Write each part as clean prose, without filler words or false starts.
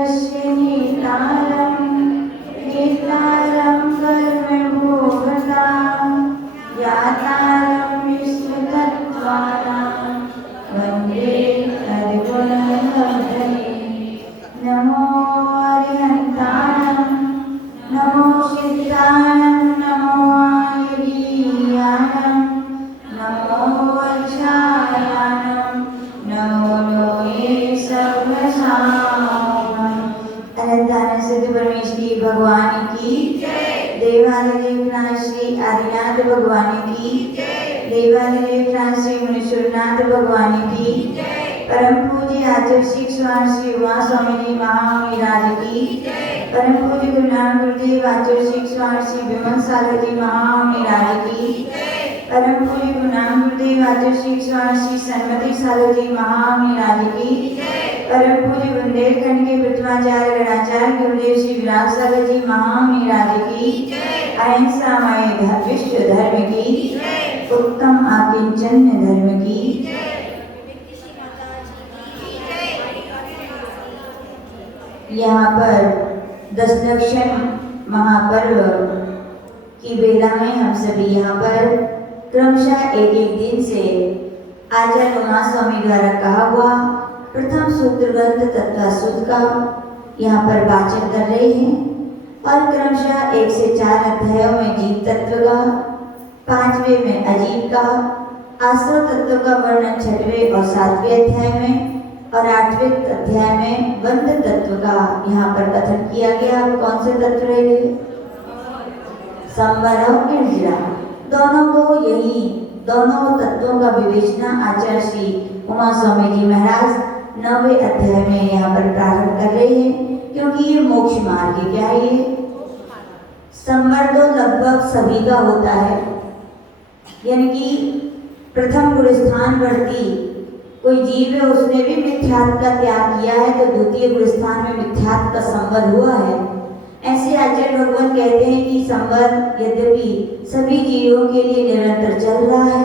यस्य नेतारं नेतारं कर्मभोगतां यातारं विश्वतत्त्वानां वन्दे तद्गुणवर्धने। नमो अरिहन्ताणं नमो सिद्धाणं नमो आयुर्यानं नमो वज्रायानं नमो लोहे सर्वसामं। अनंतानंद सिद्ध परमेश्वरी भगवान की देवादिदेवनाथ श्री आदिनाथ भगवान की देवादिदेवनाथ श्री मुनीश्वरनाथ भगवान की परम पूज्य आचार्य स्वामी श्री उमा स्वामी जी महाविराज की परम पूज्य गुरु नानक गुरुदेव आचार्य स्वामी श्री विमल सागर जी महाविराज की परम पूज्य गुरु नानक गुरुदेव आचार्य स्वामी श्री सन्मति सागर जी महाविराज की परम पूज्य बुंदेलखंड के प्रथमाचार्य गणाचार्य गुरुदेव श्री विराज सागर जी महाविराज की अहिंसामय विश्व धर्म की उत्तम आकिंचन धर्म की यहाँ पर दशलक्षण महापर्व की बेला में हम सभी यहाँ पर क्रमशः एक एक दिन से आचार्य उमा स्वामी द्वारा कहा हुआ प्रथम सूत्र ग्रंथ तत्वसूत्र का यहाँ पर वाचन कर रहे हैं और क्रमशः 1 से 4 अध्यायों में जीव तत्व का, 5वें में अजीव का, आश्रव तत्व का वर्णन 6वें और 7वें अध्याय में और 8वें अध्याय में बंध तत्व का यहाँ पर कथन किया गया। कौन से तत्व रहे? संवर और निर्जरा, दोनों को यही दोनों तत्वों का विवेचना आचार्य श्री उमा स्वामी जी महाराज 9वें अध्याय में यहाँ पर प्रारंभ कर रहे हैं, क्योंकि ये मोक्ष मार्ग है। क्या है ये? संवर तो लगभग सभी का होता है, यानी कि प्रथम गुरुस्थानवर्ती कोई जीव है, उसने भी मिथ्यात्व का त्याग किया है तो द्वितीय गुरुस्थान में मिथ्यात्व का संवर हुआ है। ऐसे आचार्य भगवान कहते हैं कि संवर यद्यपि सभी जीवों के लिए निरंतर चल रहा है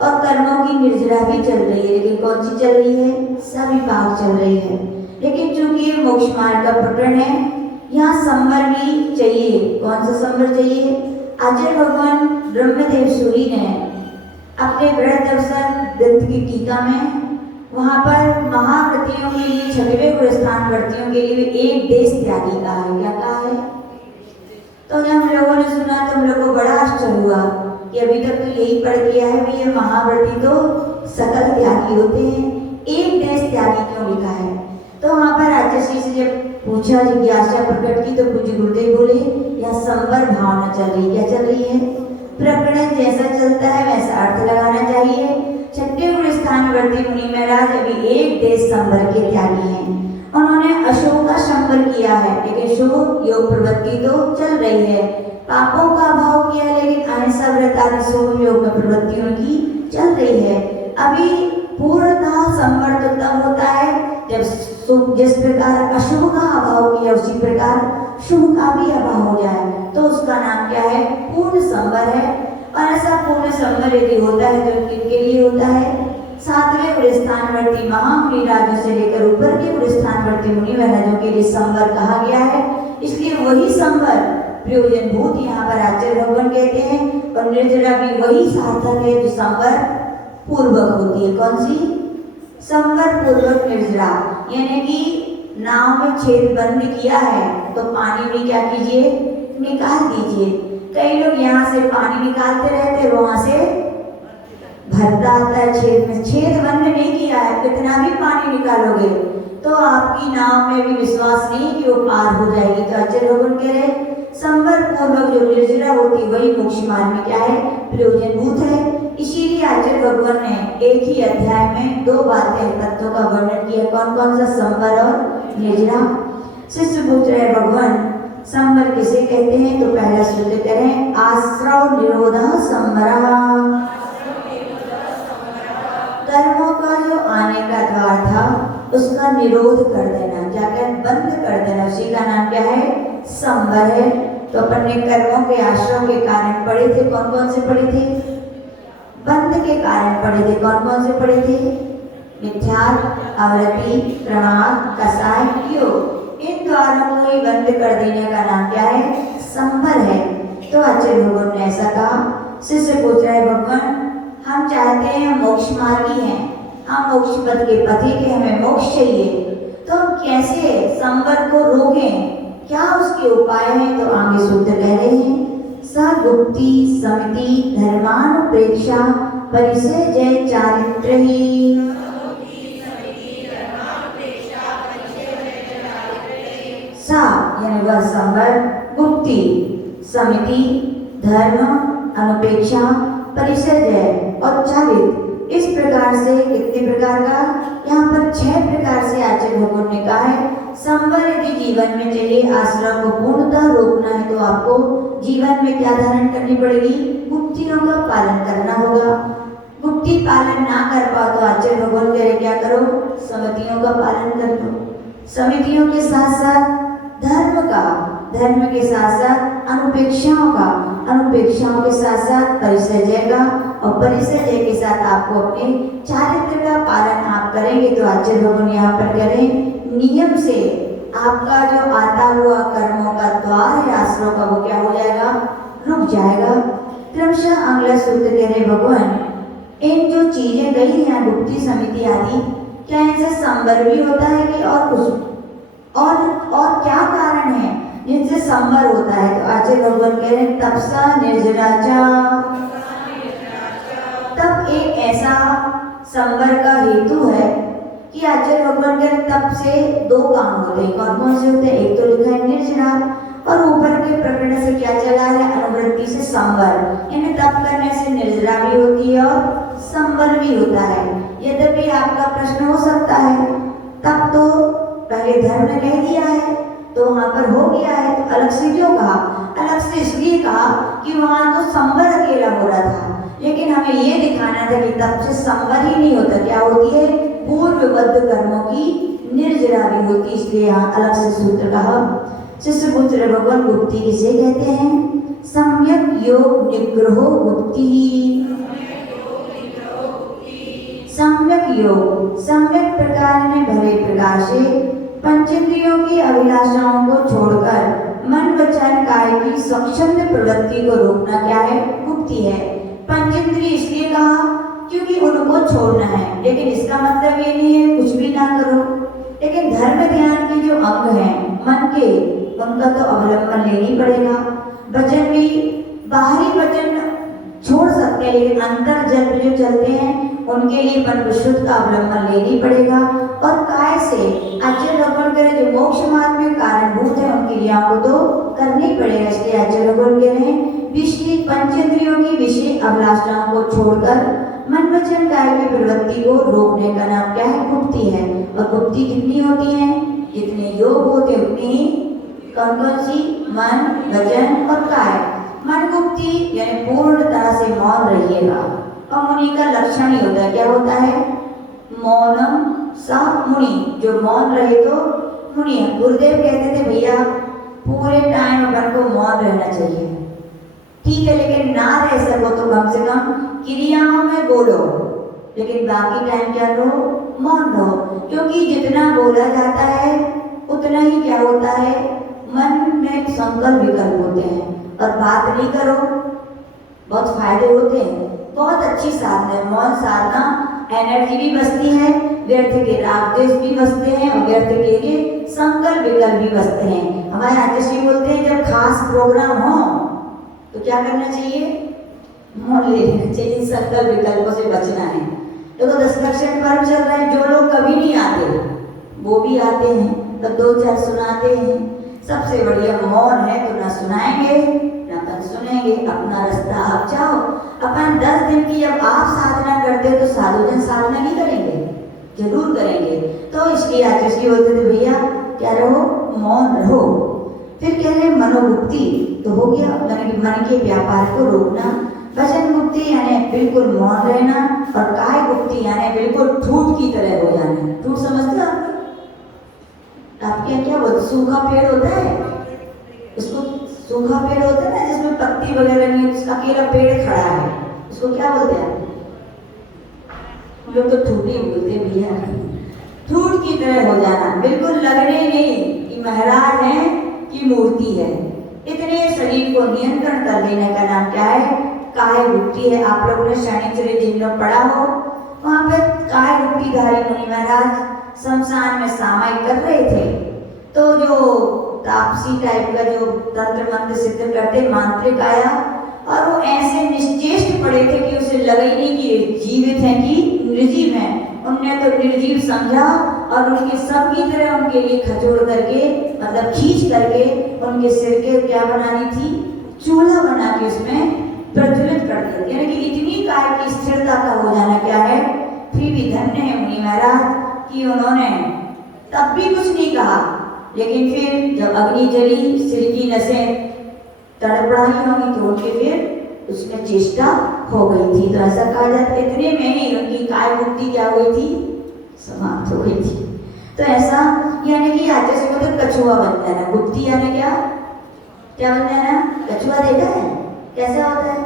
और कर्मों की निर्जरा भी चल रही है, लेकिन कौन सी चल रही है? सभी भाग चल रही है। लेकिन चूंकि ये मोक्ष मार्ग का प्रकरण है, यहाँ संवर भी चाहिए। कौन सा संवर चाहिए? आचार्य भगवान ब्रह्मदेव सूरी ने अपने बृहद दर्शन ग्रंथ की टीका में वहाँ पर महाव्रतियों के लिए 6वें गुरुस्थान व्रतियों के लिए एक देश त्यागी कहा है। क्या कहा है? तो जब हम लोगों ने सुना तो हम लोग को बड़ा आश्चर्य हुआ कि अभी तक तो यही पढ़ किया है भी ये महाव्रती तो सकल त्यागी होते हैं, एक देश त्यागी क्यों लिखा है? तो वहाँ पर आचार्य श्री से जब पूछा, जिज्ञासा प्रकट की तो पूज्य गुरुदेव बोले यह संवर भावना चल रही। क्या चल रही है? प्रकरण जैसा चलता है वैसा अर्थ लगाना चाहिए। 6वें गुरुस्थानवर्ती मुनि महाराज अभी एक देश संवर के त्यागी हैं। उन्होंने अशोक का संवर किया है, लेकिन शुभ योग प्रवृत्ति तो चल रही है। पापों का अभाव किया, लेकिन अहिंसा व्रत आदि शुभ योग में प्रवृत्ति उनकी चल रही है। अभी पूर्णतः संवर तो तब होता है जब जिस प्रकार अशुभ का अभाव किया उसी प्रकार शुभ का भी अभाव हो जाए, तो उसका नाम क्या है? पूर्ण संवर है। और ऐसा पूर्ण संवर यदि होता है तो किनके लिए होता है? 7वें गुरुस्थानवर्ती महामुनि राजों से लेकर ऊपर के गुरुस्थानवर्ती मुनि महाराजों के लिए संवर कहा गया है। इसलिए वही संवर प्रयोजनभूत यहाँ पर आचार्य भगवान कहते हैं, और निर्जरा भी वही सार्थक है जो संवर पूर्वक होती है। कौन सी? संवर पूर्वक निर्जरा, यानी कि नाव में छेद बंद किया है तो पानी में क्या कीजिए? निकाल दीजिए। कई लोग यहाँ से पानी निकालते रहते, वहां से भरता आता है छेद में। छेद बंद नहीं किया है, कितना भी पानी निकालोगे तो आपकी नाव में भी विश्वास नहीं कि वो पार हो जाएगी। तो आचार्य भगवान कह रहे संवर पूर्वक जो निर्जरा होती वही मोक्ष मार्ग में क्या है? प्रयोजनभूत है। इसीलिए आचार्य भगवान ने एक ही अध्याय में 2 बातें तत्वों का वर्णन किया। कौन कौन सा? संवर और निर्जरा। शिष्य पूछ रहे भगवान संवर किसे कहते हैं? तो पहला सूत्र करें आश्रव निरोध संवर। कर्मों का जो आने का द्वार था उसका निरोध कर देना, क्या कहते? बंद कर देना, उसी का नाम क्या है? संवर है। तो अपन ने कर्मों के आश्रम के कारण पढ़े थे। कौन कौन से पढ़े थे? बंध के कारण पढ़े थे। कौन कौन से पढ़े थे? मिथ्यात्व, आवृत्ति, प्रमाद, कसाय, योग। इन द्वारों को ही बंद कर देने का नाम क्या है? संवर है। तो आचार्य भगवान ने ऐसा कहा। शिष्य पूछ रहे, भगवान हम चाहते हैं, मोक्ष मार्गी हैं, हम मोक्ष पद के पति के, हमें मोक्ष चाहिए, तो हम कैसे संवर को रोकें, क्या उसके उपाय हैं? तो आगे सूत्र कह रहे हैं, सगुप्ति समिति धर्मानुप्रेक्षा परिसेजय चारित्रही। सा यानी वह संवर, गुप्ति, समिति, धर्म, अनुपेक्षा, परिसेजय और चारित्र, इस प्रकार से कितने प्रकार का? यहाँ पर 6 प्रकार से आचार्य भगवान ने कहा है। संवर यदि जीवन में चाहिए, आश्रम को पूर्णतः रोकना है, तो आपको जीवन में क्या धारण करनी पड़ेगी? गुप्तियों का पालन करना होगा। गुप्ति पालन ना कर पाओ तो आचार्य भगवान कह रहे क्या करो? समितियों का पालन कर लो। समितियों के साथ साथ धर्म का, धर्म के साथ साथ अनुपेक्षाओं का, अनुपेक्षाओं के साथ साथ परिसेजय का, और परिसेजय के साथ आपको अपने चारित्र का पालन आप करेंगे तो आचार्य भगवान यहाँ पर करें नियम से आपका जो आता हुआ कर्मों का द्वार है आश्रम का, वो क्या हो जाएगा? रुक जाएगा। क्रमशः अगला सूत्र कह रहे भगवान, इन जो चीजें गई हैं गुप्ति समिति आदि, क्या इनसे संवर भी होता है कि और कुछ और क्या कारण है जिनसे संवर होता है? तो आचार्य भगवान कह रहे तपसा निर्जराचा। तब एक ऐसा संवर का हेतु है कि आचार्य भगवान के तप से 2 काम होते हैं। कौन कौन से होते हैं? एक तो लिखा है निर्जरा, और ऊपर के प्रकरण से क्या चला है? अनुवृत्ति से संवर। यानी तप करने से निर्जरा भी होती है और संवर भी होता है। यद्यपि आपका प्रश्न हो सकता है, तप तो पहले धर्म ने कह दिया है तो वहां पर हो गया है, तो अलग से क्यों कहा? अलग से इसलिए कहा कि वहां तो संवर अकेला हो रहा था, लेकिन हमें ये दिखाना था कि तप से संवर ही नहीं होता, क्या होती है? पूर्वबद्ध कर्मों की निर्जरा भी होती, इसलिए यहाँ अलग से सूत्र कहा। शिष्य पुत्र भगवान गुप्ति किसे कहते हैं? सम्यक योग निग्रहो गुप्ति। सम्यक योग, सम्यक प्रकार में भले प्रकार से पंचेंद्रियों की अभिलाषाओं को छोड़कर मन वचन काय की स्वच्छंद प्रवृत्ति को रोकना क्या है? गुप्ति है। पंचेंद्रिय इसलिए कहा क्योंकि उनको छोड़ना है, लेकिन इसका मतलब ये नहीं है कुछ भी ना करो। लेकिन धर्म ध्यान के जो अंग हैं मन के, उनका तो अवलंबन लेनी पड़ेगा। वचन भी, बाहरी वचन छोड़ सकते हैं, लेकिन अंतर जन्म जो चलते हैं उनके लिए मन विशुद्ध का अवलंबन लेनी पड़ेगा। और काय से आचार्य भगवान कह रहे जो मोक्ष मार्ग में कारणभूत है उनकी क्रियाओं को तो करनी पड़ेगा। इसलिए आचार्य भगवान कह रहे हैं विषय पंचेंद्रियों की विषय अभिलाषाओं को छोड़कर मन वचन काय की प्रवृत्ति को रोकने का नाम क्या है? गुप्ति है। और गुप्ति कितनी होती है? जितने योग होते उतनी कौन कौन सी? मन, वचन और काय। मन गुप्ति यानी पूर्ण तरह से मौन रहिएगा, और मुनि का लक्षण ही होता है, क्या होता है? मौनम सा मुनि, जो मौन रहे तो मुनि है। गुरुदेव कहते थे भैया पूरे टाइम अपन को मौन रहना चाहिए, ठीक है, लेकिन ना रह सको तो कम से कम क्रियाओं में बोलो, लेकिन बाकी टाइम क्या रहो? मौन रहो। क्योंकि जितना बोला जाता है उतना ही क्या होता है? मन में संकल्प विकल्प होते हैं, और बात नहीं करो, बहुत फायदे होते हैं। बहुत अच्छी साधना है मौन साधना, एनर्जी भी बचती है, व्यर्थ के राग द्वेष भी बचते हैं, और व्यर्थ के संकल्प विकल्प भी बचते हैं। हमारे आचार्य जी बोलते हैं जब खास प्रोग्राम हो तो क्या करना चाहिए? मौन ले लेना चाहिए, इन संकल्प विकल्पों से बचना है। तो 10 लक्षण पर्व चल रहा है, जो लोग कभी नहीं आते वो भी आते हैं, तो 2-4 सुनाते हैं। सबसे बढ़िया मौन है, तो ना सुनाएंगे ना अपन सुनेंगे, अपना रास्ता आप जाओ। अपन 10 दिन की जब आप साधना करते हो तो साधुजन साधना नहीं करेंगे? जरूर करेंगे। तो इसलिए आचार्य जी बोलते थे भैया क्या रहो? मौन रहो। फिर कह रहे मनोगुप्ति तो हो गया, मन के व्यापार को रोकना। वचन गुप्ति यानी बिल्कुल मौन रहना, और काय गुप्ति यानी बिल्कुल ठूठ की तरह हो जाना। ठूठ समझते हो आप? आपके क्या बोलते? सूखा पेड़ होता है, उसको सूखा पेड़ होता है ना जिसमें पत्ती वगैरह नहीं, अकेला पेड़ खड़ा है, उसको क्या बोलते हैं? लोग तो ठूठी बोलते भैया, ठूठ की तरह हो जाना, बिल्कुल लगने नहीं कि महाराज है कि मूर्ति है। इतने शरीर को नियंत्रण कर लेने का नाम क्या है? काय वृत्ति है। आप लोगों ने शनिचरी जिन लोग पढ़ा हो, वहां पे काय वृत्तिधारी मुनि महाराज शमशान में सामायिक कर रहे थे। तो जो तापसी टाइप का जो तंत्र मंत्र सिद्ध करते मांत्रिक आया और वो ऐसे निश्चेष्ट पड़े थे कि उसे लगा ही नहीं कि जीवित है कि निर्जीव है। उनने तो निर्जीव समझा और उनके सबकी तरह उनके लिए खजोड़ करके, मतलब खींच करके उनके सिर के क्या बना दी थी? चूल्हा बना के उसमें प्रज्वलित कर दिया। यानी कि इतनी काय की स्थिरता का हो जाना क्या है? फिर भी धन्य है मुनि महाराज कि उन्होंने तब भी कुछ नहीं कहा, लेकिन फिर जब अग्नि जली, सिर की नसें तड़पड़ाई होगी तो उनके फिर उसमें चेष्टा हो गई थी। तो ऐसा कहा जाता है इतने में ही उनकी काय मुक्ति क्या हुई थी? समाप्त हो गई थी। तो ऐसा यानी कि आज जैसे बोलते कछुआ बन जाना, गुप्ती यानी क्या क्या बन जाना? कछुआ देखा है कैसा होता है?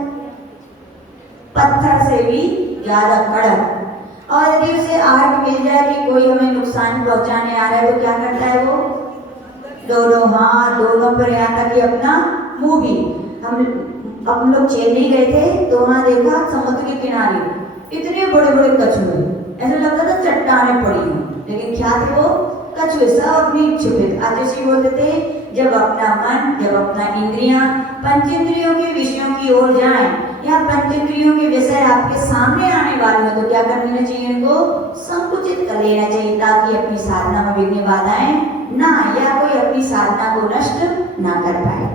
पत्थर से भी ज्यादा कड़क। और यदि उसे आहट मिल जाए कि कोई हमें नुकसान पहुंचाने आ रहा है तो क्या करता है वो? दोनों हाथ दोनों पर, यहाँ तक कि अपना मुंह भी। हम लोग चेन्नई गए थे तो वहां देखा समुद्र के किनारे इतने बड़े बड़े कछुए, ऐसा लगता था चट्टाने पड़ी हो, लेकिन क्या थे वो? कछुए, सब अपनी छुपे। आज जैसे बोलते थे जब अपना मन, जब अपना इंद्रियां पंचेंद्रियों के विषयों की ओर जाए या पंचेंद्रियों के विषय आपके सामने आने वाले हो तो क्या कर लेना चाहिए? इनको संकुचित कर लेना चाहिए ताकि अपनी साधना में विघ्न बाधाएं ना या कोई अपनी साधना को नष्ट ना कर पाए।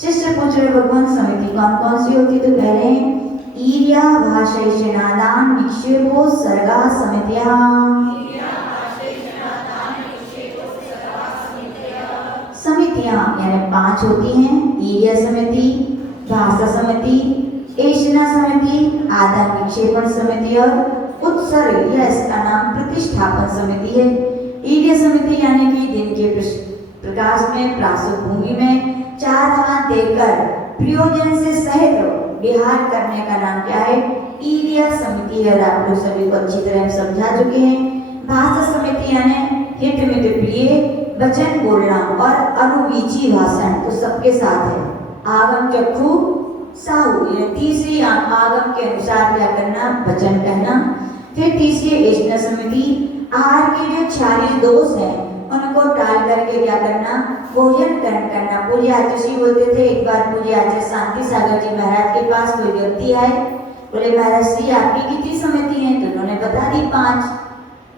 शिष्य पूछ रहे भगवान समिति कौन कौन सी होती? तो पहले ईर्या भाषैषणादान निक्षेपो सर्गा समितिया। समितियां यानी 5 होती हैं। ईर्या समिति, भाषा समिति, ऐषणा समिति, आदान निक्षेपण समिति और उत्सर्ग या इसका नाम प्रतिष्ठापन समिति है। ईर्या समिति यानी कि दिन के प्रकाश में प्रासुर भूमि में 4 हाथ देकर प्रयोजन से सहित विहार करने का नाम क्या है? ईर्या समिति है। आप लोग सभी को अच्छी तरह समझा चुके हैं। भाषा समिति यानी हित मित प्रिय वचन बोलना और अनुवीची भाषण तो सबके साथ है। आगम चक्षु साहु ये तीसरी आगम के अनुसार क्या करना? वचन कहना। फिर तीसरी ऐषणा समिति, आहार के जो 46 दोष हैं उनको टाल करके क्या करना? भोजन ग्रहण करना। पूज्य आचार्य बोलते थे, एक बार पूज्य आचार्य शांति सागर जी महाराज के पास कोई व्यक्ति आए, बोले महाराज श्री आपकी कितनी समिति है? तो उन्होंने बता दी 5।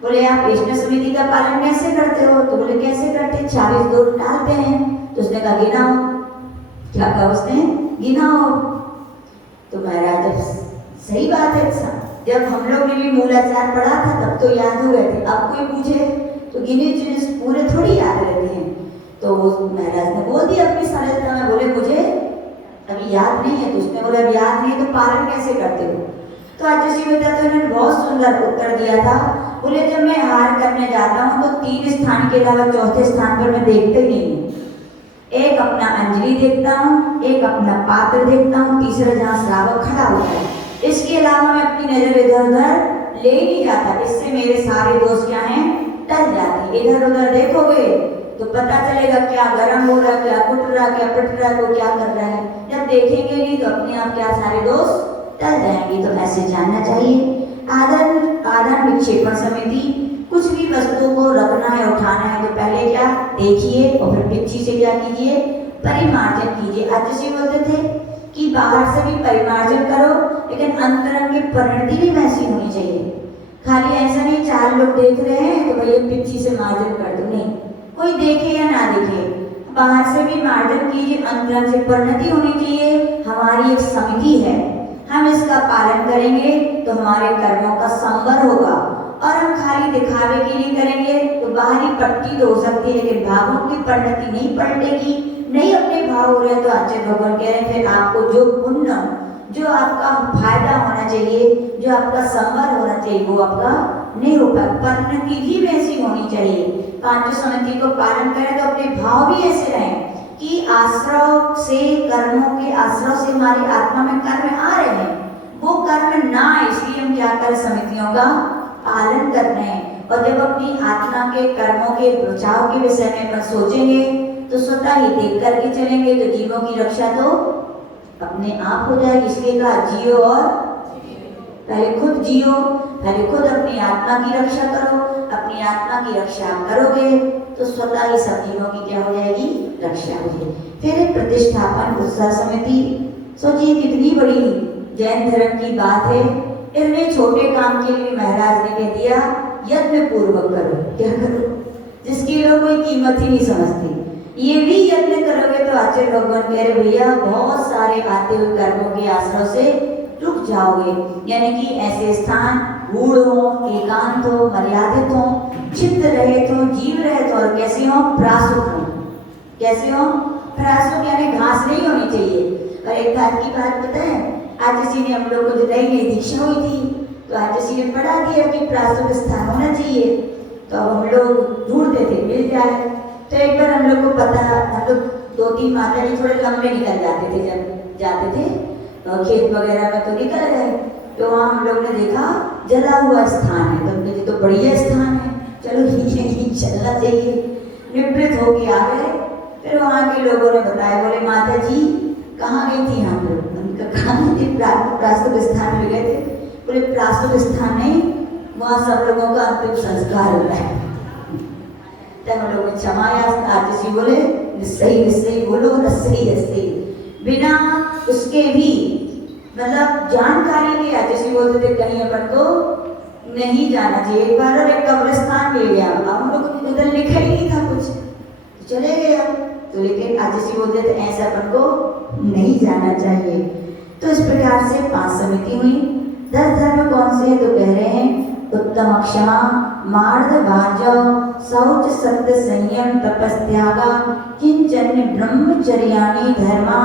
बोले आप ऐषणा समिति का पालन कैसे करते हो? तो बोले कैसे करते? 46 दोष टालते हैं। तो उसने कहा गिनाओ। क्या कहा उसने? गिनाओ। तो महाराज सही बात है, जब हम लोग ने भी मूलाचार पढ़ा था तब तो याद हो गए थे, अब कोई पूछे तो गिने चुने पूरे थोड़ी याद रहते हैं। तो महाराज ने बोल दिया अपनी सरलता में, बोले मुझे अभी याद नहीं है। तो उसने बोला याद नहीं तो पालन कैसे करते हो? तो आज जैसे बेटा तो उन्होंने बहुत सुंदर उत्तर दिया था। बोले जब मैं आहार करने जाता हूँ तो 3 स्थान के अलावा चौथे स्थान पर मैं देखते ही नहीं हूँ। एक अपना अंजलि देखता हूँ, एक अपना पात्र देखता हूँ, तीसरा जहाँ श्रावक खड़ा होता है। इसके अलावा मैं अपनी नजर इधर उधर ले नहीं जाता। इससे मेरे सारे दोस्त क्या हैं? टल जाती। इधर उधर देखोगे तो पता चलेगा क्या गर्म हो रहा, क्या कुट रहा, क्या पिट रहा, तो क्या कर रहा है। जब देखेंगे नहीं तो अपने आप क्या सारे दोस्त टल जाएंगे। तो ऐसे जानना चाहिए। आदान विक्षेपण समिति, कुछ भी वस्तु को रखना है उठाना है तो पहले क्या देखिए और फिर पिछी से क्या कीजिए? परिमार्जन कीजिए। आज जैसे बोलते थे कि बाहर से भी परिमार्जन करो लेकिन अंतरंग की परिणति भी वैसी होनी चाहिए। खाली ऐसा नहीं 4 लोग देख रहे हैं तो भैया पिछी से मार्जन कर दो, नहीं। कोई देखे या ना देखे बाहर से भी मार्जन कीजिए, अंतरंग से परिणति होनी चाहिए। हमारी एक समिति है, हम इसका पालन करेंगे तो हमारे कर्मों का संवर होगा। और हम खाली दिखावे के लिए करेंगे तो बाहरी पट्टी तो हो सकती है लेकिन भावों की परिणति नहीं पलटेगी, नहीं अपने भाव हो रहे। तो आचार्य भगवान कह रहे हैं फिर आपको जो पुण्य, जो आपका फायदा होना चाहिए, जो आपका संवर होना चाहिए वो आपका नहीं हो पाएगा। परिणति भी वैसी होनी चाहिए। पांच समिति को पालन करें तो अपने भाव भी ऐसे रहें कि आश्रव से, कर्मों के आश्रव से हमारी आत्मा में कर्म आ रहे हैं, वो कर्म ना, इसलिए हम क्या करें? समितियों का पालन कर रहे हैं। और जब अपनी आत्मा के कर्मों के बचाव के विषय में अपन सोचेंगे तो स्वतः ही देख करके चलेंगे, तो जीवों की रक्षा तो अपने आप हो जाएगी। इसलिए कहा जियो और पहले खुद जियो, पहले खुद अपनी आत्मा की रक्षा करो। अपनी आत्मा की रक्षा करोगे तो स्वतः ही सब जीवों की क्या हो जाएगी, रक्षा हो जाएगी। फिर प्रतिष्ठापन उत्सव समिति, सोचिए कितनी बड़ी जैन धर्म की बात है। इतने छोटे काम के लिए महाराज ने कह दिया यज्ञ पूर्वक करो। क्या करो, जिसकी लोग कोई कीमत ही नहीं समझते, ये भी यज्ञ करोगे तो आचार्य भगवान कह रहे भैया बहुत सारे आते हुए कर्मों के आश्रय से रुक जाओगे। यानी कि ऐसे स्थान गूढ़ हो, एकांत हो, मर्यादित हो, चित्त रहित हो, जीव रहित हो, और कैसे हो, प्रासुक हो। कैसे हो, प्रासुक यानी घास नहीं होनी चाहिए। और एक बात की बात पता है, आज किसी ने हम लोग को जो नई नई दीक्षा हुई थी तो आज किसी ने पढ़ा दिया कि प्रासुक स्थान होना चाहिए। तो अब हम लोग ढूंढते थे मिल जाए। तो एक बार हम लोग को पता, हम लोग 2-3 माता जी थोड़े लंबे निकल जाते थे, जब जाते थे तो खेत वगैरह में तो निकल गए। तो वहाँ हम लोग ने देखा जला हुआ स्थान है, तो ये तो बढ़िया स्थान है, चलो यहीं चलना चाहिए। निवृत्त होके आ गए। फिर वहाँ के लोगों ने बताया, बोले माता जी कहाँ गई थी हम लोग? उनका कहाँ गई थी? प्रास्तुत स्थान में गए थे। बोले प्रास्तुत स्थान नहीं, वहाँ सब लोगों का अंतिम संस्कार होता है। तब हम लोगों ने क्षमाया। आरती बोले सही बोलो, सही बिना उसके भी मतलब जानकारी के आरती बोलते थे कहीं अपन को नहीं जाना चाहिए। एक बार और एक कब्रिस्तान मिल गया, अब हम लोग को उधर लिखा ही नहीं था कुछ, चले गए तो। लेकिन आरती बोलते थे ऐसा अपन को नहीं जाना चाहिए। तो इस प्रकार से 5 समिति हुई। 10 धर्म कौन से हैं तो कह रहे हैं उत्तम क्षमा, मार्ग भार्जव, शौच, सत्य, संयम, तपस्त्यागा, किंचन ब्रह्मचर्याणि धर्मा।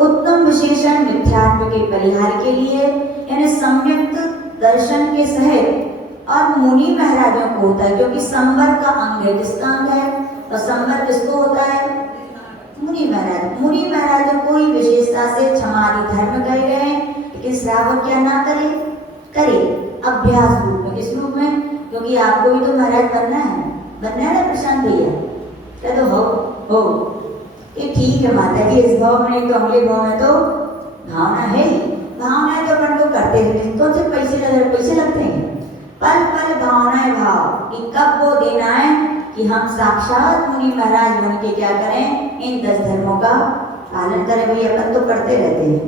उत्तम विशेषण मिथ्यात्व के परिहार के लिए, यानी सम्यक दर्शन के सहित। और मुनि महाराजों को होता है, क्योंकि संवर का अंग है। किसका अंग है? और संवर किसको होता है? मुनि महाराज। मुनि महाराजों को ही विशेषता से क्षमादि धर्म कहे गए हैं। लेकिन श्रावक क्या ना करे? करे अभ्यास रूप में। किस रूप में? क्योंकि आपको भी तो महाराज बनना है ना प्रशांत भैया? क्या तो हो कि ठीक है माता जी, इस भाव में तो अगले भाव में तो भावना है ही। भावना है तो अपन को करते हैं, कौन से पैसे लगते हैं? पल पल भावनाएं भाव कि कब वो देना है कि हम साक्षात मुनि महाराज बन के क्या करें, इन 10 धर्मों का पालन करें। भाई अपन तो करते रहते हैं,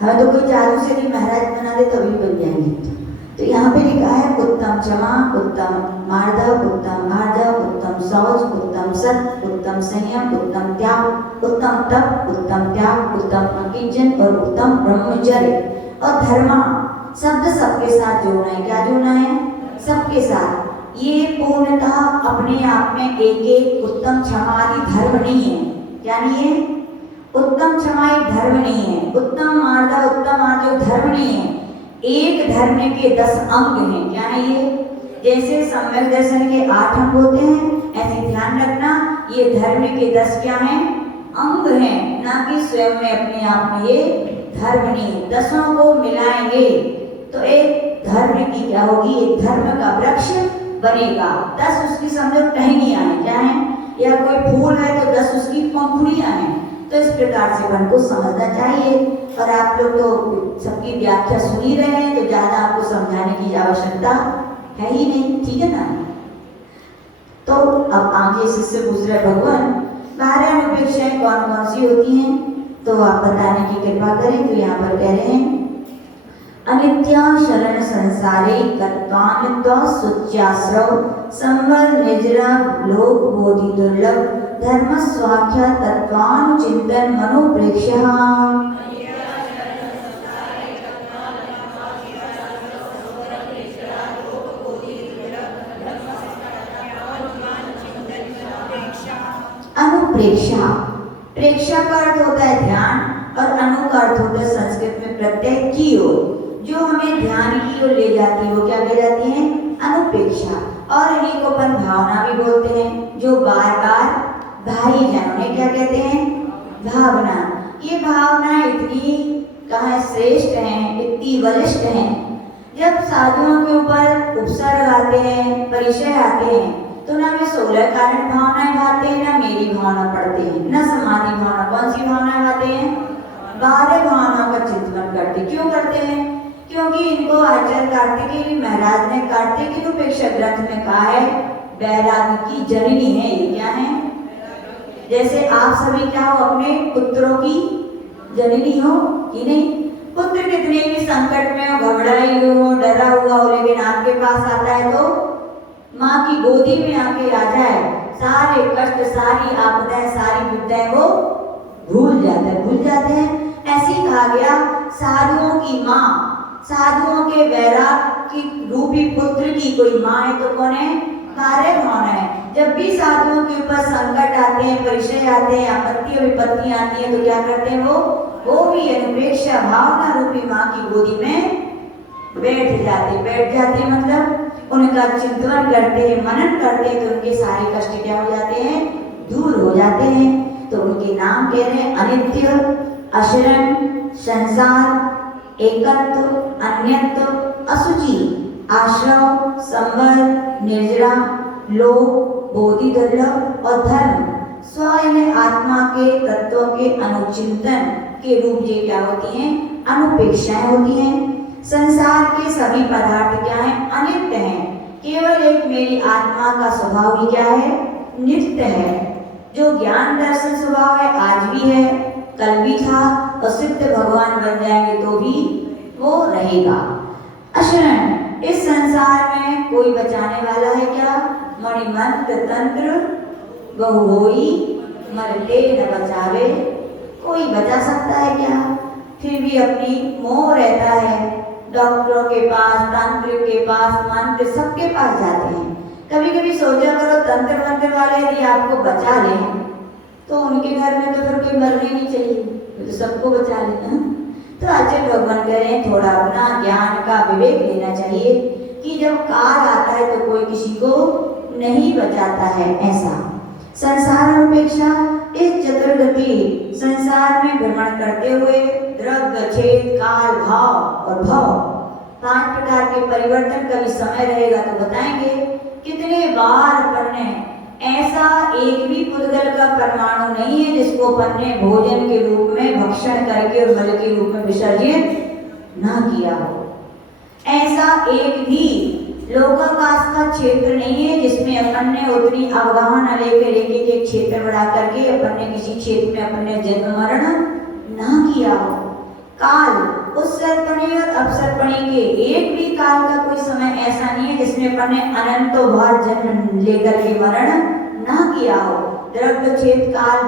हमें तो कोई चालू से नहीं महाराज बना दे तभी बन जाएंगे। तो यहाँ पे लिखा है उत्तम क्षमा, उत्तम मार्दव, उत्तम आर्जव, उत्तम शौच, उत्तम सत्य, उत्तम संयम, उत्तम त्याग, उत्तम तप, उत्तम त्याग, उत्तम अकिंचन और उत्तम ब्रह्मचर्य। और धर्मा शब्द सबके साथ जोड़ना है। क्या जोड़ना है? सबके साथ। ये पूर्णतः अपने आप में एक उत्तम क्षमादि धर्म नहीं है। क्या नहीं है? उत्तम क्षमा एक धर्म नहीं है। उत्तम मार्दव, उत्तम आर्जव धर्म नहीं है। एक धर्म के 10 अंग हैं। क्या है ये? जैसे सम्यक दर्शन के 8 अंग होते हैं, ऐसे ध्यान रखना ये धर्म के 10 क्या हैं? अंग हैं, ना कि स्वयं में अपने आप में ये धर्म नहीं है। 10 को मिलाएंगे तो एक धर्म की क्या होगी? एक धर्म का वृक्ष बनेगा। 10 उसकी समझो टहनियां हैं। क्या है? या कोई फूल है तो 10 उसकी पंखुड़ियां हैं। तो इस प्रकार से मन को समझना चाहिए। और आप लोग तो सबकी व्याख्या सुन ही रहे हैं, तो ज्यादा आपको समझाने की आवश्यकता है ही नहीं, ठीक है ना? तो अब आगे शिष्य पूछ रहे भगवान 12 अनुपेक्षाएं कौन कौन सी होती हैं, तो आप बताने की कृपा करें। तो यहाँ पर कह रहे हैं अनित्या शरण संसारे तत्वान्वित सुच्याश्रव संबल निजरा लोक बोधि दुर्लभ धर्म स्वाख्या तत्वानुचिंतन मनोप्रेक्ष्य। अनुप्रेक्षा, प्रेक्षा का अर्थ होता है ध्यान और अनु का अर्थ होता है संस्कृत में प्रत्यय की ओर। जो हमें ध्यान की ओर ले जाती है वो क्या कह जाती है? अनुप्रेक्षा। और इन्हीं को अपन भावना भी बोलते हैं। जो बार बार भाई जान उन्हें क्या कहते हैं? भावना, ये भावना इतनी कहाँ श्रेष्ठ हैं, इतनी बलिष्ठ हैं। जब साधुओं के ऊपर उपसर्ग आते हैं, परिचय आते हैं, तो ना वे 16 कारण भावनाएं भाते हैं, ना मेरी भावना पढ़ते हैं, ना समाधि भावना। कौन सी भावना भाते हैं? 12 भावनाओं का चिंतन करते। क्यों करते हैं? क्योंकि इनको आचार्य कार्तिकेय महाराज ने कार्तिकेय उपेक्षा ग्रंथ में कहा है, वैराग्य की जननी है। ये क्या है? जैसे आप सभी क्या हो, अपने पुत्रों की जननी हो कि नहीं? पुत्र कितने भी संकट में हो, घबराई हो, डरा हुआ हो, लेकिन आपके पास आता है तो माँ की गोदी में आके आ जाए, सारे कष्ट, सारी आपदाएं, सारी विपदाएं वो भूल जाते हैं। ऐसे ही कहा गया, साधुओं की माँ, साधुओं के वैराग की रूपी पुत्र की कोई माँ है तो कौन है? 12 भावना है। जब भी साधुओं के ऊपर संकट आते हैं, परिचय आते हैं, आपत्ति विपत्ति आती है, तो क्या करते हैं? वो भी अनुपेक्षा भावना रूपी माँ की गोदी में बैठ जाते मतलब उनका चिंतन करते हैं, मनन करते हैं, तो उनके सारे कष्ट क्या हो जाते हैं? दूर हो जाते हैं। तो उनके नाम कह रहे हैं अनित्य, अशरण, संसार, एकत्व, अन्यत्व, असुचि, आश्रव, संवर, निर्जरा, लोभ, बोधि दुर्लभ और धर्म। स्व यानी आत्मा के तत्वों के अनुचिंतन के रूप ये क्या होती हैं? अनुपेक्षाएं होती हैं। संसार के सभी पदार्थ क्या हैं? अनित्य हैं। केवल एक मेरी आत्मा का स्वभाव ही क्या है? नित्य है। जो ज्ञान दर्शन स्वभाव है, आज भी है, कल भी था, और सिद्ध भगवान बन जाएंगे तो भी वो रहेगा। अशरण, इस संसार में कोई बचाने वाला है क्या? मणिमंत्र तंत्र बहु होई, मरते न बचावे। कोई बचा सकता है क्या? फिर भी अपनी मोह रहता है। डॉक्टरों के पास, तांत्रिक के पास, मंत्र सबके पास जाते हैं। कभी कभी सोचा करो, तंत्र मंत्र वाले यदि आपको बचा लें तो उनके घर में तो फिर कोई मरने नहीं चाहिए, तो सबको बचा लेना। तो आचार्य भगवान कह रहे हैं, थोड़ा अपना ज्ञान का विवेक लेना चाहिए कि जब काल आता है तो कोई किसी को नहीं बचाता है। ऐसा संसार अपेक्षा इस चतुर्गति संसार में भ्रमण करते हुए द्रव्य, छेद, काल, भाव और भव 5 प्रकार के परिवर्तन कभी समय रहेगा तो बताएंगे। कितने बार अपन ने ऐसा एक भी पुद्गल का परमाणु नहीं है जिसको अपन ने भोजन के रूप में भक्षण करके और मल के रूप में विसर्जित ना किया हो। ऐसा एक भी लोकाकाश का क्षेत्र नहीं है जिसमें अपन ने उतनी अवगाहना लेकर एक क्षेत्र बढ़ा करके अपन ने किसी क्षेत्र में अपन ने जन्म मरण ना किया हो। काल, उत्सर्पणी और अपसर्पणी के एक भी काल का कोई समय ऐसा नहीं है जिसमें अपन ने अनंतो बार जन्म लेकर के मरण ना किया हो। द्रव्य, छेद, काल,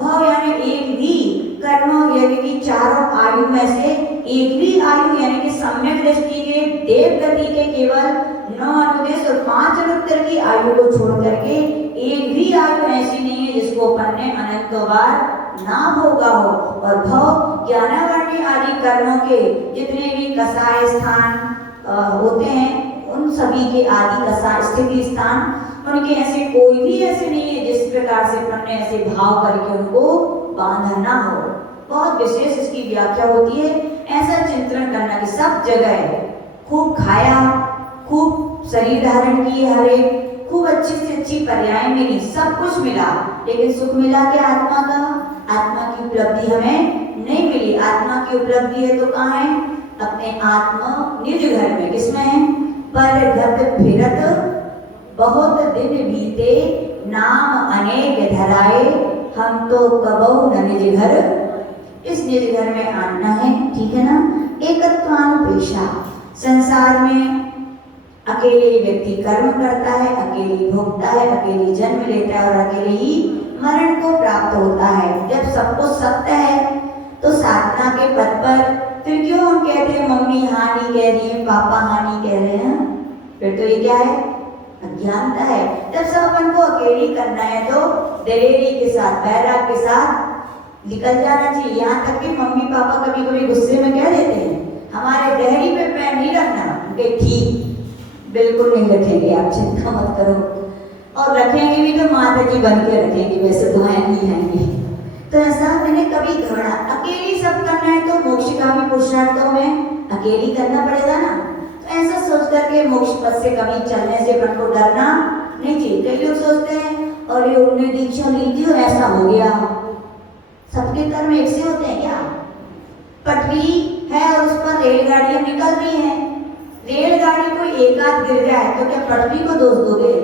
भव यानी एक भी कर्म यानी कि चारों आयु में से एक भी आयु यानी कि सम्यक दृष्टि के देव गति के केवल 9 अनुदेश और 5 अनुत्तर की आयु को छोड़ करके एक भी आयु ऐसी नहीं है जिसको अपन ने अनंत बार ना भोगा हो। और भव ज्ञानावरणी आदि कर्मों के जितने भी कसाय स्थान होते हैं उन सभी के आदि कसाय स्थिति स्थान, उनके ऐसे कोई भी ऐसे नहीं है जिस प्रकार से अपन ने ऐसे भाव करके उनको बांधा ना हो। बहुत विशेष इसकी व्याख्या होती है। ऐसा चिंतन करना कि सब जगह खूब खाया, खूब शरीर धारण किए, हरे खूब अच्छी से अच्छी पर्याय मिली, सब कुछ मिला, लेकिन सुख मिला क्या आत्मा का? आत्मा की उपलब्धि हमें नहीं मिली। आत्मा की उपलब्धि है तो कहाँ है? अपने आत्मा निज घर में। किसमें है? पर गत फिरत बहुत दिन बीते, नाम अनेक धराए, हम तो कबहु न निज घर। इस निज घर में आना है, ठीक है ना? एकत्वानुपेक्षा, संसार में अकेले व्यक्ति कर्म करता है, अकेले भोगता है, अकेले जन्म लेता है और अकेले ही मरण को प्राप्त होता है। जब सब कुछ सत्य है तो साधना के पद पर फिर क्यों हम कहते हैं मम्मी हानि कह रही है, पापा हानि कह रहे हैं? फिर तो ये क्या है? अज्ञानता है। जब सब अपन को अकेले करना है तो दिलेरी के साथ, वैराग के साथ निकल जाना चाहिए। यहाँ तक कि मम्मी पापा कभी कभी गुस्से में कह देते हैं, हमारे डेहरी पे पैर नहीं रखना। ठीक, बिल्कुल नहीं रखेंगे, आप चिंता मत करो। और रखेंगे भी तो माता जी बन के रखेंगे, वैसे दुआएं नहीं आएंगी। तो ऐसा मैंने कभी घबरा, अकेली सब करना है तो मोक्ष का भी पुरुषार्थ तो हमें अकेली करना पड़ेगा ना। तो ऐसा सोच करके मोक्ष पथ से कभी चलने से अपन को डरना नहीं चाहिए। कई लोग सोचते हैं और ये उन्होंने दीक्षा ली थी और ऐसा हो गया। सबके कर्म एक से होते हैं क्या? पटरी है और उस पर रेलगाड़ियां निकल रही हैं, रेलगाड़ी कोई एक आध गिर जाए तो क्या पटरी को दोष दोगे?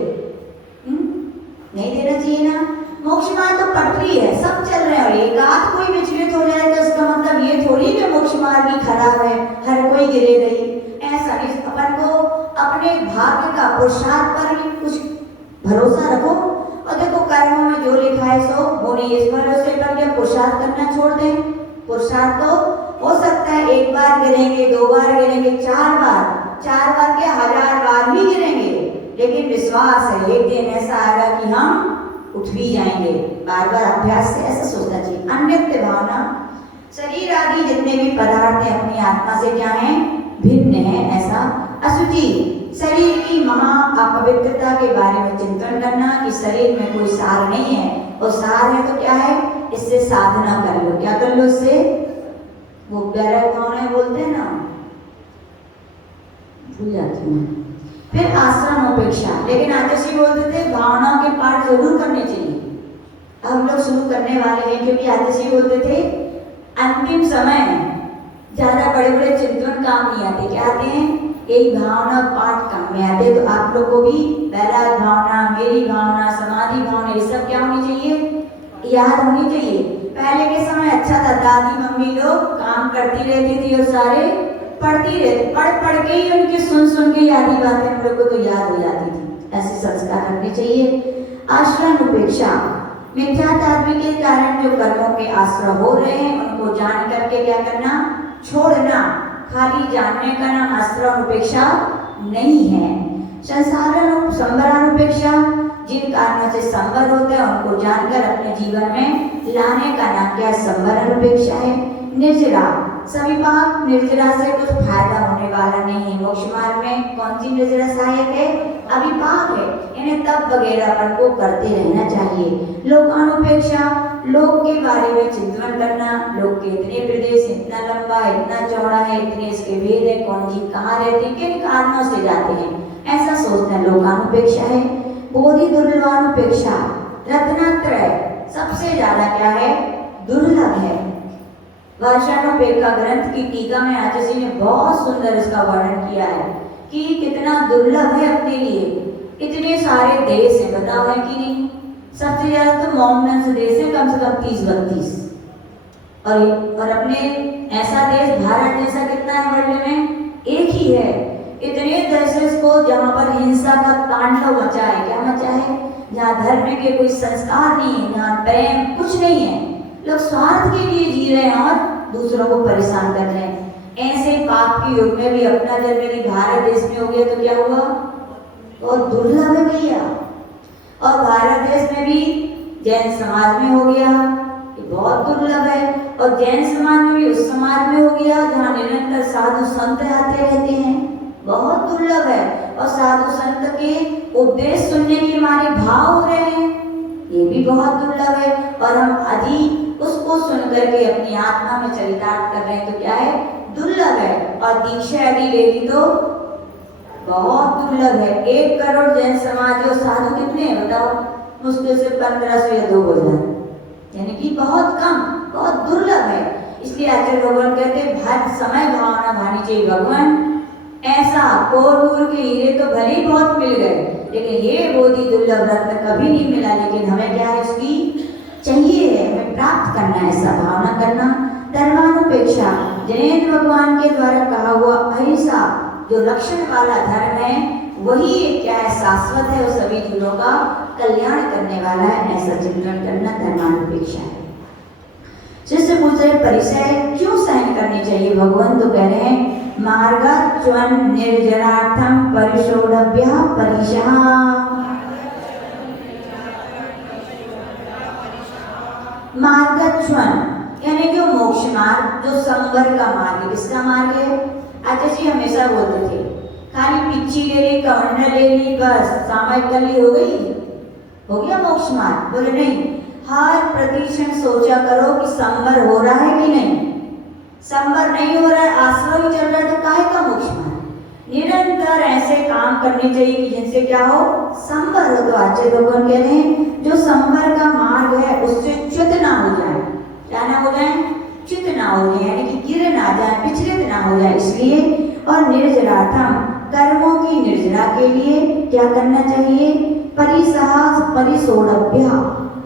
नहीं देना चाहिए ना। मोक्ष मार्ग तो पटरी है, सब चल रहे हैं और एक आध कोई विचलित हो जाए तो उसका मतलब ये थोड़ी कि मोक्ष मार्ग ही खराब है, हर कोई गिरे गई। ऐसा नहीं, अपन को अपने भाग्य का पुरुषार्थ पर भी कुछ भरोसा रखो और देखो कर्मों में जो लिखा है सो होने, इस भरोसे पर क्या पुरुषार्थ करना छोड़ दें? पुरुषार्थ तो हो सकता है एक बार गिरेंगे, दो बार गिरेंगे, चार बार के 1000 बार भी गिरेंगे, लेकिन विश्वास है एक दिन ऐसा आएगा कि हम उठ भी जाएंगे। बार बार अभ्यास से ऐसा सोचना चाहिए। अन्यत्य भावना, शरीर आदि जितने भी पदार्थ हैं अपनी आत्मा से क्या है? भिन्न है। ऐसा अशुचि, शरीर की महा अपवित्रता के बारे में चिंतन करना कि शरीर में कोई सार नहीं है और सार है तो क्या है? इससे साधना कर लो। क्या कर लो इससे? वो प्यारा भावना बोलते हैं ना, भूल जाती हूँ। फिर आश्रम उपेक्षा, लेकिन आचार्य बोलते थे भावनाओं के पाठ जरूर करने चाहिए। हम लोग शुरू करने वाले हैं क्योंकि आचार्य बोलते थे अंतिम समय ज्यादा बड़े बड़े चिंतन काम नहीं आते, क्या आते हैं? यही भावना पाठ काम में आते। तो आप लोग को भी बैराग भावना, मेरी भावना, समाधि भावना, ये सब क्या होनी चाहिए? याद होनी चाहिए। पहले के समय अच्छा था, दादी मम्मी लोग काम करती रहती थी और सारे पढ़ती रहती, पढ़ के ही उनकी सुन के याद ही बातें हम लोग को तो याद हो जाती थी। ऐसे संस्कार रखने चाहिए। आश्रम उपेक्षा, मिथ्यात्व के कारण जो कर्मों के आश्रय हो रहे हैं उनको जान करके क्या करना? छोड़ना। खाली जानने का नाम आश्रम उपेक्षा नहीं है। संवरानुपेक्षा, जिन कारणों से संवर होते हैं उनको जानकर अपने जीवन में लाने का नाम क्या? संवरानुपेक्षा है। निर्जरा, सविपाक, निर्जरा से कुछ फायदा होने वाला नहीं है। मोक्ष मार्ग में कौन सी निर्जरा सहायक है? अविपाक है। इन्हें तप वगैरह अपन को करते रहना चाहिए। लोकानुपेक्षा, लोक के बारे में चिंतन करना, लोक के इतने प्रदेश, इतना लंबा, इतना चौड़ा है, इतने इसके भेद है, कौन जी कहाँ रहते, किन कारणों से जाते हैं, ऐसा सोचना लोकानुपेक्षा है। बोधि दुर्लभानुपेक्षा, रत्नत्रय सबसे ज्यादा क्या है? दुर्लभ है। वर्षानुपेक्षा का ग्रंथ की टीका में आचार्य जी ने बहुत सुंदर इसका वर्णन किया है कि कितना दुर्लभ है अपने लिए। इतने सारे देश हैं, बताओ है कि नहीं? सबसे ज्यादा तो मॉमनस देश है, कम से कम 30-32, और अपने ऐसा देश भारत जैसा कितना है वर्ल्ड में? एक ही है। इतने देशों को जहाँ पर हिंसा का तांडव मचा है, क्या मचा है? जहाँ धर्म के कोई संस्कार नहीं है, जहाँ प्रेम कुछ नहीं है, लोग स्वार्थ के लिए जी रहे हैं और दूसरों को परेशान कर रहे हैं। ऐसे पाप के युग में भी अपना जन्म यदि भारत देश में हो गया तो क्या हुआ? बहुत दुर्लभ है भैया। और भारत देश में भी जैन समाज में हो गया, ये बहुत दुर्लभ है। और जैन समाज में भी उस समाज में हो गया जहाँ निरंतर साधु संत आते रहते हैं, बहुत दुर्लभ है। और साधु संत के उपदेश सुनने के हमारे भाव हो रहे हैं, ये भी बहुत दुर्लभ है। और हम आदि उसको सुन करके अपनी आत्मा में चरितार्थ कर रहे हैं तो क्या है? दुर्लभ है। और दीक्षा यदि लेगी तो बहुत दुर्लभ है। 1 करोड़ जैन समाज और साधु कितने हैं बताओ? मुश्किल से 1500 या 2000, यानी कि बहुत कम, बहुत दुर्लभ है। इसलिए आचार्य भगवान कहते हैं हर समय भावना भानी चाहिए भगवान ऐसा कोर के हीरे तो भले ही बहुत मिल गए, लेकिन ये बोधि दुर्लभ रत्न कभी नहीं मिला। लेकिन हमें क्या है? उसकी चाहिए है, हमें प्राप्त करना है, ऐसा भावना करना। धर्मानुपेक्षा, जैन भगवान के द्वारा कहा हुआ अहिंसा जो लक्षण वाला धर्म है वही क्या है? शाश्वत है और सभी जीवों का कल्याण करने वाला है, ऐसा चिंतन करना धर्मानुपेक्षा है। शिष्य पूछ रहे परिचय क्यों सहन करनी चाहिए? भगवान तो कह रहे हैं मार्गच्वन निर्जरार्थम परिशोधभ्य परिशः। मार्गच्वन यानी जो मोक्ष मार्ग, जो संवर का मार्ग है। किसका मार्ग है? आचार्य जी हमेशा बोलते थे खाली पिच्ची ले ली, कवंडा ले ली, बस सामायिक कर ली, हो गई, हो गया मोक्ष मार्ग? बोले नहीं, हर प्रतिक्षण सोचा करो कि संवर हो रहा है कि नहीं। संवर नहीं हो रहा है, आश्रम चल रहा है, तो काहे का मोक्ष मार्ग। निरंतर ऐसे काम करने चाहिए कि जिनसे क्या हो, संवर हो। तो आचार्य भगवान कह रहे हैं जो संवर का मार्ग है उससे च्युत ना हो जाए। क्या ना हो जाए, च्युत ना हो जाए, यानी कि गिर ना जाए, विचलित ना हो जाए, इसलिए। और निर्जरार्थम, कर्मों की निर्जरा के लिए क्या करना चाहिए, परिसह परिसोढ़भ्य,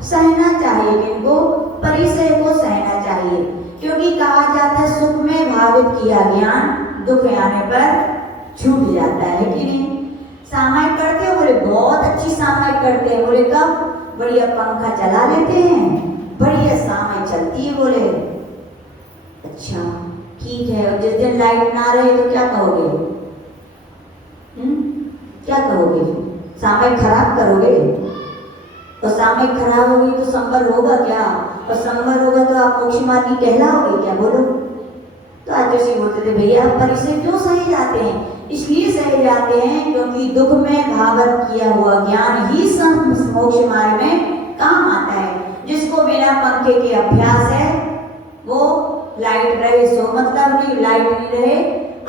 सहना चाहिए। किनको, परिसय को सहना चाहिए। क्योंकि कहा जाता है सुख में भावित किया ज्ञान दुख आने पर छूट जाता है कि नहीं। सामायिक करते हो, बोले बहुत अच्छी सामायिक करते हैं। बोले कब, बढ़िया पंखा चला लेते हैं, बढ़िया सामायिक चलती है। बोले अच्छा ठीक है, और जिस दिन लाइट ना रहे तो क्या कहोगे, क्या कहोगे, सामायिक खराब करोगे। तो सामायिक खराब होगी तो संवर होगा क्या, और संवर होगा तो आप मोक्ष मार्गी कहलाओगे क्या, बोलो। तो आचार्य बोलते थे भैया परिचय क्यों सहे जाते हैं, इसलिए सहे जाते हैं क्योंकि दुख में भावित किया हुआ ज्ञान ही मोक्ष मार्ग में काम आता है। जिसको बिना पंखे के अभ्यास है वो लाइट रहे सो मतलब नहीं, लाइट नहीं रहे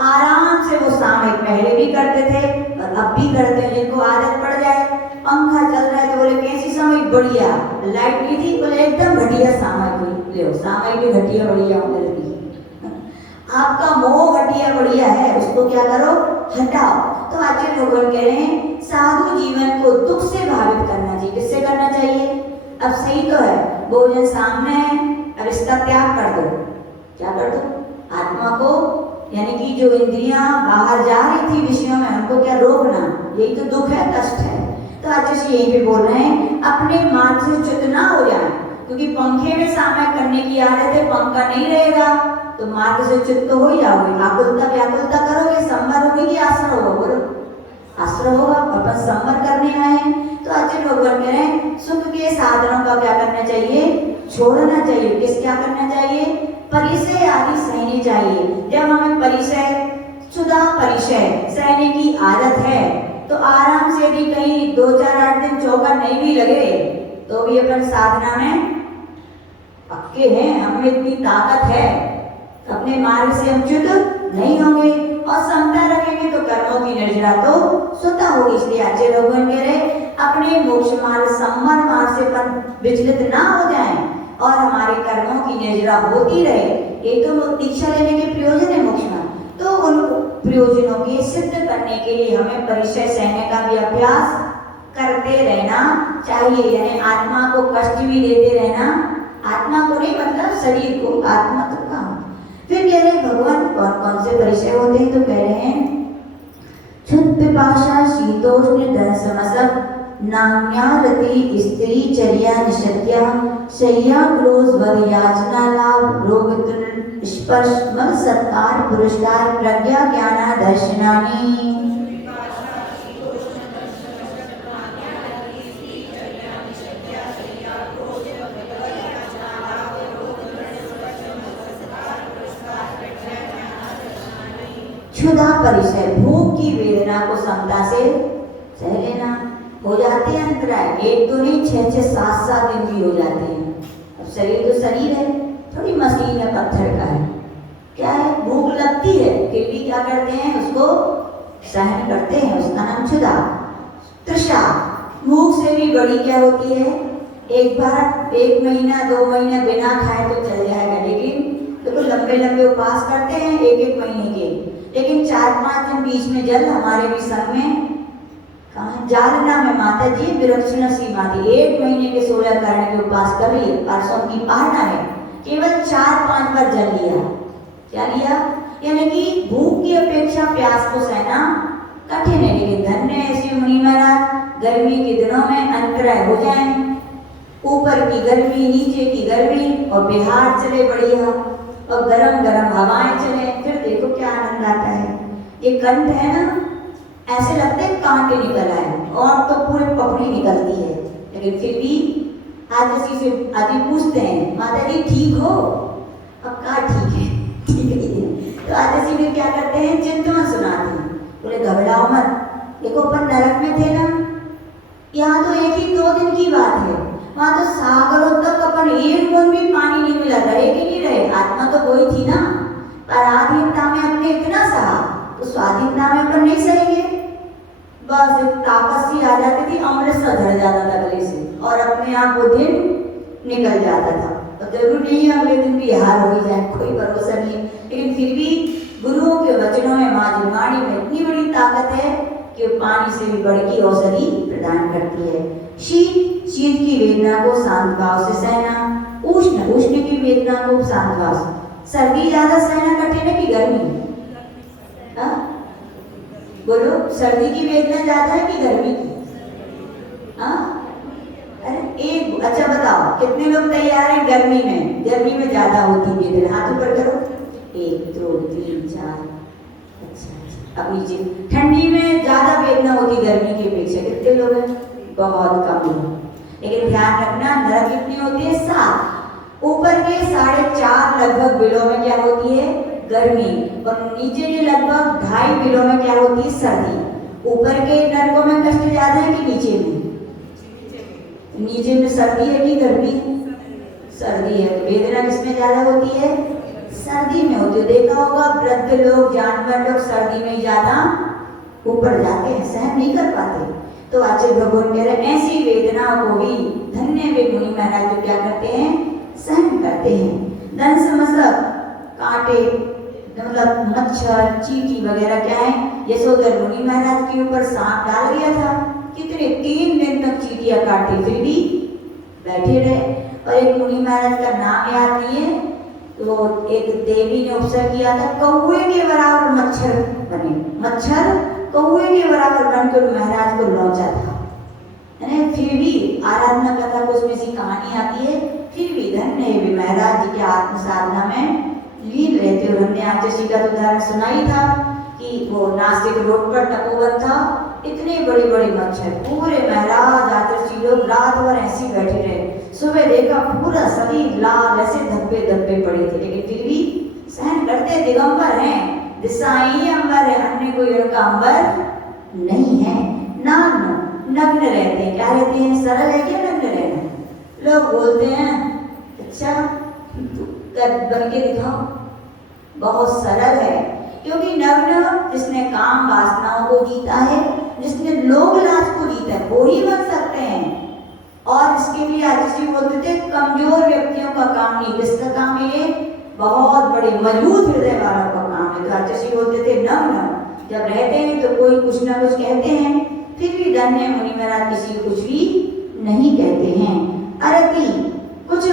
आराम से वो सामायिक पहले भी करते थे और अब भी करते हैं। जिनको आदत पड़ जाए, पंखा चल रहा है तो बोले कैसी सामायिक, बढ़िया। लाइट नहीं थी, बोले एकदम घटिया सामायिक ले, सामायिक भी घटिया बढ़िया होने लगी। आपका मोह घटिया बढ़िया है, उसको क्या करो, हटाओ। तो आचार्य भगवान कह रहे हैं साधु जीवन को दुख से भावित करना चाहिए। किससे करना चाहिए, अब सही तो है, भोजन सामने है, अब इसका त्याग कर दो। क्या कर दो, आत्मा को, यानी कि जो इंद्रियां बाहर जा रही थी विषयों में, उनको क्या रोकना, यही तो दुख है, कष्ट है। तो आचार्य यही भी बोल रहे हैं अपने मार्ग से च्युत ना हो जाए, क्योंकि पंखे में सामायिक करने की आदत है, पंखा नहीं रहेगा तो मार्ग से च्युत तो हो ही जाओगे। आकुलता व्याकुलता करोगे, संवर होगी कि आश्रय होगा, बोलो आश्रय होगा। अपन संवर करने आए हैं। तो आचार्य भगवान कह रहे हैं सुख के साधनों का क्या करना चाहिए, छोड़ना चाहिए। किस क्या करना चाहिए, परिचय आदि सहने चाहिए। जब हमें परिचय, क्षुधा परिचय सहने की आदत है तो आराम से भी कहीं 2-4-8 दिन चौका नहीं भी लगे तो भी अपन साधना में पक्के हैं, हमें इतनी ताकत है, अपने मार्ग से हम च्युत नहीं होंगे और समता रखेंगे तो कर्मों की निर्जरा तो स्वतः होगी। इसलिए आचार्य भगवान कह रहे अपने मोक्ष मार्ग संवर मार्ग से पर विचलित ना हो जाएं और हमारे कर्मों की निर्जरा होती रहे। ये तो दीक्षा लेने के प्रयोजन है मोक्ष मार्ग, तो उन प्रयोजनों के सिद्ध करने के लिए हमें परिचय सहने का भी अभ्यास करते रहना चाहिए। यानी आत्मा को कष्ट भी देते रहना, आत्मा को नहीं मतलब शरीर को, आत्मा तो कहाँ। फिर कह रहे भगवान कौन कौन से परिचय होते हैं, तो कह रहे हैं क्षुत् पिपाशा शीतोष्ण दंसमसक नाम्यारति स्त्री चर्या निषद्या शय्या क्रोध वध याचना लाभ रोग स्पर्श मल सत्कार पुरस्कार प्रज्ञा ज्ञाना दर्शनानि। क्षुधा परिचय, भूख की वेदना को समता से सह लेना। हो जाते हैं अंतराय, 1-2 नहीं 6-6 7-7 दिन भी हो जाते हैं। अब शरीर तो शरीर है, थोड़ी मशीन है, पत्थर का है, क्या है, भूख लगती है फिर भी क्या करते हैं, उसको सहन करते हैं, उसका नाम क्षुधा। तृषा, भूख से भी बड़ी क्या होती है, एक बार 1 महीना 2 महीना बिना खाए तो चल जाएगा, लेकिन देखो लंबे लंबे उपवास करते हैं 1-1 महीने के, लेकिन 4-5 दिन बीच में जल हमारे भी संग में कहाँ, जालना में माता जी विरक्षण सीमा थी, 1 महीने के 16 कारण के उपवास कर रही है, परसों की पारना है, केवल 4-5 बार जल लिया। क्या लिया, यानी कि भूख की अपेक्षा प्यास को सहना कठिन है। लेकिन धन्य ऐसी मुनि महाराज गर्मी के दिनों में अंतराय हो जाए, ऊपर की गर्मी नीचे की गर्मी और बिहार चले बढ़िया और गरम गरम हवाएं चले, फिर देखो क्या आनंद आता है। ये कंठ है ना, ऐसे लगते हैं कांटे निकल आए और तो पूरे पपड़ी निकलती है, लेकिन फिर भी आदर्शी से आदि पूछते हैं माता जी ठीक हो, अब क्या ठीक है, ठीक है। तो आदर्शी फिर क्या करते हैं, चिंतन सुनाते हैं, बोले घबराओ मत, देखो अपन नरक में थे ना, यहाँ तो 1 ही 2 दिन की बात है, वहां तो सागरों तक अपन एक बूंद भी पानी नहीं मिला, रहे कि नहीं रहे, आत्मा तो वही थी ना। पराधीनता में अपने इतना सहा तो स्वाधीनता में अपन नहीं सहेंगे। बस एक ताकत सी आ जाती थी, अमृत सा झड़ जाता था गले से और अपने आप वो दिन निकल जाता था। तो जरूर नहीं है अगले दिन भी हार हो ही जाए, कोई भरोसा नहीं है, लेकिन फिर भी गुरुओं के वचनों में, माँ जिनवाणी में इतनी बड़ी ताकत है कि पानी से भी बढ़ की औषधि प्रदान करती है। शीत की वेदना को शांत भाव से सहना, उष्ण की वेदना को शांत भाव से। सर्दी ज्यादा सहना कठिन है कि गर्मी? बोलो, सर्दी की वेदना ज्यादा है कि गर्मी की? अरे एक अच्छा बताओ, कितने लोग तैयार हैं गर्मी में? गर्मी में ज्यादा होती वेदना, हाथ ऊपर करो। 1 2 3 4। अच्छा, अब नीचे। ठंडी में ज्यादा वेदना होती गर्मी की अपेक्षा, कितने लोग हैं? बहुत कम लोग। लेकिन ध्यान रखना, नरक कितनी होती है? 7। ऊपर के 4.5 लगभग बिलों में क्या होती है? गर्मी। और नीचे के लगभग 2.5 बिलों में क्या होती है? सर्दी। ऊपर के नरकों में कष्ट ज्यादा है कि नीचे में? नीचे में सर्दी है कि गर्मी? सर्दी है। तो वेदना किसमें ज्यादा होती है? सर्दी में होती है। देखा होगा वृद्ध लोग, जानवर लोग सर्दी में ज्यादा ऊपर जाते हैं, सहन नहीं कर पाते। तो आचार्य भगवान कह रहे हैं ऐसी वेदना को भी धन्य वे मुनि महाराज जो क्या करते हैं? सहन करते हैं। दंश मतलब कांटे, मतलब मच्छर, चींटी वगैरह क्या है? यशोधर मुनि महाराज के ऊपर सांप डाल गया था, कितने 3 दिन तक चींटियां काटे, फिर भी बैठे रहे। और एक मुनि महाराज का नाम याद नहीं है, तो एक देवी ने उपसर्ग किया था, कौवे के बराबर मच्छर बने, मच्छर कौवे के बराबर बनकर महाराज को लौचा था, है। फिर भी आराधना कथा को उसमें सी कहानी आती है, फिर भी धन्य है महाराज जी के आत्म साधना में लीन रहते। और हमने आचार्य का उदाहरण सुनाई था कि वो नासिक रोड पर तपोवन था, इतने बड़े बड़े मच्छर, पूरे महाराज आचार्य लोग रात भर ऐसे बैठे रहे। सुबह देखा पूरा शरीर लाल, ऐसे धब्बे धब्बे पड़े थे, लेकिन फिर भी सहन करते। दिगंबर हैं, दिशाई अंबर है, अन्य कोई उनका अंबर नहीं है। नग्न रहते हैं। क्या रहते हैं? सरल है क्या नग्न रहना? लोग बोलते हैं अच्छा बन के दिखाओ, बहुत सरल है, क्योंकि नग्न जिसने काम वासनाओं को जीता है, जिसने लोग लाज को जीता है, वो ही बन सकते हैं। और इसके लिए आचार्य बोलते थे कमजोर व्यक्तियों का काम नहीं, किसका काम है? ये बहुत बड़े मजबूत हृदय वालों का काम है। तो आचार्य बोलते थे नग्न जब रहते हैं तो कोई कुछ ना कुछ कहते हैं, फिर भी धन्य मुनि महाराज किसी को कुछ भी नहीं कहते हैं। अरति कुछ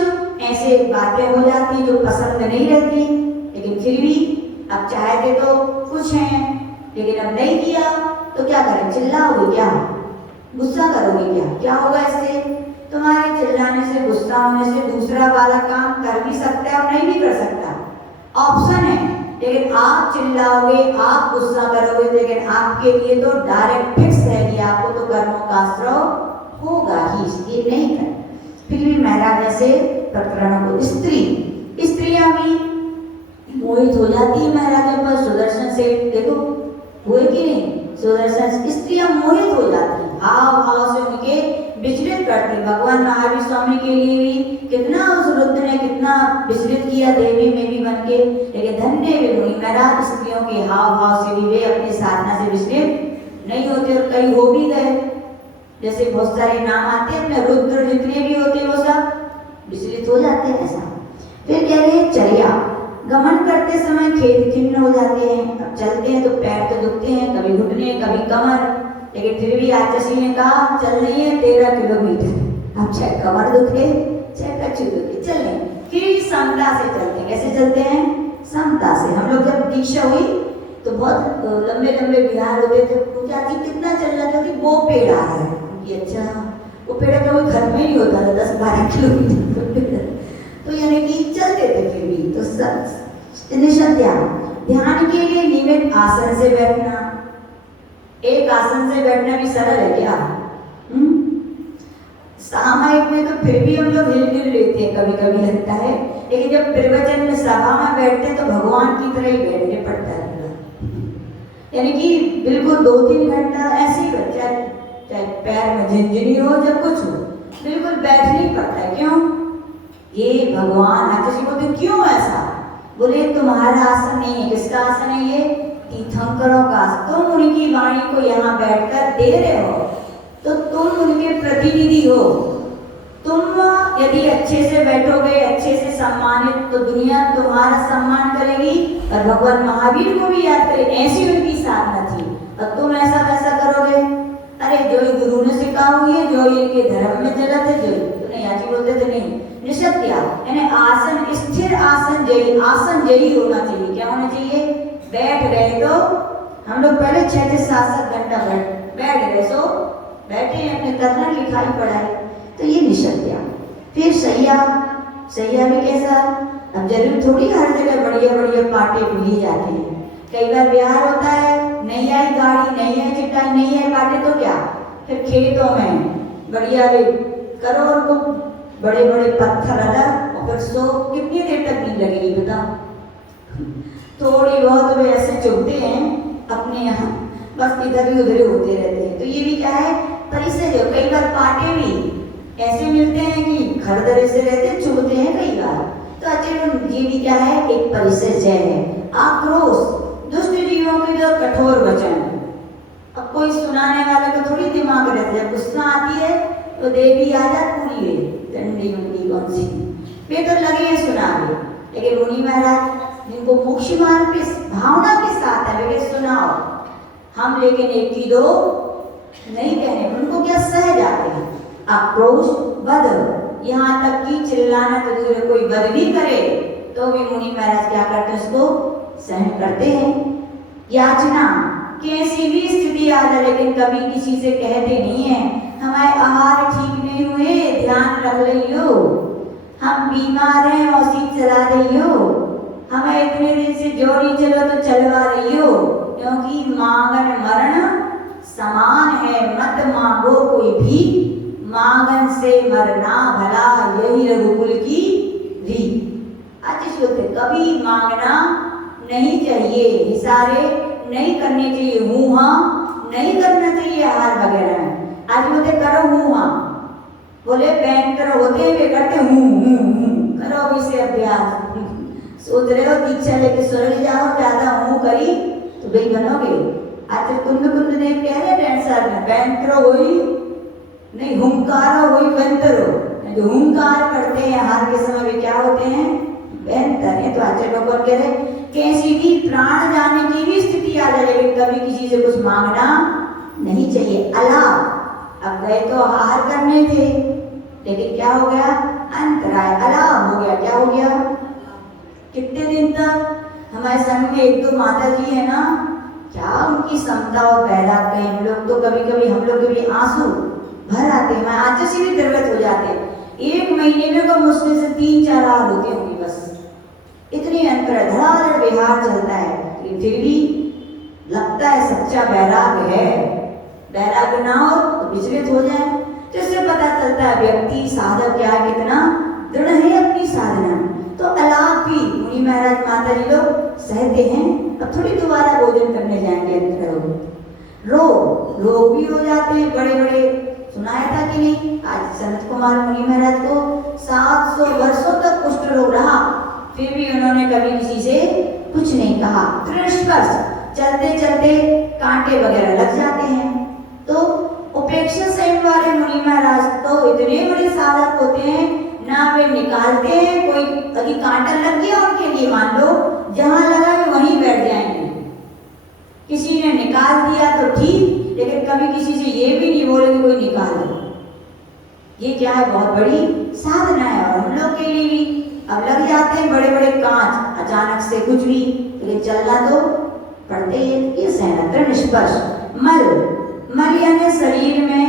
ऐसे बातें हो जाती जो पसंद नहीं रहती, लेकिन फिर भी अब चाहते तो कुछ हैं, लेकिन अब नहीं किया तो क्या करें? चिल्लाओगे क्या? गुस्सा करोगे क्या? क्या होगा इससे? तुम्हारे चिल्लाने से, गुस्सा होने से दूसरा वाला काम कर भी सकता है और नहीं भी कर सकता, ऑप्शन है। लेकिन आप चिल्लाओगे, आप गुस्सा करोगे, लेकिन आपके लिए तो डायरेक्ट फिक्स है कि आपको तो कर्मों का आश्रय होगा ही, इसलिए नहीं कर। फिर भी महाराज ऐसे प्रकरणों को, स्त्रियां भी मोहित हो जाती है महाराज पर। सुदर्शन से देखो हुए कि नहीं? सुदर्शन स्त्रियां मोहित हो जाती है, हाव भाव से उनके विचलित करती। भगवान महावीर स्वामी के लिए भी कितना उस रुद्र ने कितना विचलित किया, देवी में भी बन के, लेकिन धन्य वे मुनि महाराज स्त्रियों के हाव भाव से भी वे अपनी साधना से विचलित नहीं होते, और कई हो भी गए। जैसे बहुत सारे नाम आते हैं अपने, रुद्र जितने भी होते हैं वो सब विचलित हो जाते हैं। ऐसा फिर कह रहे हैं चर्या, गमन करते समय खेत खिन्न हो जाते हैं। अब चलते हैं तो पैर तो दुखते हैं, कभी घुटने कभी कमर, लेकिन फिर भी आचार्य ने कहा चल रही है 13 किलोमीटर। अब चाहे कमर दुखे चाहे कच्ची दुखे, चल रहे फिर भी समता से चलते हैं। कैसे चलते हैं? समता से। हम लोग जब दीक्षा हुई तो बहुत लंबे लंबे विहार होते थे, पूछा थी कितना चल रहा था? वो पेड़ आ रहा है कि अच्छा, वो पेड़ तो घर में ही होता था 10-12 किलोमीटर, तो यानी कि चलते थे फिर भी। तो निश्चल ध्यान के लिए नियमित आसन से बैठना। एक आसन से बैठना भी सरल है क्या? सामायिक में तो फिर भी हम लोग हिल लेते हैं, कभी कभी लगता है, लेकिन जब प्रवचन में सभा में बैठते हैं तो भगवान की तरह ही बैठने पड़ता है। यानी कि बिल्कुल 2-3 घंटा ऐसे ही बैठ, चाहे पैर में झिनझिनी हो, जब कुछ हो, बिल्कुल बैठ नहीं पड़ता है। क्यों? ये भगवान आचार्य बोलते क्यों ऐसा? बोले तुम्हारा आसन नहीं है। किसका आसन है ये? तीर्थंकरों का आसन। तुम उनकी वाणी को यहाँ बैठकर दे रहे हो तो तुम उनके प्रतिनिधि हो। तुम यदि अच्छे से बैठोगे, अच्छे से सम्मानित, तो दुनिया तुम्हारा सम्मान करेगी और भगवान महावीर को भी याद करे। ऐसी उनकी साधना थी। और तुम ऐसा वैसा करोगे, अरे जो गुरु ने सिखाया हुई है, जो इनके धर्म में चला थे, जो तो नहीं आजी बोलते थे नहीं निषत्या, यानी आसन स्थिर आसन जयी, आसन जयी होना चाहिए। क्या होना चाहिए? बैठ गए तो हम लोग पहले 6 से 7 घंटा बैठ गए, सो बैठे अपने करना लिखाई पढ़ाई, तो ये निषत्या। फिर सैया, सैया भी कैसा? अब जरूर थोड़ी हर जगह बढ़िया बढ़िया पाटे मिली जाते हैं। कई बार बिहार होता है, नहीं आई गाड़ी, नहीं आई चिट्टाई, नहीं आई पाटे, तो क्या फिर खेतों में बढ़िया वे करो, उनको बड़े बड़े पत्थर अलग, और फिर सो कितनी देर तक नहीं लगेगी बताओ? थोड़ी बहुत वे ऐसे चुभते हैं अपने यहाँ, बस इधर ही उधर होते रहते हैं। तो ये भी क्या है? परिसर। जो कई बार पाटे भी ऐसे मिलते हैं कि खरदरे से रहते, चुभते हैं कई बार। तो अच्छा ये भी क्या है? एक परिसर जय है। आक्रोश, दुष्ट जीवों के जो कठोर वचन। अब कोई सुनाने वाले को थोड़ी दिमाग रहता है, गुस्सा आती है तो देवी आ जा पूरी है डंडी उंडी कौन सी, वे तो लगे हैं सुनाने। लेकिन मुनि महाराज जिनको मोक्ष मार्ग के भावना के साथ है, वे सुनाओ हम, लेकिन एक की दो नहीं कहने, उनको क्या सह जाते हैं। आक्रोश वध, यहाँ तक कि चिल्लाना तो दूसरे कोई वध भी करे तो भी मुनि महाराज क्या करते हैं? उसको सहन करते हैं। याचना, कैसी भी स्थिति आ जाए लेकिन कभी किसी से कहते नहीं है हमारे आहार ठीक नहीं हुए, ध्यान रख लियो, हम बीमार हैं औषधि चला रही हो, हमें इतने दिन से जोड़ी चलो तो चलवा रही हो, क्योंकि मांगन मरण समान है, मत मांगो कोई भी, मांगन से मरना भला, यही रघुकुल की रीत। अच्छी सोते, कभी मांगना नहीं चाहिए, इशारे नहीं करने चाहिए, हूँ हाँ नहीं करना चाहिए आहार वगैरह। आज बोलते करो हूँ हाँ, बोले बैंकर होते वे करते हूँ, करो इसे अभ्यास। सोच रहे हो दीक्षा लेके स्वर्ग जाओ, ज्यादा हूँ करी तो भाई बनोगे। आज कुंद कुंद ने कह रहे डैंसर में बैंकर हुई नहीं, हुंकारो हुई बैंतर हो। जो हुंकार करते हैं आहार के समय वे क्या होते हैं? बैंतर है। तो आचार्य भगवान कह रहे कैसी भी प्राण जाने की भी स्थिति आ जाए लेकिन कभी किसी से कुछ मांगना नहीं चाहिए। अलाप, अब गए तो आहार करने थे लेकिन क्या हो गया? अंतराय, अलाप हो गया। क्या हो गया? कितने दिन तक हमारे संग में एक दो माता जी है ना, क्या उनकी समता और बैराग गए। हम लोग तो कभी कभी हम लोग के भी आंसू भर आते हैं, आंसू से भी दर्द हो जाते हैं। एक महीने में तो मुश्किल से 3-4 हार होती होंगी बस, इतनी अंतर धड़ाधड़ विहार चलता है। लेकिन फिर भी लगता है सच्चा बैराग है। बैराग ना हो तो विचलित हो जाए, तो इससे पता चलता है व्यक्ति साधक क्या कितना दृढ़ है अपनी साधना। तो अलाप भी मुनि महाराज माता जी लोग सहते हैं। अब थोड़ी दोबारा भोजन करने जाएंगे। रोग भी हो जाते हैं बड़े बड़े, सुनाया था कि नहीं? आज संत कुमार मुनि महाराज को 700 वर्षों तक कुष्ठ रोग रहा, फिर भी उन्होंने कभी किसी से कुछ नहीं कहा। त्रिस्पर्श, चलते चलते कांटे वगैरह लग जाते हैं। तो उपेक्षा सहन वाले मुनि महाराज तो इतने बड़े साधक होते हैं ना, वे निकालते हैं। कोई अभी कांटा लग गया उनके लिए, मान लो जहां लगा वे वहीं बैठ जाएंगे। किसी ने निकाल दिया तो ठीक, लेकिन कभी किसी से ये भी नहीं बोले कि कोई निकाल दो। ये क्या है? बहुत बड़ी साधना है। और हम लोग के लिए भी अब लग जाते हैं बड़े बड़े कांच अचानक से कुछ भी, लेकिन चलना तो पड़ते ही। ये सहना। निष्पर्श, मल यानी शरीर में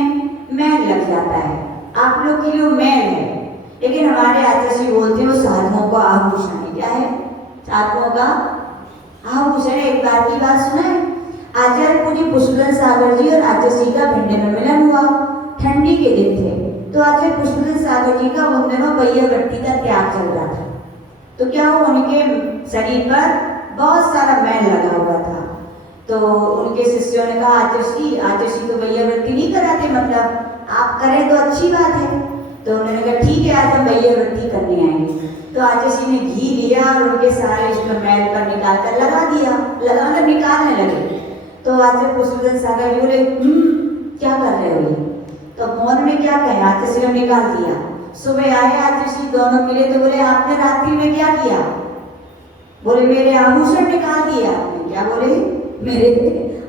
मैल लग जाता है। आप लोग के लिए मैल है, लेकिन हमारे आचार्य बोलते हैं वो साधुओं का आभूषण है। क्या है? साधुओं का आभूषण। एक बार की बात सुना है, आचार्य पूज्य पुष्कर सागर जी और आचार्य जी का भिंडे में मिलन हुआ। ठंडी के दिन थे, तो आचार्य पुष्कर सागर जी का उन दिनों बैया व्यक्ति का त्याग चल रहा था। तो क्या हुआ? उनके शरीर पर बहुत सारा मैल लगा हुआ था। तो उनके शिष्यों ने कहा आचार्य जी तो बैया व्यक्ति नहीं कराते, मतलब आप करें तो अच्छी बात है। तो उन्होंने कहा ठीक है आज हम भैया वृद्धि करने आएंगे। तो आचार्य ने घी लिया और उनके सारे इसमें मैल पर निकाल कर लगा दिया, लगाकर निकालने लगे। तो आचार्य पुष्पदत्त सागर जी बोले क्या कर रहे हो ये? तो मौन में क्या कहे, आचार्य ने निकाल दिया। सुबह आए आचार्य दोनों मिले तो बोले आपने रात्रि में क्या किया? बोले मेरे आभूषण निकाल दिए आपने। क्या बोले? मेरे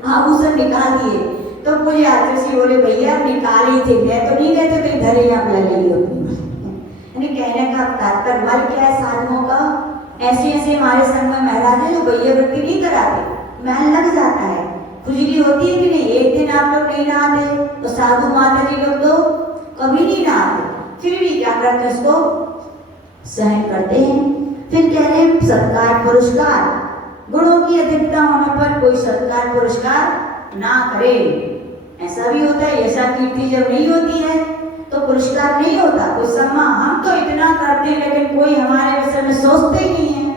आभूषण निकाल दिए। तो मुझे आचार्य बोले भैया निकाले ही थे, मैं तो नहीं गए थे कहीं धरे आप ले ली होती। यानी कहने का तात्पर्य बल क्या है साधुओं का, ऐसे ऐसे हमारे संग में महाराज है जो भैया वृत्ति नहीं कराते, मैल लग जाता है, खुजली होती है कि नहीं। एक दिन आप लोग नहीं नहाते तो साधु माता जी लोग तो कभी नहीं नहाते, फिर भी क्या करते हैं उसको सहन करते हैं। फिर कह रहे हैं सत्कार पुरस्कार, गुणों की अधिकता होने पर कोई सत्कार पुरस्कार ना करे। ऐसा भी होता है, ऐसा कीर्ति जब नहीं होती है तो पुरस्कार नहीं होता, कोई सम्मान। हम तो इतना करते हैं लेकिन कोई हमारे विषय में सोचते ही नहीं है,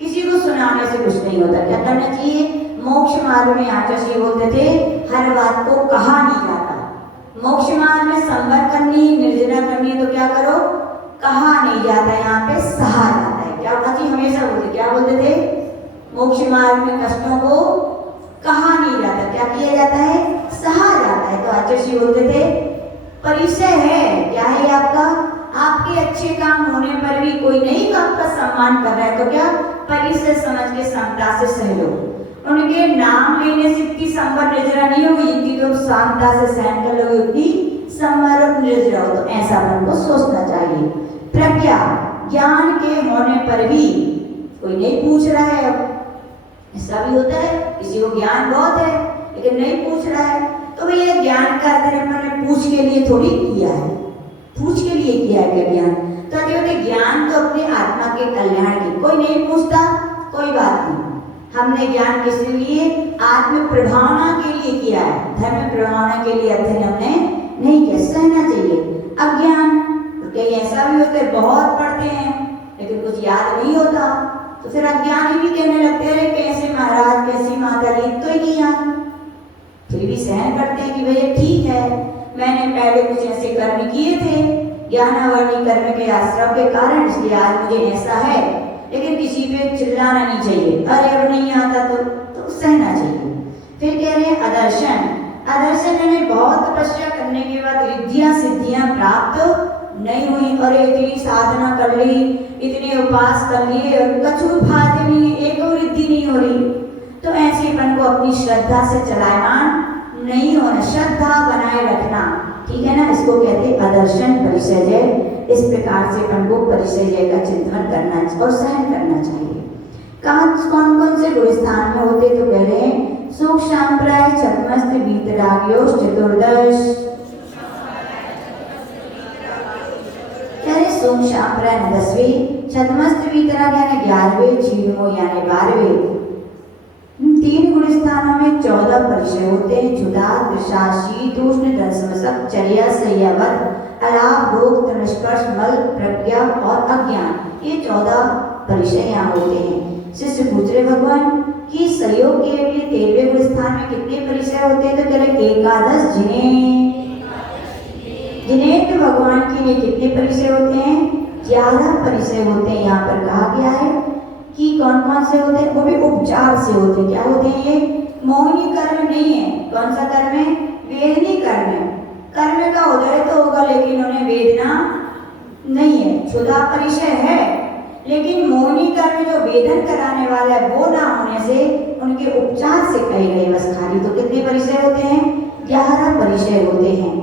किसी को सुनाने से कुछ नहीं होता। क्या करना चाहिए? मोक्ष मार्ग में आचार्य बोलते थे हर बात को कहा नहीं जाता। मोक्ष मार्ग में संवर करनी, निर्जरा करनी तो क्या करो? कहा नहीं जाता, यहाँ पे सहा जाता है। क्या बात हमेशा बोलते, क्या बोलते थे? मोक्ष मार्ग में कष्टों को कहा नहीं जाता, क्या किया जाता है? सहा जाता है। तो आचार्य बोलते थे परिचय है, क्या है आपका? आपके अच्छे काम होने पर भी कोई नहीं आपका सम्मान कर रहा है तो क्या परिचय समझ के समता से सह लो। उनके नाम लेने से इतनी संवर निर्जरा नहीं होगी जितनी तुम शांता से सहन कर लोगे उतनी संवर और निर्जरा हो। तो ऐसा मन को सोचना चाहिए। प्रज्ञा, ज्ञान के होने पर भी कोई नहीं पूछ रहा है। अब ऐसा भी होता है किसी को ज्ञान बहुत है लेकिन नहीं पूछ रहा है, तो भैया ज्ञान का मैंने पूछ के लिए थोड़ी किया है, पूछ के लिए किया है क्या ज्ञान? तो कहते ज्ञान तो अपने आत्मा के कल्याण की, कोई नहीं पूछता कोई बात नहीं। हमने ज्ञान किस लिए? आत्म प्रभावना के लिए किया है, धर्म प्रभावना के लिए अध्ययन हमने नहीं किया। सहना चाहिए। अज्ञान तो कहीं ऐसा भी होता है बहुत पढ़ते हैं लेकिन कुछ याद नहीं होता, तो फिर अज्ञानी भी कहने लगते हैं कैसे महाराज कैसी माता जी तो ही नहीं याद, फिर भी सहन करते हैं कि भैया ठीक है मैंने पहले कुछ ऐसे कर्म किए थे ज्ञानावर्णी कर्म के आश्रम के कारण, इसलिए आज मुझे ऐसा है। लेकिन किसी पे चिल्लाना नहीं चाहिए, अरे अब नहीं आता तो सहना चाहिए। फिर कह रहे हैं अदर्शन। अदर्शन यानी बहुत तपस्या करने के बाद रिद्धियां सिद्धियां प्राप्त नहीं हुई, अरे इतनी साधना कर ली, इतने उपास कर लिए और कछु फायदे नहीं, एक वृद्धि नहीं हो रही, तो ऐसेपन को अपनी श्रद्धा से चलायमान नहीं होना, श्रद्धा बनाए रखना, ठीक है ना। इसको कहते हैं अदर्शन परिचय। इस प्रकार से अपन को परिचय का चिंतन करना और सहन करना चाहिए। कौन कौन से गुण स्थान में होते? तो कह रहे हैं सुख सांप्राय छद्मस्त वीतराग्योश चतुर्दश। कह रहे सुख सांप्राय 10वें, छद्मस्त वीतराग यानी 11वें, छीणमो यानी 12वें। 3 गुण स्थानों में 14 परिचय होते हैं। क्षुधा, तृषा, शीतोष्ण, दंशमशक, चर्या, संयमत, अलाप, भोग, निष्कर्ष, मल, प्रज्ञा और अज्ञान, ये 14 परिचय यहाँ होते हैं। शिष्य पूछ रहे भगवान कि सहयोग के लिए 13वें गुण स्थान में कितने परिचय होते हैं? तो कह रहे 11 जिन्हें तो भगवान के लिए कितने परिचय होते हैं? 11 परिचय होते हैं। यहाँ पर कहा गया है कि कौन कौन से होते हैं, वो भी उपचार से होते हैं। क्या होते हैं ये? मोहिनी कर्म नहीं है। कौन सा कर्म है? वेदनी कर्म है। कर्म का उदय तो होगा लेकिन उन्हें वेदना नहीं है। क्षुधा परिचय है लेकिन मोहिनी कर्म जो वेदन कराने वाला है वो ना होने से उनके उपचार से कहे गए बस खाली। तो कितने परिचय होते हैं? 11 परिचय होते हैं।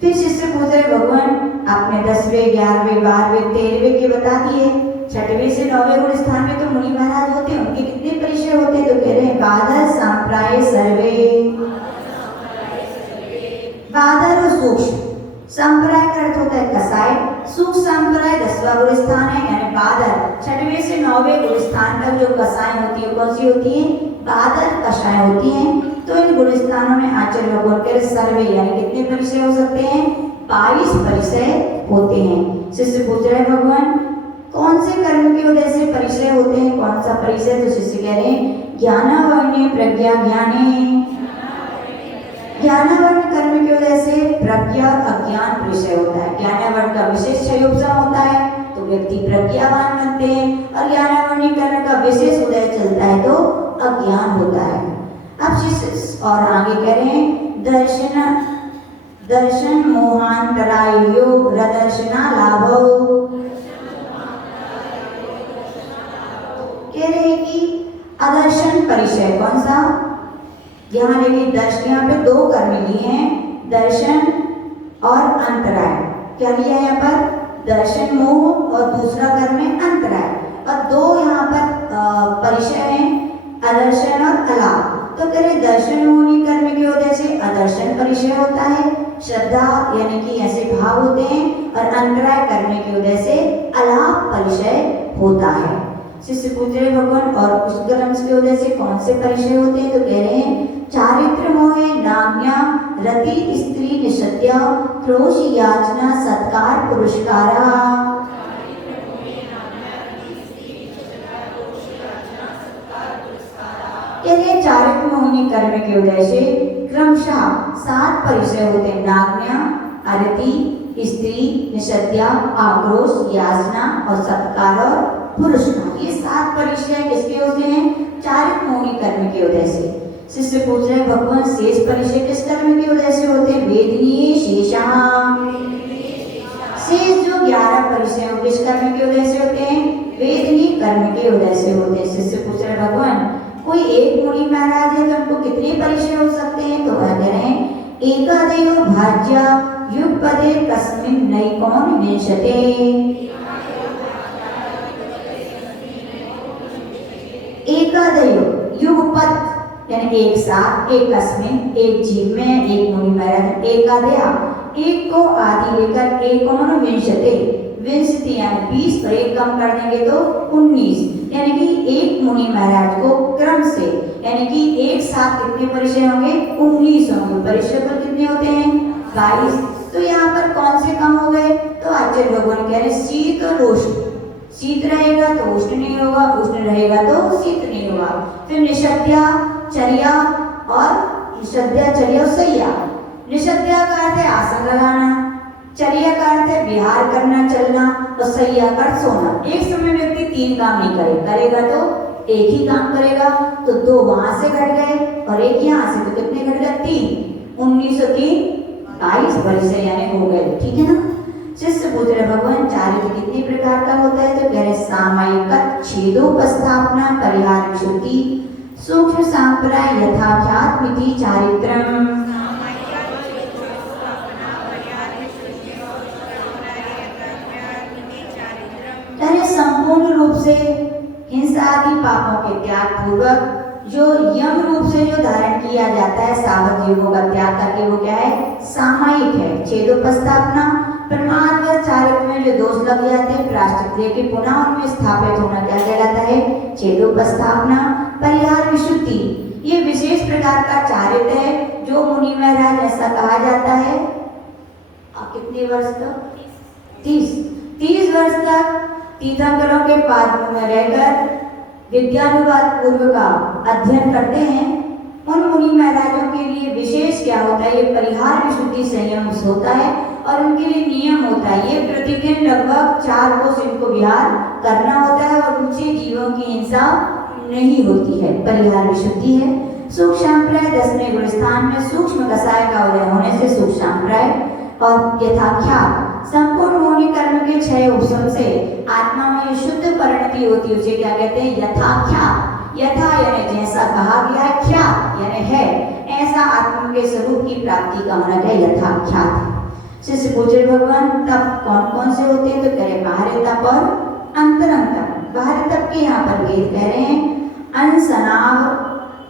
फिर शिष्य पूछ रहे भगवान आपने 10वें, 11वें, 12वें, 13वें के बता दिए, 6वें से 9वें गुण स्थान में तो मुनि महाराज होते हैं, उनके कितने परिचय होते हैं? तो कह रहे हैं बादर, सांप्राय, सर्वे। बादर और सूक्ष्म, संप्राय का अर्थ होता है कसाय, सूक्ष्म संप्राय 10वां गुण स्थान है यानी बादर। 6वें से 9वें गुण स्थान तक जो कसाय होती है कौन सी होती है? बादर कषाय होती हैं। तो इन गुण स्थानों में आचार्य भगवान के सर्वे यानी कितने परिचय हो सकते हैं? 22 परिचय होते हैं। शिष्य पूछ रहे भगवान कौन से कर्म की वजह से परिचय होते हैं? कौन सा परिचय? तो शिष्य कह रहे हैं ज्ञानावर्ण्य प्रज्ञा ज्ञाने। ज्ञानावर्ण कर्म की वजह से प्रज्ञा अज्ञान परिचय होता है। ज्ञानावर्ण का विशेष क्षय उपशम होता है तो व्यक्ति प्रज्ञावान बनते हैं, और ज्ञानावर्ण कर्म का विशेष उदय चलता है तो अज्ञान होता है। अब शिष्य और आगे कह रहे हैं दर्शन मोहांतरायो प्रदर्शना लाभो। कह रहे हैं कि अदर्शन परिचय कौन सा, यहाँ देखिए दर्शन, यहाँ पे दो कर्म लिए हैं, दर्शन और अंतराय। क्या लिया है यहाँ पर, दर्शन मोह और दूसरा कर्म है अंतराय, और दो यहाँ पर परिचय हैं, अदर्शन और अलाभ। तो कह रहे दर्शन मोहनी कर्म की वजह से अदर्शन परिचय होता है, श्रद्धा यानी कि ऐसे भाव होते हैं, और अंतराय करने की वजह से अलाभ परिचय होता है। शिष्य पूछ रहे भगवान और उस कर्म की वजह से कौन से परिचय होते हैं, तो कह रहे हैं चारित्र मोहे नाज्ञा रति स्त्री निषद्या क्रोश याचना सत्कार पुरस्कारा। कह रहे चारित्र मोहिनी कर्म की वजह से क्रमशः 7 परिचय होते हैं, नाज्ञा, अरति, स्त्री, निषद्या, आक्रोश, याचना और सत्कार और पुरस्कार। ये 7 परिचय किसके होते हैं, चारित्र मोहिनी कर्म की वजह से। शिष्य पूछ रहे भगवान शेष परिचय किस कर्म की वजह से होते हैं, वेदनीय शेषा। शेष जो 11 परिचय किस कर्म की वजह से होते हैं, वेदनीय कर्म की वजह से होते हैं। शिष्य पूछ रहे भगवान कोई एक मुनि महाराज है तो उनको कितने परिचय हो सकते हैं, तो वह कह रहे हैं एकादेव भाज्या युगपदे कस्मिन् नैकोन विंशते। एकादेव युगपद यानी एक साथ, एक कस्मिन एक जीव में, एक मुनि महाराज, एकादया एक को आदि लेकर एकोन विंशते, विंशति यानी 20 पर एक कम कर देंगे तो 19, यानी कि एक मुनि महाराज को क्रम से यानी कि एक साथ कितने परिचय होंगे, 19 होंगे। परिचय पर कितने होते हैं, 22। तो यहाँ पर कौन से कम हो गए, तो आचार्य भगवान कह रहे शीत और उष्ण, शीत रहेगा तो उष्ण नहीं होगा, उष्ण रहेगा तो शीत नहीं होगा। फिर निषद्या चर्या और निषद्या चर्या और सैया। निषद्या का अर्थ है आसन लगाना, चर्या का अर्थ है विहार करना चलना, और सैया का अर्थ सोना। एक समय व्यक्ति 3 काम नहीं करेगा तो एक ही काम करेगा, तो 2 वहां से घट गए और एक यहाँ से, तो कितने घट गए, 3। 19 और 3 22 परिचय यानी हो गए, ठीक है ना। शिष्य पूछ रहे भगवान चारित्र कितने प्रकार का होता है, तो कह रहे सामयिक छेदोपस्थापना परिहार विशुद्धि सूक्ष्म सांप्रदाय यथाख्यात मिति चारित्रम। संपूर्ण रूप से हिंसा आदि पापों के त्याग पूर्वक जो यम रूप से जो धारण किया जाता है, सावध युगों का त्याग करके, वो क्या है, सामायिक है। छेदोपस्थापना प्रमाणवश चारित्र में जो दोष लग जाते हैं प्रायश्चित के पुनः उनमें स्थापित होना क्या कहलाता है, छेदोपस्थापना। परिहार विशुद्धि ये विशेष प्रकार का चारित्र है जो मुनि महाराज ऐसा कहा जाता है। अब कितने वर्ष तक, 30 वर्ष तक तीर्थंकरों के पाद में रहकर विद्यानुवाद पूर्व का अध्ययन करते हैं। उन मुनि महाराजों के लिए विशेष क्या होता है, ये परिहार विशुद्धि संयम होता है, और उनके लिए नियम होता है, ये प्रतिदिन लगभग 4 कोस इनको विहार करना होता है, और ऊंचे जीवों की हिंसा नहीं होती है, परिहार विशुद्धि है। सूक्ष्म संप्राय 10वें गुणस्थान में सूक्ष्म कसाय का उदय होने से सूक्ष्म संप्राय, और यथाख्यात संपूर्ण मौनी कर्म के क्षय उपशम से आत्मा में शुद्ध परिणति होती है, उसे क्या कहते हैं, यथाख्यात। यथा यानी जैसा कहा गया है, ख्यात यानी है, ऐसा आत्मा के स्वरूप की प्राप्ति का होना क्या, यथाख्यात। शिष्य पूछे भगवान तप कौन कौन से होते हैं, तो कह रहे बाहरी तप और अंतरंग तप। बाहरी तप के यहाँ पर वेद कह रहे हैं अनसनाव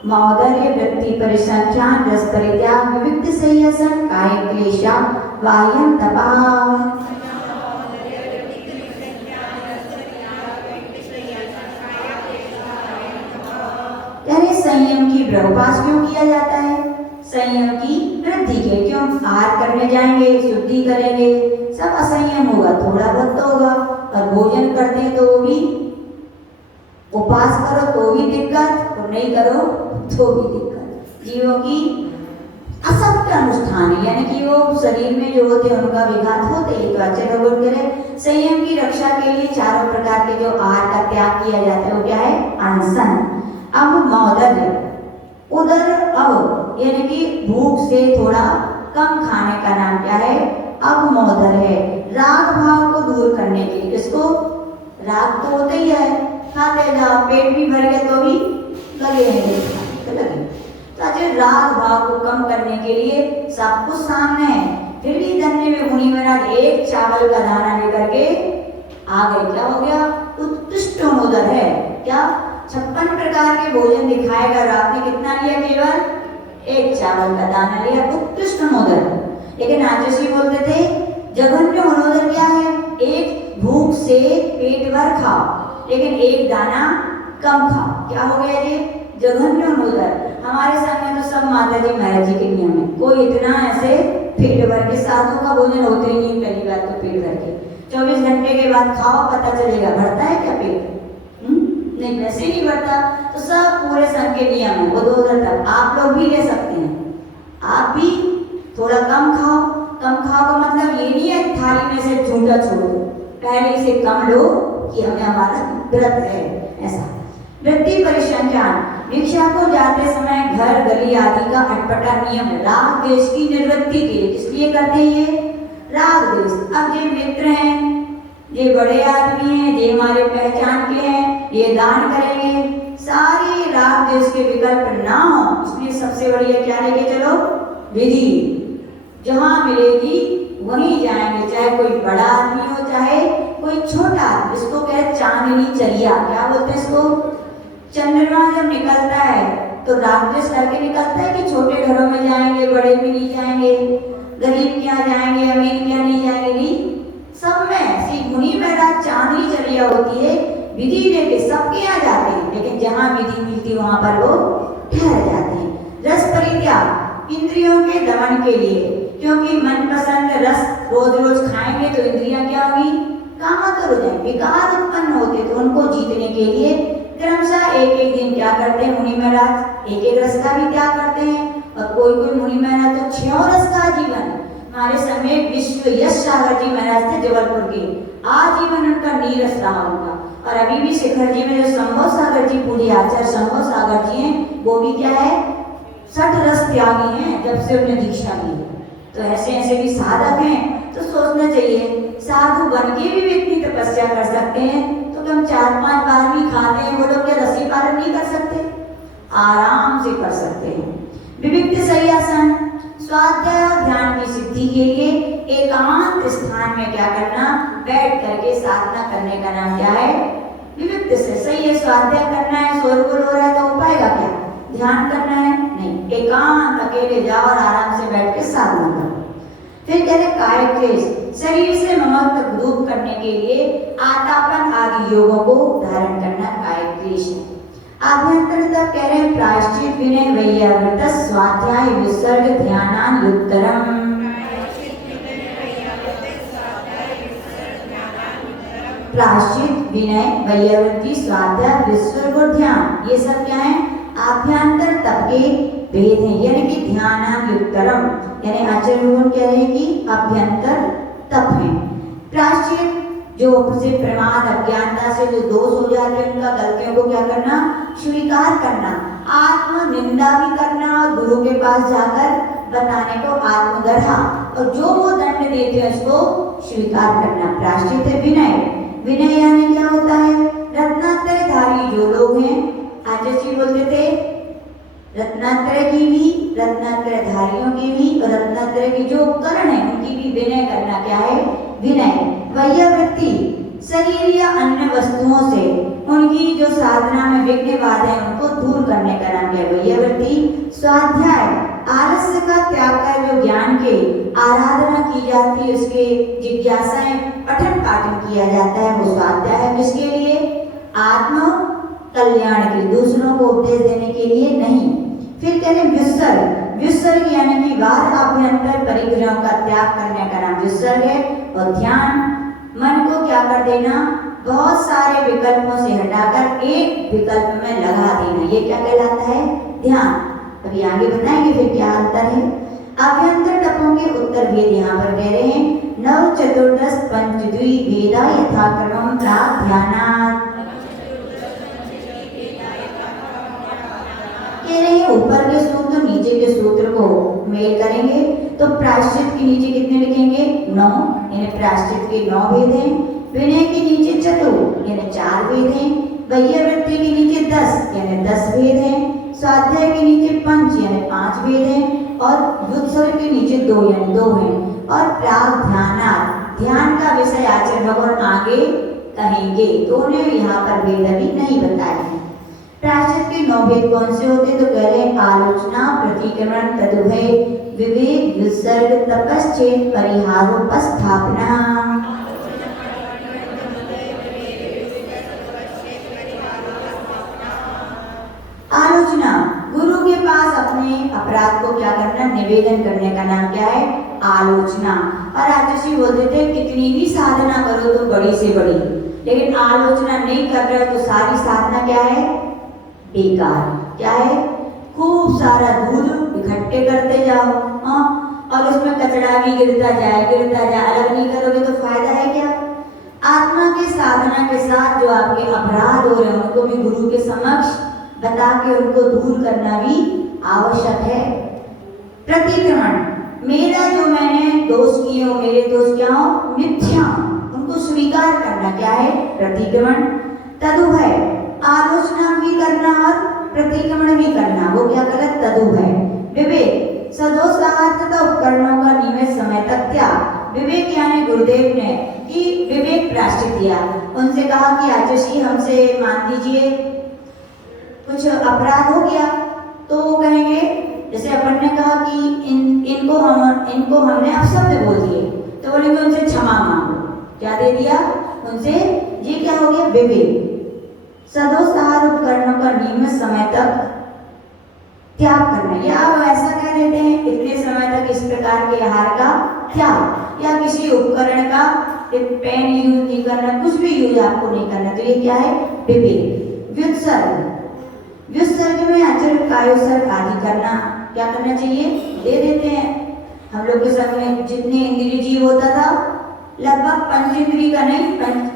मौदर्य वृत्ति परिसंख्यान रस परित्याग विविक्त संयसन काय क्लेशा वायम तपा। यानी संयम की प्रभुपास क्यों किया जाता है, संयम की वृद्धि के, क्यों आहार करने जाएंगे, शुद्धि करेंगे, सब असंयम होगा, थोड़ा बहुत तो होगा, और भोजन करते हैं तो भी, उपास करो तो भी दिक्कत, और नहीं करो तो भी दिक्कत। जीवों की असत्य अनुष्ठान, यानी कि वो शरीर में जो होते हैं उनका विघात होते ही तो आचार्य भगवान कह रहे संयम की रक्षा के लिए चारों प्रकार के जो आहार का त्याग किया जाता है वो क्या है? अनशन। अब मौदर्य, उदर अब यानी कि भूख से थोड़ा कम खाने का नाम क्या है? अब मौदर है। राग भाव को दूर करने के लिए, इसको राग तो होता ही है, खाते जाओ पेट भी भर गया तो भी लगे रहेंगे। तो आज राग भाव को कम करने के लिए सब कुछ सामने है, फिर भी धन्य में मुनि महाराज एक चावल का दाना लेकर के आ गए। क्या हो गया? उत्कृष्ट मोदर है। क्या 56 प्रकार के भोजन दिखाएगा और आपने कितना लिया? केवल एक चावल का दाना लिया, उत्कृष्ट मोदर। लेकिन आचार्य बोलते थे जघन्य मनोदर क्या है? एक भूख से पेट भर खाओ लेकिन एक दाना कम खाओ। क्या हो गया ये? जघन्य मनोदर। हमारे सामने तो सब माता जी महाराज जी के नियम है, कोई इतना ऐसे पेट भर के साधु का भोजन होते ही नहीं। पहली बात तो पेट भर के 24 घंटे के बाद खाओ, पता चलेगा भरता है क्या पेट? नहीं, वैसे नहीं बढ़ता। तो सब पूरे संघ के नियम है, वो 2000 तक आप लोग भी ले सकते हैं। आप भी थोड़ा कम खाओ। कम खाओ का मतलब ये नहीं है थाली में से झूठा छोड़ो, पहले इसे कम लो कि हमें हमारा व्रत है। ऐसा वृत्ति परिसंख्यान, भिक्षा को जाते समय घर गली आदि का अटपटा नियम राग देश की निवृत्ति के लिए। किस लिए करते हैं ये? राग देश। अब ये मित्र हैं, ये बड़े आदमी हैं, ये हमारे पहचान के हैं, ये दान करेंगे, सारे राग देश के विकल्प ना हो, इसलिए सबसे बढ़िया क्या लेके चलो? विधि। जहाँ मिलेगी वहीं जाएंगे, चाहे कोई बड़ा आदमी हो चाहे कोई छोटा आदमी। इसको कहते चांदनी चरिया। क्या बोलते हैं इसको? चंद्रमा जब निकलता है तो रागदेश करके निकलता है कि छोटे घरों में जाएंगे, बड़े में नहीं जाएंगे, गरीब के यहाँ जाएंगे, अमीर के यहाँ नहीं जाएंगे, नहीं, सब में श्री मुनि महाराज चांदनी चरिया होती है, विधि लेके सबके यहाँ जाते हैं, लेकिन जहाँ विधि मिलती है वहां पर वो ठहर जाते हैं। रस परित्याग, इंद्रियों के दमन के लिए, क्योंकि मनपसंद रस रोज रोज खाएंगे तो इंद्रियां क्या होगी? कामातुर हो जाएंगे, विकार उत्पन्न होते, तो उनको जीतने के लिए क्रमशः एक एक दिन क्या करते हैं मुनि महाराज? एक एक रस का भी त्याग करते हैं। और कोई कोई मुनि महाराज तो 6 रस का जीवन। हमारे समय विश्व यश सागर जी महाराज थे जबलपुर के, आजीवन उनका नीरस रहा उनका। और अभी भी शिखर जी में जो संभव सागर जी पूरी आचार्य संभव सागर जी हैं, वो भी क्या है? 60 रस त्यागी हैं जब से उन्हें दीक्षा ली। तो ऐसे ऐसे भी साधक हैं, तो सोचना चाहिए साधु बन के भी इतनी तपस्या कर सकते हैं, तो हम 4-5 बार भी खाते हैं, वो लोग क्या रसी पालन नहीं कर सकते? आराम से कर सकते हैं। विविक्त शय्यासन, स्वाध्याय ध्यान की सिद्धि के लिए एकांत स्थान में क्या करना? बैठ करके साधना करने का नाम क्या है? विविक्त से। सही है, स्वाध्याय करना है, शोरगुल हो रहा है तो उपायगा क्या? ध्यान करना है? नहीं, एकांत अकेले जाओ और आराम से बैठ के साधना करो। फिर कहते हैं काय क्लेश, शरीर से ममत्व दूर करने के लिए आतापन आदि योगों को धारण करना काय क्लेश है। आभ्यंतरतः कह रहे हैं प्रायश्चित विनय वैयावृत स्वाध्याय विसर्ग ध्यानानुत्तरम। प्रायश्चित विनय वैयावृत्ति स्वाध्याय विसर्ग और ध्यान, ये सब क्या है? आभ्यंतर तप के भेद हैं, यानी कि ध्यानानुत्तरम, यानी आचार्य भगवान कह रहे हैं कि अभ्यंतर तप है। प्रायश्चित जो से प्रमाद अज्ञानता से जो दोष हो जाते हैं उनका गलतियों को क्या करना? स्वीकार करना, आत्म निंदा भी करना और गुरु के पास जाकर बताने को आत्मगर्हा, और जो वो दंड देते हैं उसको स्वीकार करना। प्रायश्चित है विनय। विनय यानी क्या होता है? रत्नात्रयधारी जो लोग हैं, आचार्य जी बोलते थे रत्नात्रय की भी, रत्नात्रयधारियों की भी और रत्नात्रय के जो उपकरण है उनकी भी विनय करना क्या है? विनय। वैयावृत्ति, शरीर या अन्य वस्तुओं से उनकी जो साधना में विघ्न बाधा है उनको दूर करने का नाम है वैयावृत्ति। स्वाध्याय, आलस्य का त्याग कर जो ज्ञान के आराधना की जाती है, उसके जिज्ञासाएं पठन पाठन किया जाता है, वो स्वाध्याय है। किसके लिए? आत्म कल्याण के, दूसरों को उपदेश देने के लिए नहीं। फिर कहते हैं विसर्ग। विसर्ग यानी कि बाहर आभ्यंतर परिग्रहों का त्याग करने का नाम विसर्ग है। और ध्यान, मन को क्या कर देना? बहुत सारे विकल्पों से हटाकर एक विकल्प में लगा देना, ये क्या कहलाता है? ध्यान। अभी आगे बताएंगे फिर क्या अंतर है। आभ्यंतर तपों के उत्तर भेद यहाँ पर कह रहे हैं। नव चतुर्दश पंचद्वी भेदा यथाक्रमम प्राग ध्यानात्। कह रहे हैं ऊपर के सूत्र नीचे के सूत्र को मेल करेंगे तो प्रायश्चित के नीचे कितने लिखेंगे 9, यानी प्रायश्चित के 9 भेद हैं। विनय के नीचे चतुर यानी 4 भेद हैं। वैयवृत्ति के नीचे 10 यानी 10 भेद हैं। स्वाध्याय के नीचे पंच यानी 5 भेद हैं और व्युत्सर्ग के नीचे 2 यानी 2 हैं। और प्राग ध्यानात् ध्यान का विषय आचार्य भगवान आगे कहेंगे तो उन्हें यहाँ पर भेद अभी नहीं बताए हैं। प्रायश्चित के 9 भेद कौन से होते तो कह रहे हैं आलोचना, प्रतिक्रमण, तदुभय, विवेक, विसर्ग, तपश्चेत, परिहारोपस्थापना। आलोचना गुरु के पास अपने अपराध को क्या करना निवेदन करने का नाम क्या है आलोचना। और आचार्य बोलते थे कितनी भी साधना करो तो बड़ी से बड़ी, लेकिन आलोचना नहीं कर रहे तो सारी साधना क्या है बेकार। क्या है खूब सारा दूध इकट्ठे करते जाओ और उसमें कचरा भी गिरता जाए, अलग नहीं करोगे तो फायदा है क्या। आत्मा के साधना के साथ जो आपके अपराध हो रहे हैं उनको भी गुरु के समक्ष बता के उनको दूर करना भी आवश्यक है। प्रतिक्रमण मेरा जो मैंने दोष किए हो मेरे दोष क्या हो मिथ्या, उनको स्वीकार करना क्या है प्रतिक्रमण। तदुभय आलोचना भी करना और प्रतिक्रमण भी करना, वो क्या करे तदुभय। विवेक सदोष तथा उपकरणों का नियमित समय तक त्याग। विवेक यानी गुरुदेव ने कि विवेक प्रायश्चित दिया, उनसे कहा कि आचार्य हमसे मान लीजिए कुछ अपराध हो गया तो वो कहेंगे जैसे अपन ने कहा कि इनको हमने अपशब्द बोल दिए तो बोलेंगे उनसे क्षमा मांगो। क्या दे दिया उनसे, ये क्या हो गया विवेक। सदोष आहार उपकरणों का नियमित समय तक त्याग करना, या ऐसा कह देते हैं इतने समय तक इस प्रकार के आहार का त्याग, या किसी उपकरण का पेन यूज नहीं करना, कुछ भी यूज आपको नहीं करना, तो ये क्या है विवेक। व्युत्सर्ग में आचरण कायोत्सर्ग आदि करना, क्या करना चाहिए दे देते हैं। हम लोग के समय जितने इंद्रिय जीव होता था लगभग पंचेंद्रिय का नहीं,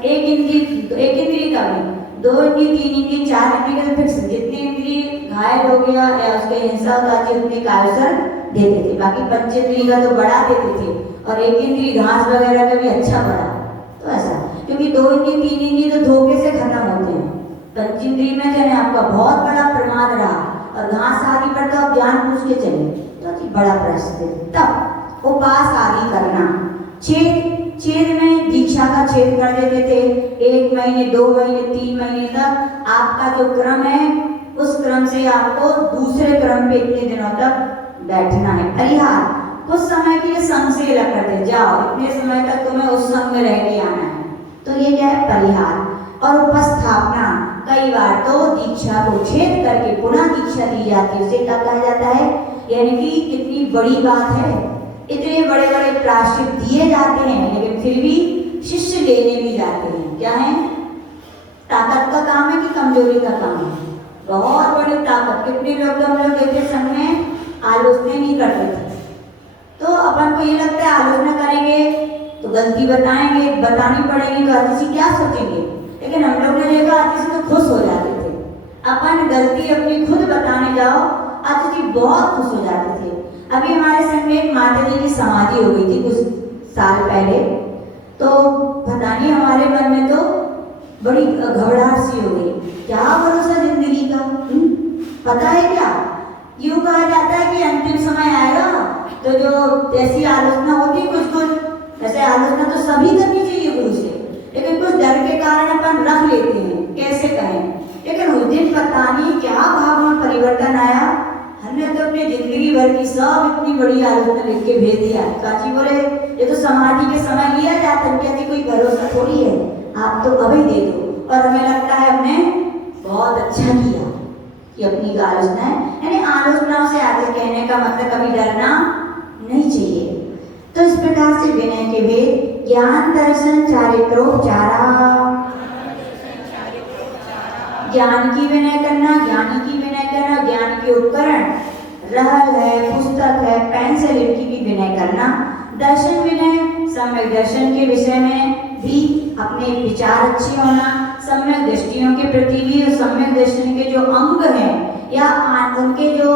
एक इंद्रिय का भी, 2 इंद्रिय 3 इंद्रिय 4 इंद्रिय का फिक्स, जितने इंद्रिय घायल हो गया या उसके हिंसा होता थी उतने कायोत्सर्ग देते थे। बाकी पंचेंद्रिय का तो बढ़ा देते थे और एक इंद्रिय घास वगैरह का भी अच्छा बढ़ा, तो ऐसा क्योंकि 2 इंद्रिय 3 इंद्रिय तो धोखे से खत्म होते हैं। पंचेंद्रिय में जो आपका बहुत बड़ा प्रमाद रहा और घास आदि पर तो आप जान पूछ के चले तो बड़ा प्रश्न। तब उपास आदि करना। छेद में दीक्षा का छेद कर देते थे, 1 महीने 2 महीने 3 महीने तक आपका जो क्रम है उस क्रम से आपको दूसरे क्रम पे इतने दिनों तक बैठना है। परिहार कुछ समय के लिए संघ से अलग कर दे, जाओ इतने समय तक तुम्हें उस संघ में रह के आना है, तो ये क्या है परिहार। और उपस्थापना कई बार तो दीक्षा को छेद करके पुनः दीक्षा दी जाती है, उसे क्या कहा जाता है, यानी कि कितनी बड़ी बात है, इतने बड़े बड़े प्रायश्चित दिए जाते हैं लेकिन फिर भी शिष्य लेने भी जाते हैं। क्या है ताकत का काम है कि कमजोरी का काम है, बहुत बड़ी ताकत। कितने लोग तो हम लोग देखे संघ में आलोचना नहीं करते थे, तो अपन को ये लगता है आलोचना करेंगे तो गलती बतानी पड़ेगी तो आतिशी क्या सोचेंगे, लेकिन हम लोग ने देखा आतिशी तो खुश हो जाते थे। अपन गलती अपनी खुद बताने जाओ आतिशी बहुत खुश हो जाते थे। अभी हमारे संग में एक माता जी की समाधि हो गई थी कुछ साल पहले, तो पता नहीं हमारे मन में तो बड़ी घबराहट सी हो गई, क्या भरोसा जिंदगी का। पता है क्या, यूं कहा जाता है कि अंतिम समय आएगा तो जो जैसी आलोचना होती कुछ वैसे आलोचना तो सभी करनी चाहिए गुरु से, लेकिन कुछ डर के कारण अपन रख लेते हैं कैसे कहें, लेकिन उस दिन पता नहीं क्या भाव में परिवर्तन आया। हमने तो अपनी जिंदगी भर की सब इतनी बड़ी आलोचना लिख के भेज दिया। चाची बोले ये तो समाधि के समय लिया जाता है, क्या कोई भरोसा थोड़ी है, आप तो अभी दे दो। और हमें लगता है हमने बहुत अच्छा किया कि अपनी आलोचना है, यानी आलोचनाओं से आगे कहने का मतलब कभी डरना नहीं चाहिए। तो इस प्रकार से विनय के भेद ज्ञान दर्शन चारित्रोपचारा, ज्ञान की विनय करना, ज्ञानी की विनय करना, ज्ञान के उपकरण रहल है, पुस्तक है, पेन से इनकी भी विनय करना। दर्शन विनय, सम्यक दर्शन के विषय में भी अपने विचार अच्छे होना, सम्यक दृष्टियों के प्रति भी, सम्यक दर्शन के जो अंग हैं या उनके जो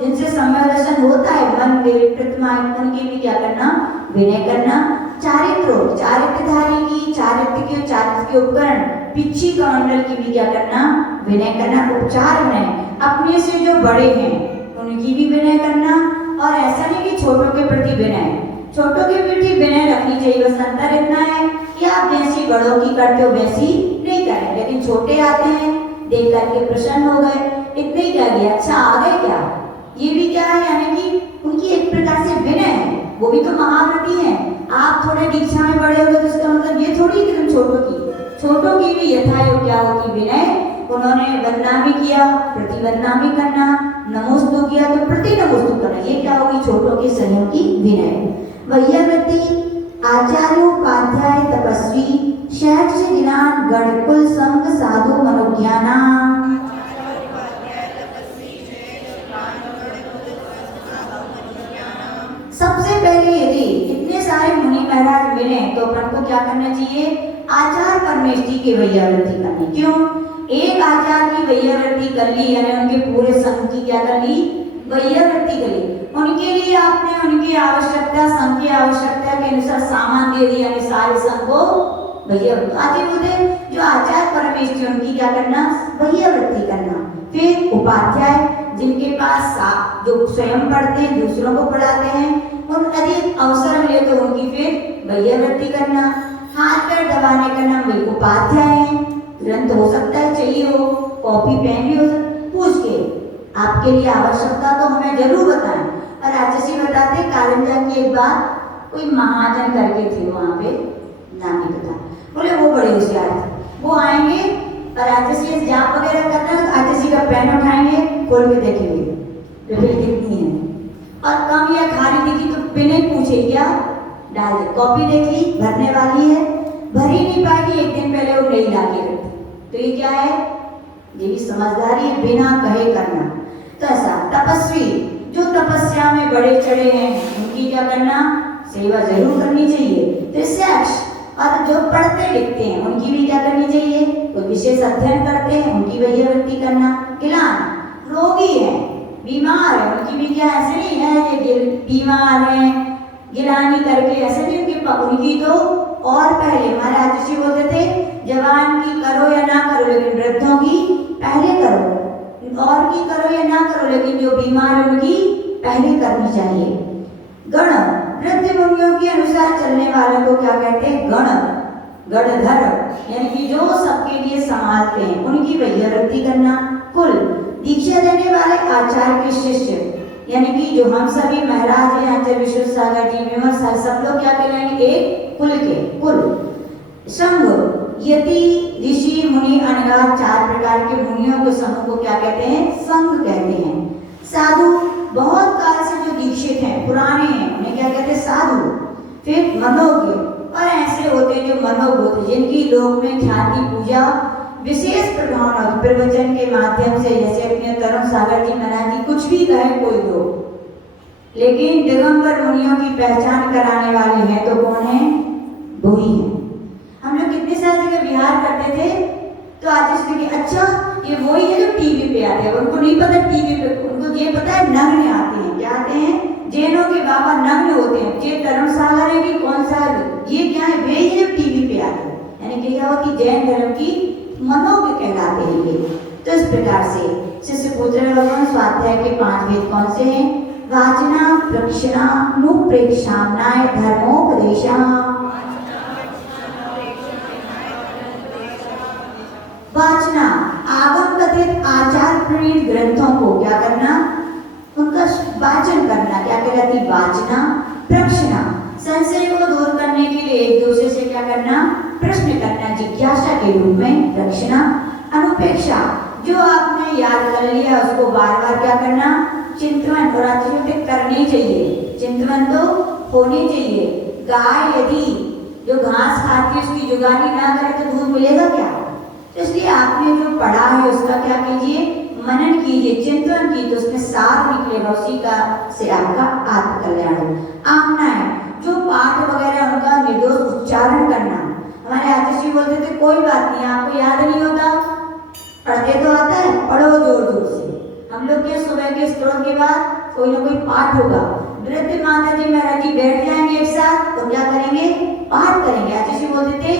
जिनसे सम्यक दर्शन होता है, मंदिर प्रतिमा, उनकी भी क्या करना, विनय करना। चारित्रधारी की चारित्र के उपकरण पिछी कमंडल की भी क्या करना, विनय करना। उपचार विनय, अपने से जो बड़े हैं उनकी भी विनय करना। और ऐसा नहीं कि छोटों के प्रति विनय, छोटों के प्रति विनय रखनी चाहिए, बस अंतर इतना है कि आप जैसी बड़ों की करते हो वैसी नहीं करें। लेकिन छोटे आते हैं देख करके प्रसन्न हो गए, इतने ही कह दिया, अच्छा आ गए क्या, ये भी क्या है, यानी कि उनकी एक प्रकार से विनय है। वो भी तो महाव्रती हैं। आप थोड़े दीक्षा में बड़े हो गए तो इसका मतलब ये थोड़ी कि तुम छोटों की भी यथायोग क्या होगी, विनय। उन्होंने वंदना भी किया, प्रतिवंदना भी करना, नमोस्तु किया तो प्रति नमोस्तु करना, ये क्या होगी, छोटों के सहयोग की विनय। वैयावृत्ति, आचार्योपाध्याय तपस्वी, शहर जिलान गणकुल संघ साधु मनोज्ञाना। सबसे पहले यदि इतने सारे मुनि महाराज मिले तो अपन को क्या करना चाहिए, आचार परमेष्टि की वैयावृत्ति करनी। क्यों, एक आचार की वैयावृत्ति कर ली, यानी उनके पूरे संघ की क्या कर ली, वैयावृत्ति कर ली। उनके लिए आपने उनकी आवश्यकता, संघ की आवश्यकता के अनुसार सामान दे दिया, यानी सारे संघ को वैयावृत्ति। आगे बोले जो आचार परमेष्टि उनकी क्या करना, वैयावृत्ति करना। फिर उपाध्याय, जिनके पास जो स्वयं पढ़ते हैं दूसरों को पढ़ाते हैं, उन अधिक अवसर मिले तो उनकी फिर वैयावृत्ति करना। हाथ पैर दबाने का नाम वही उपाध्याय है। तुरंत हो सकता है चाहिए हो, कॉपी पेन भी हो सकता, पूछ के आपके लिए आवश्यकता तो हमें जरूर बताएं। और आचार्य बताते कारंजा की एक बात, कोई महाजन करके थे वहाँ पे, नाम नहीं पता, बोले वो बड़े होशियार थे। वो आएंगे और आचार्य जाप वगैरह करना है तो आचार्य का पेन उठाएंगे, खोल के देखेंगे रिफिल कितनी है, और कम या खाली दिखी तो बिना ही पूछे क्या डाल दे। कॉपी देख ली भरने वाली है, भर ही नहीं पाएगी, एक दिन पहले वो नहीं ला के रखती। तो ये क्या है, ये भी समझदारी है, बिना कहे करना। तो ऐसा तपस्वी, जो तपस्या में बड़े चढ़े हैं उनकी क्या करना, सेवा जरूर करनी चाहिए। तो शिक्ष, और जो पढ़ते लिखते हैं उनकी भी क्या करनी चाहिए, कोई विशेष अध्ययन करते हैं उनकी वैयावृत्ति करना। गिलान, रोगी है, बीमार है, उनकी भी क्या, ऐसे नहीं है ये बीमार है गिलानी करके ऐसे नहीं, उनकी तो और पहले हमारे आचार्य बोलते थे जवान की करो या ना करो, लेकिन वृद्धों की पहले करो, और की करो या ना करो, लेकिन जो बीमार है उनकी पहले करनी चाहिए। गण, वृद्ध मुनियों के अनुसार चलने वालों को क्या कहते हैं, गण, गणधर, यानी कि जो सबके लिए संभालते हैं उनकी वैयावृत्ति करना। कुल, दीक्षा देने वाले आचार्य के शिष्य, यानी कि जो हम सभी महाराज हैं, आचार्य विश्व सागर जी, विमल साहब, सब लोग क्या कहलाएंगे, एक कुल के, कुल। संघ, यति, ऋषि, मुनि, अनगार, चार प्रकार के मुनियों के समूह को क्या कहते हैं, संघ कहते हैं। साधु, बहुत काल से जो दीक्षित हैं, पुराने हैं, उन्हें क्या कहते हैं, साधु। फिर मनोज्ञ, और ऐसे होते हैं जो मनोज्ञ, जिनकी लोक में ख्याति पूजा विशेष प्रभाव प्रवचन के माध्यम से, जैसे अपने तरुण सागर जी महाराज जी कुछ भी कहे कोई दो, लेकिन दिगंबर मुनियों की पहचान कराने वाले हैं तो कौन है, दो ही हैं। हम लोग कितने साल जगह विहार करते थे तो आज इसलिए अच्छा ये वही है जो टीवी पे आते हैं, उनको नहीं पता टीवी पे, उनको ये पता है नग्न आते हैं, क्या आते हैं, जैनों के बाबा नग्न होते हैं, ये तरुण सागर है कि कौन सा, ये क्या है, वे ही जो टीवी पे आते हैं, यानी कि क्या हो कि जैन धर्म की मनोज्ञ कहलाते हैं ये। तो इस प्रकार से शिष्य पूछ रहे भगवान स्वाध्याय के 5 वेद कौन से हैं, वाचना, प्रक्षणा, अनुप्रेक्षाम्नाय, धर्मोपदेशा। वाचना, आगम कथित आचार प्रणीत ग्रंथों को क्या करना, उनका वाचन करना, क्या कहलाती वाचना। प्रक्षणा, संशय को दूर करने के लिए एक दूसरे से क्या करना, प्रश्न करना, जिज्ञासा के रूप में रक्षणा। अनुपेक्षा, जो आपने याद कर लिया उसको बार बार क्या करना, चिंतन, और आचरण करनी चाहिए, चिंतन तो होनी चाहिए। गाय यदि जो घास खाती है उसकी जुगाली ना करे तो दूध मिलेगा क्या, तो इसलिए आपने जो पढ़ा है उसका क्या कीजिए, मनन कीजिए, चिंतन कीजिए, तो उसमें सार निकलेगा, उसी का से आपका आत्मकल्याण हो। आमना है जो पाठ वगैरह उनका निर्दोष उच्चारण करना। हमारे आचार्य जी बोलते थे कोई बात नहीं, आपको याद नहीं होता, पढ़ते तो आता है, पढ़ो जोर जोर से। हम लोग के सुबह के स्तोत्र के बाद कोई ना कोई पाठ होगा, वृद्ध माता जी महाराज जी बैठ जाएंगे एक साथ, तो क्या करेंगे, पाठ करेंगे। आचार्य जी बोलते थे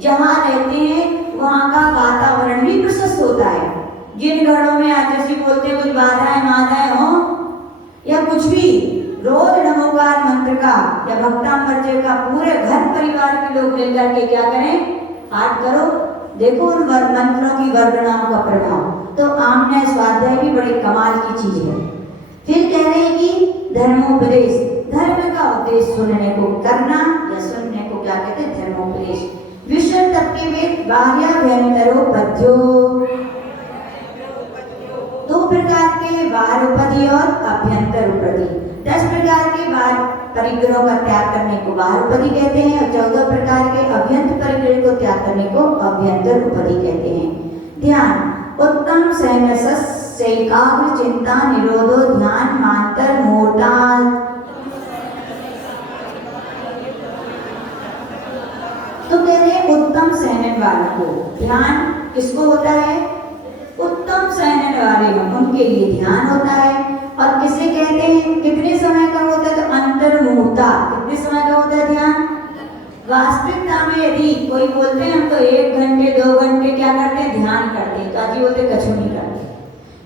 जहाँ रहते हैं वहाँ का वातावरण भी प्रशस्त होता है। जिन घरों में आचार्य जी बोलते हैं कुछ बाधाएं माधाएं हो या कुछ भी, रोज नमोकार मंत्र का या भक्तामृत का पूरे घर परिवार के लोग मिलकर के क्या करें, पाठ करो। देखो उन मंत्रों की वर्णनाओं का प्रभाव। तो आमने स्वाध्याय भी बड़े कमाल की चीज है। फिर कह रहे हैं कि धर्मोपदेश, धर्म का उपदेश सुनने को करना या सुनने को क्या कहते हैं, धर्मोपदेश। विषय तक के वेद बाह्याभ्यंतरो पद्यो, दो प्रकार के बाह्योपधि और अभ्यंतरोपधि। 10 प्रकार के बाह्य परिग्रहों का त्याग करने को बाह्योपधि कहते हैं और 14 प्रकार के अभ्यंतर परिग्रह को त्याग करने को अभ्यंतरोपधि कहते हैं। ध्यान उत्तम सहनस एकाग्र चिंता निरोधो ध्यान मातर मोटा। तो कह रहे हैं उत्तम सहन वालों को ध्यान किसको होता है, उत्तम सहन वाले हैं उनके लिए ध्यान होता है। और किसे कहते हैं, कितने समय का होता है, तो अंतर्मुहूर्ता, कितने समय का होता है ध्यान। वास्तविकता में यदि कोई बोलते हैं हम तो 1 घंटे 2 घंटे क्या करते हैं, ध्यान करते हैं, तो आज बोलते कछु नहीं करते,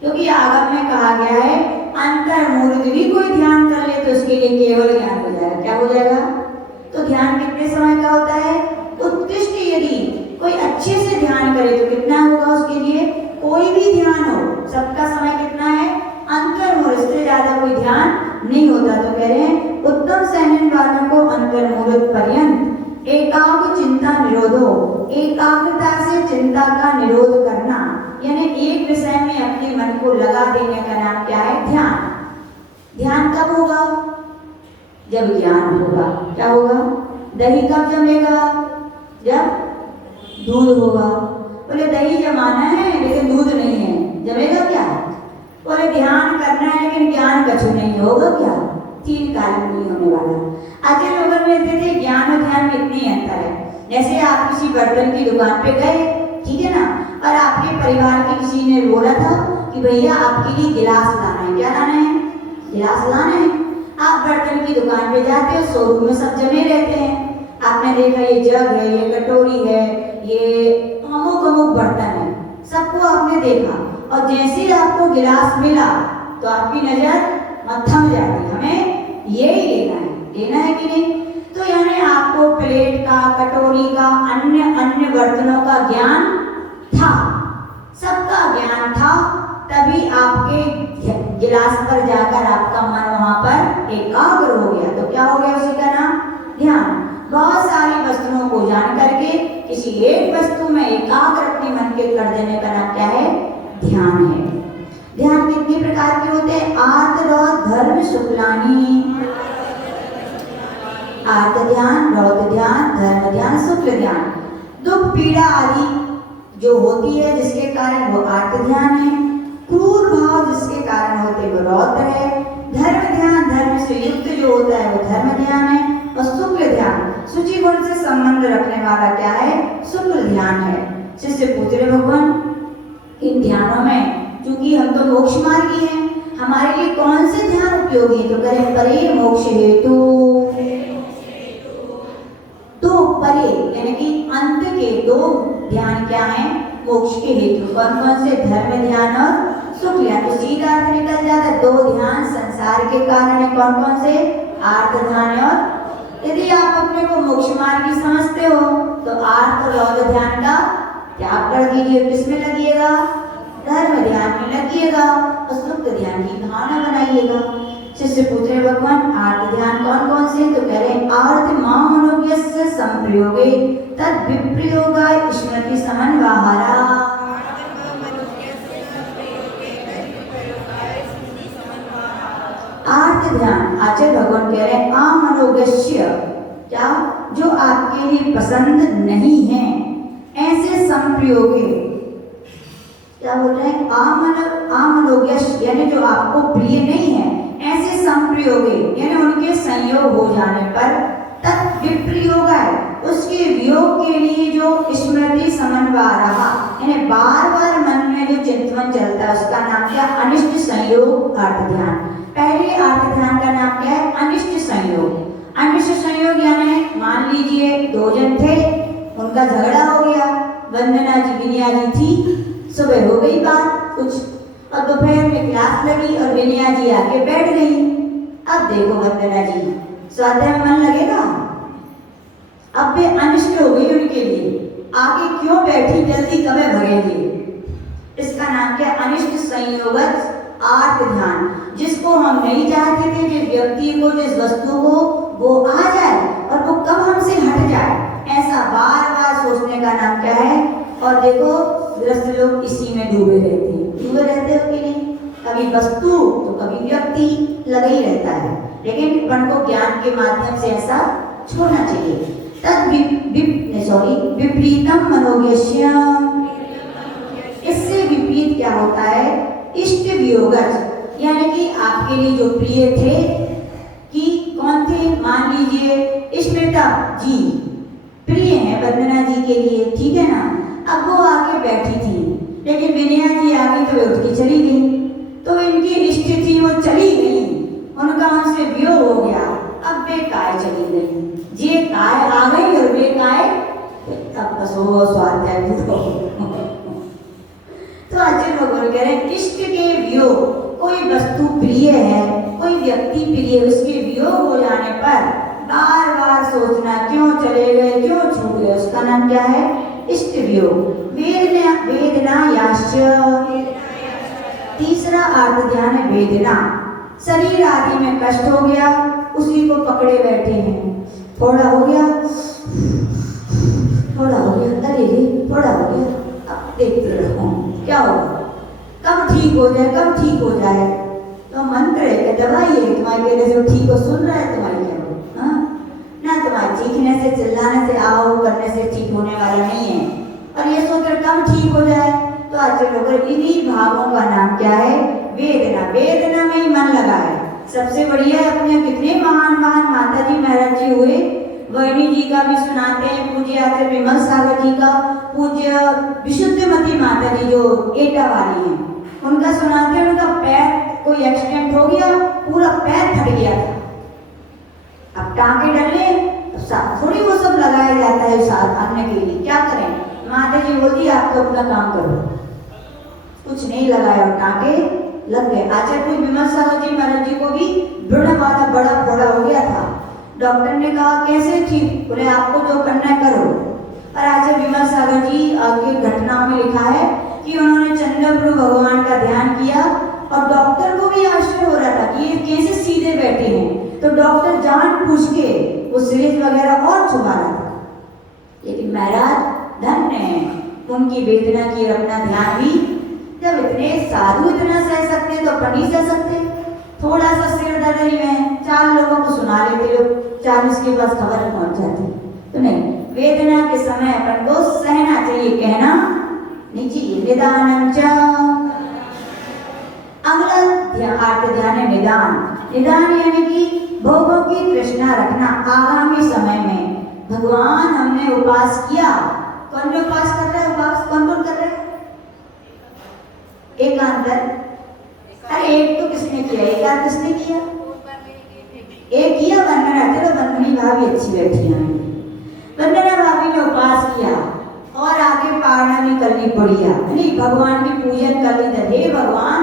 क्योंकि आगम में कहा गया है अंतर्मुहूर्त भी कोई ध्यान कर ले तो उसके लिए केवल ज्ञान हो जाएगा। क्या हो जाएगा, तो ध्यान कितने समय का होता है, उत्कृष्ट यदि कोई अच्छे से ध्यान करे तो कितना होगा उसके लिए, कोई भी ध्यान हो सबका समय कितना है, अंतर्मुहूर्त से ज्यादा कोई ध्यान नहीं होता। तो कह रहे हैं उत्तम सहन वालों को अंतर्मुहूर्त पर्यंत एकाग्र चिंता निरोधो, एकाग्रता से चिंता का निरोध करना, यानी एक विषय में अपने मन को लगा देने का नाम क्या है, ध्यान। ध्यान कब होगा, जब ज्ञान होगा। क्या होगा, दही कब जमेगा, जब दूध होगा। बोले दही जमाना है लेकिन दूध नहीं है, जमेगा क्या। बोले ध्यान करना है लेकिन ज्ञान कछु नहीं होगा, क्या 3 कार्य नहीं होने वाला। आगे लोग कहते थे ज्ञान और ध्यान में इतनी अंतर है। जैसे आप किसी बर्तन की दुकान पे गए, ठीक है ना, और आपके परिवार के किसी ने बोला था कि भैया आपके लिए गिलास लाना है। क्या लाना है, गिलास लाना है। आप बर्तन की दुकान पे जाते हो, शोरूम में सब जमे रहते हैं, आपने देखा ये जग है, ये कटोरी है, ये अमुक अमुक बर्तन है, सबको आपने देखा, और जैसे ही आपको गिलास मिला तो आपकी नजर थम जाती, हमें यही लेना है कि नहीं। तो यानी आपको प्लेट का, कटोरी का, अन्य बर्तनों का ज्ञान था, सबका ज्ञान था, तभी आपके गिलास पर जाकर आपका मन वहां पर एकाग्र हो गया। तो क्या हो गया, उसी का नाम ध्यान। बहुत सारी वस्तुओं को जान करके किसी एक वस्तु में एकाग्र अपने मन के कर देने का नाम क्या है, ध्यान है। ध्यान कितने प्रकार के होते हैं, आर्त रौत धर्म शुक्लानी, आर्त ध्यान, रौत ध्यान, धर्म ध्यान, शुक्ल ध्यान। दुख पीड़ा आदि जो होती है जिसके कारण वो आर्त ध्यान है, क्रूर भाव जिसके कारण होते वो रौत है, धर्म ध्यान धर्म से युक्त जो होता है वो धर्म ध्यान है, और शुक्ल ध्यान शुचि गुण से संबंध रखने वाला क्या है, शुक्ल ध्यान है। शिष्य पूछ रहे भगवान इन ध्यानों में, क्योंकि हम तो मोक्ष मार्गी हैं, हमारे लिए कौन से ध्यान उपयोगी है, तो करें परे मोक्ष हेतु। तो परे यानी कि अंत के 2 ध्यान क्या है, मोक्ष के हेतु। कौन कौन से, धर्म ध्यान और शुक्ल ध्यान। तो सीधा अर्थ निकल जाता है, 2 ध्यान संसार के कारण है, कौन कौन से, आर्त ध्यान और। यदि आप अपने को मोक्ष मार्गी समझते हो तो आर्त और रौत ध्यान का त्याग कर दीजिए, किसमें लगिएगा, धर्म ध्यान में लगिएगा, और शुक्ल ध्यान की भावना बनाइएगा। शिष्य पूछ रहे भगवान आर्त ध्यान कौन कौन से, तो कह रहे आर्त मामनोज्ञस्य संप्रयोगे तद विप्रयोगाय स्मृति समन्वहारा। आर्त ध्यान आचार्य भगवान कह रहे हैं अमनोज्ञस्य, क्या, जो आपके लिए पसंद नहीं है, ऐसे संप्रयोगे क्या बोल रहे हैं, आमनोग्यश यानी जो आपको प्रिय नहीं है, ऐसे संप्रयोगे यानी उनके संयोग हो जाने पर, तत् विप्रयोग है उसके वियोग के लिए जो स्मृति समन्वय रहा, यानी बार बार मन में जो चिंतन चलता है उसका नाम क्या, अनिष्ट संयोग अर्थ ध्यान। पहले अर्थ ध्यान का नाम क्या है, अनिष्ट संयोग। अनिष्ट संयोग यानी मान लीजिए दो जन थे, उनका झगड़ा हो गया, वंदना जी विनया जी थी, सुबह हो गई बात कुछ, और दोपहर में क्लास लगी और विनया जी आके बैठ गई। अब देखो वंदना जी स्वाध्याय में मन लगेगा, अब वे अनिष्ट हो गई उनके लिए, आगे क्यों बैठी, जल्दी कब भगेंगे। इसका नाम क्या, अनिष्ट संयोगत आर्त ध्यान। जिसको हम नहीं चाहते थे, जिस व्यक्ति को जिस वस्तु को वो आ जाए और वो कब हमसे हट जाए, ऐसा बार बार सोचने का नाम क्या है। और देखो गृहस्थ लोग इसी में डूबे रहते हैं, डूबे रहते हो कि नहीं, कभी वस्तु तो कभी व्यक्ति लगा ही रहता है, लेकिन अपन को ज्ञान के माध्यम से ऐसा छोड़ना चाहिए। तद विपरीतम मनोज्ञ, इससे विपरीत क्या होता है, इष्ट वियोगज, यानी कि आपके लिए जो प्रिय थे कि कौन थे, मान लीजिए स्मृता जी प्रिय है वंदना जी के लिए, ठीक है ना, अब वो आके बैठी थी, लेकिन विनया जी आ गई तो वे उठ के चली गई, तो इनकी इष्ट थी वो चली गई, उनका उनसे वियोग हो गया, अब वे काय चली गई, जे काय आ गई और वे काय, अब बस वो स्वाध्याय तो अच्छे लोग कह रहे हैं इष्ट के वियोग, कोई वस्तु प्रिय है, कोई व्यक्ति प्रिय, उसके वियोग हो जाने पर बार बार सोचना, क्यों चले गए, क्यों छूट गए, उसका नाम क्या है, इष्ट वियोग। वेदना याश्च, तीसरा अर्थ ध्यान है वेदना, शरीर आदि में कष्ट हो गया, उसी को पकड़े बैठे हैं, थोड़ा हो गया, थोड़ा हो गया, अरे थोड़ा हो गया, अब देखते रहो क्या होगा, कब ठीक हो जाए, कब ठीक हो जाए। तो मंत्र है कि दवाई है, तुम्हारे कहने से ठीक हो, सुन रहा है तुम्हारी क्या ना, तुम्हारे चीखने से चिल्लाने से आओ करने से ठीक होने वाला नहीं है, और ये सोचकर कब ठीक हो जाए। तो आज लोग इन्हीं भावों का नाम क्या है, वेदना, वेदना में ही मन लगा है। सबसे बढ़िया अपने कितने महान महान माता जी महाराज जी हुए, वाहिनी जी का भी सुनाते हैं, पूज्य आचार्य विमल सागर जी का, पूज्य विशुद्धमती माता जी जो एटा वाली हैं, उनका सुनाते हैं, उनका पैर कोई एक्सीडेंट हो गया, पूरा पैर फट गया था, अब टाँके डले, थोड़ी वो सब लगाया जाता है साथ आने के लिए, क्या करें, माता जी बोलती आप तो अपना काम करो, कुछ नहीं लगाया और टाँके लग गए। आचार्य कोई विमल सागर जी महाराज जी को भी बड़ा फोड़ा हो गया था, डॉक्टर ने कहा कैसे ठीक, बोले आपको जो करना है करो। और आचार्य विमल सागर जी आगे घटनाओं में लिखा है कि उन्होंने चंद्रप्रभु भगवान का ध्यान किया, और डॉक्टर को भी आश्चर्य हो रहा था कि ये कैसे सीधे बैठे हैं, तो डॉक्टर जान पूछ के वो सिरिंज वगैरह और छुपा रहा था, लेकिन महाराज धन्य है, उनकी वेदना की अपना ध्यान भी, जब इतने साधु इतना सह सकते तो अपन नहीं सह सकते, थोड़ा सा सिर दर्द में 4 लोगों को सुना लेते, लोग 40 के पास खबर पहुंच जाती, तो नहीं, वेदना के समय अपन को सहना चाहिए, कहना नहीं चाहिए। निदानम च, अगला ध्यान है निदान। निदान यानी कि भोगों की तृष्णा रखना, आगामी समय में भगवान हमने उपास किया, कौन जो उपास कर रहा है, उपास कौन कौन कर रहा है, एकांतर, अरे एक तो किसने किया, एकांत किसने किया, एक किया वंदना, चलो वंदनी भाभी अच्छी बैठी है, वंदना भाभी ने उपास किया और आगे पारणा भी करनी पड़ी, नहीं भगवान की पूजन कर ली, हे भगवान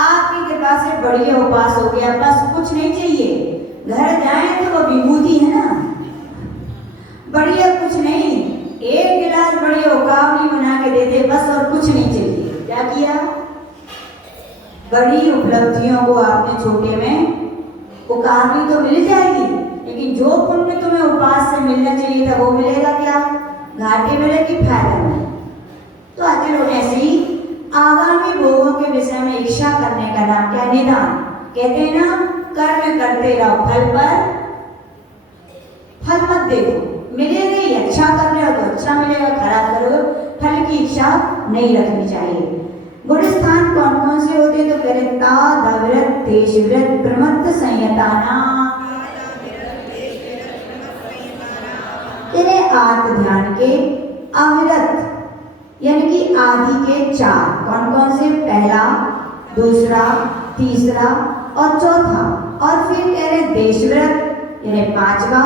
आपकी कृपा से बढ़िया उपास हो गया, बस कुछ नहीं चाहिए, घर जाएं तो वो विभूति है ना, बढ़िया कुछ नहीं, एक गिलास बढ़िया उकावली बना के दे दे बस, और कुछ नहीं चाहिए। क्या किया, बड़ी उपलब्धियों को आपने छोटे में, उकावली तो मिल जाएगी, लेकिन जो पुण्य तुम्हें उपास से मिलना चाहिए था वो मिलेगा क्या, घाटे मिले कि फायदा मिले। तो आते लोग ऐसे ही आगामी भोगों के विषय में इच्छा करने का नाम क्या, निदान। कहते हैं ना, कर्म करते रहो, फल मत देखो, मिलेगा ही, अच्छा कर रहे हो तो अच्छा मिलेगा, खराब करोगे फल की इच्छा नहीं रखनी चाहिए। गुण स्थान कौन कौन से होते हैं? तो कह रहे ता दव्रत देश व्रत प्रमत्त संयताना। आत्म ध्यान के अविरत यानी कि आदि के चार कौन कौन से? पहला, दूसरा, तीसरा और चौथा। और फिर कह रहे देशव्रत यानी पांचवा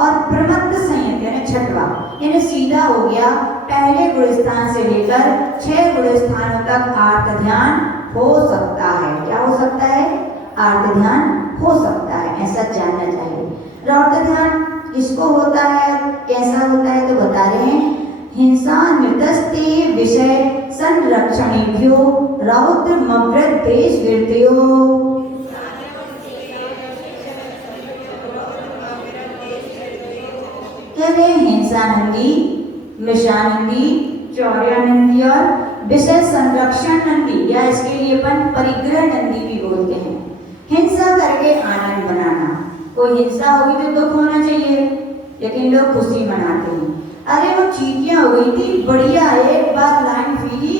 और प्रमत्त संयत यानी छठवा। यानी सीधा हो गया पहले गुण स्थान से लेकर 6 गुण स्थानों तक आर्त ध्यान हो सकता है। क्या हो सकता है? आर्त ध्यान हो सकता है, ऐसा जानना चाहिए। रौद्र ध्यान किसको होता है, कैसा होता है? तो बता रहे हैं हिंसा नृतस्ते विषय संरक्षणेभ्यो रौद्र मव्रत देश वृत्तियो। कहते हैं हिंसानंदी, मृषानंदी, चौर्यानंदी और विषय संरक्षण नंदी या इसके लिए अपन परिग्रह नंदी भी बोलते हैं। हिंसा करके आनंद बनाना। कोई हिंसा होगी तो दुख होना चाहिए, लेकिन लोग खुशी मनाते हैं। अरे वो चीटियां हो गई थी, बढ़िया एक बार लाइन पीली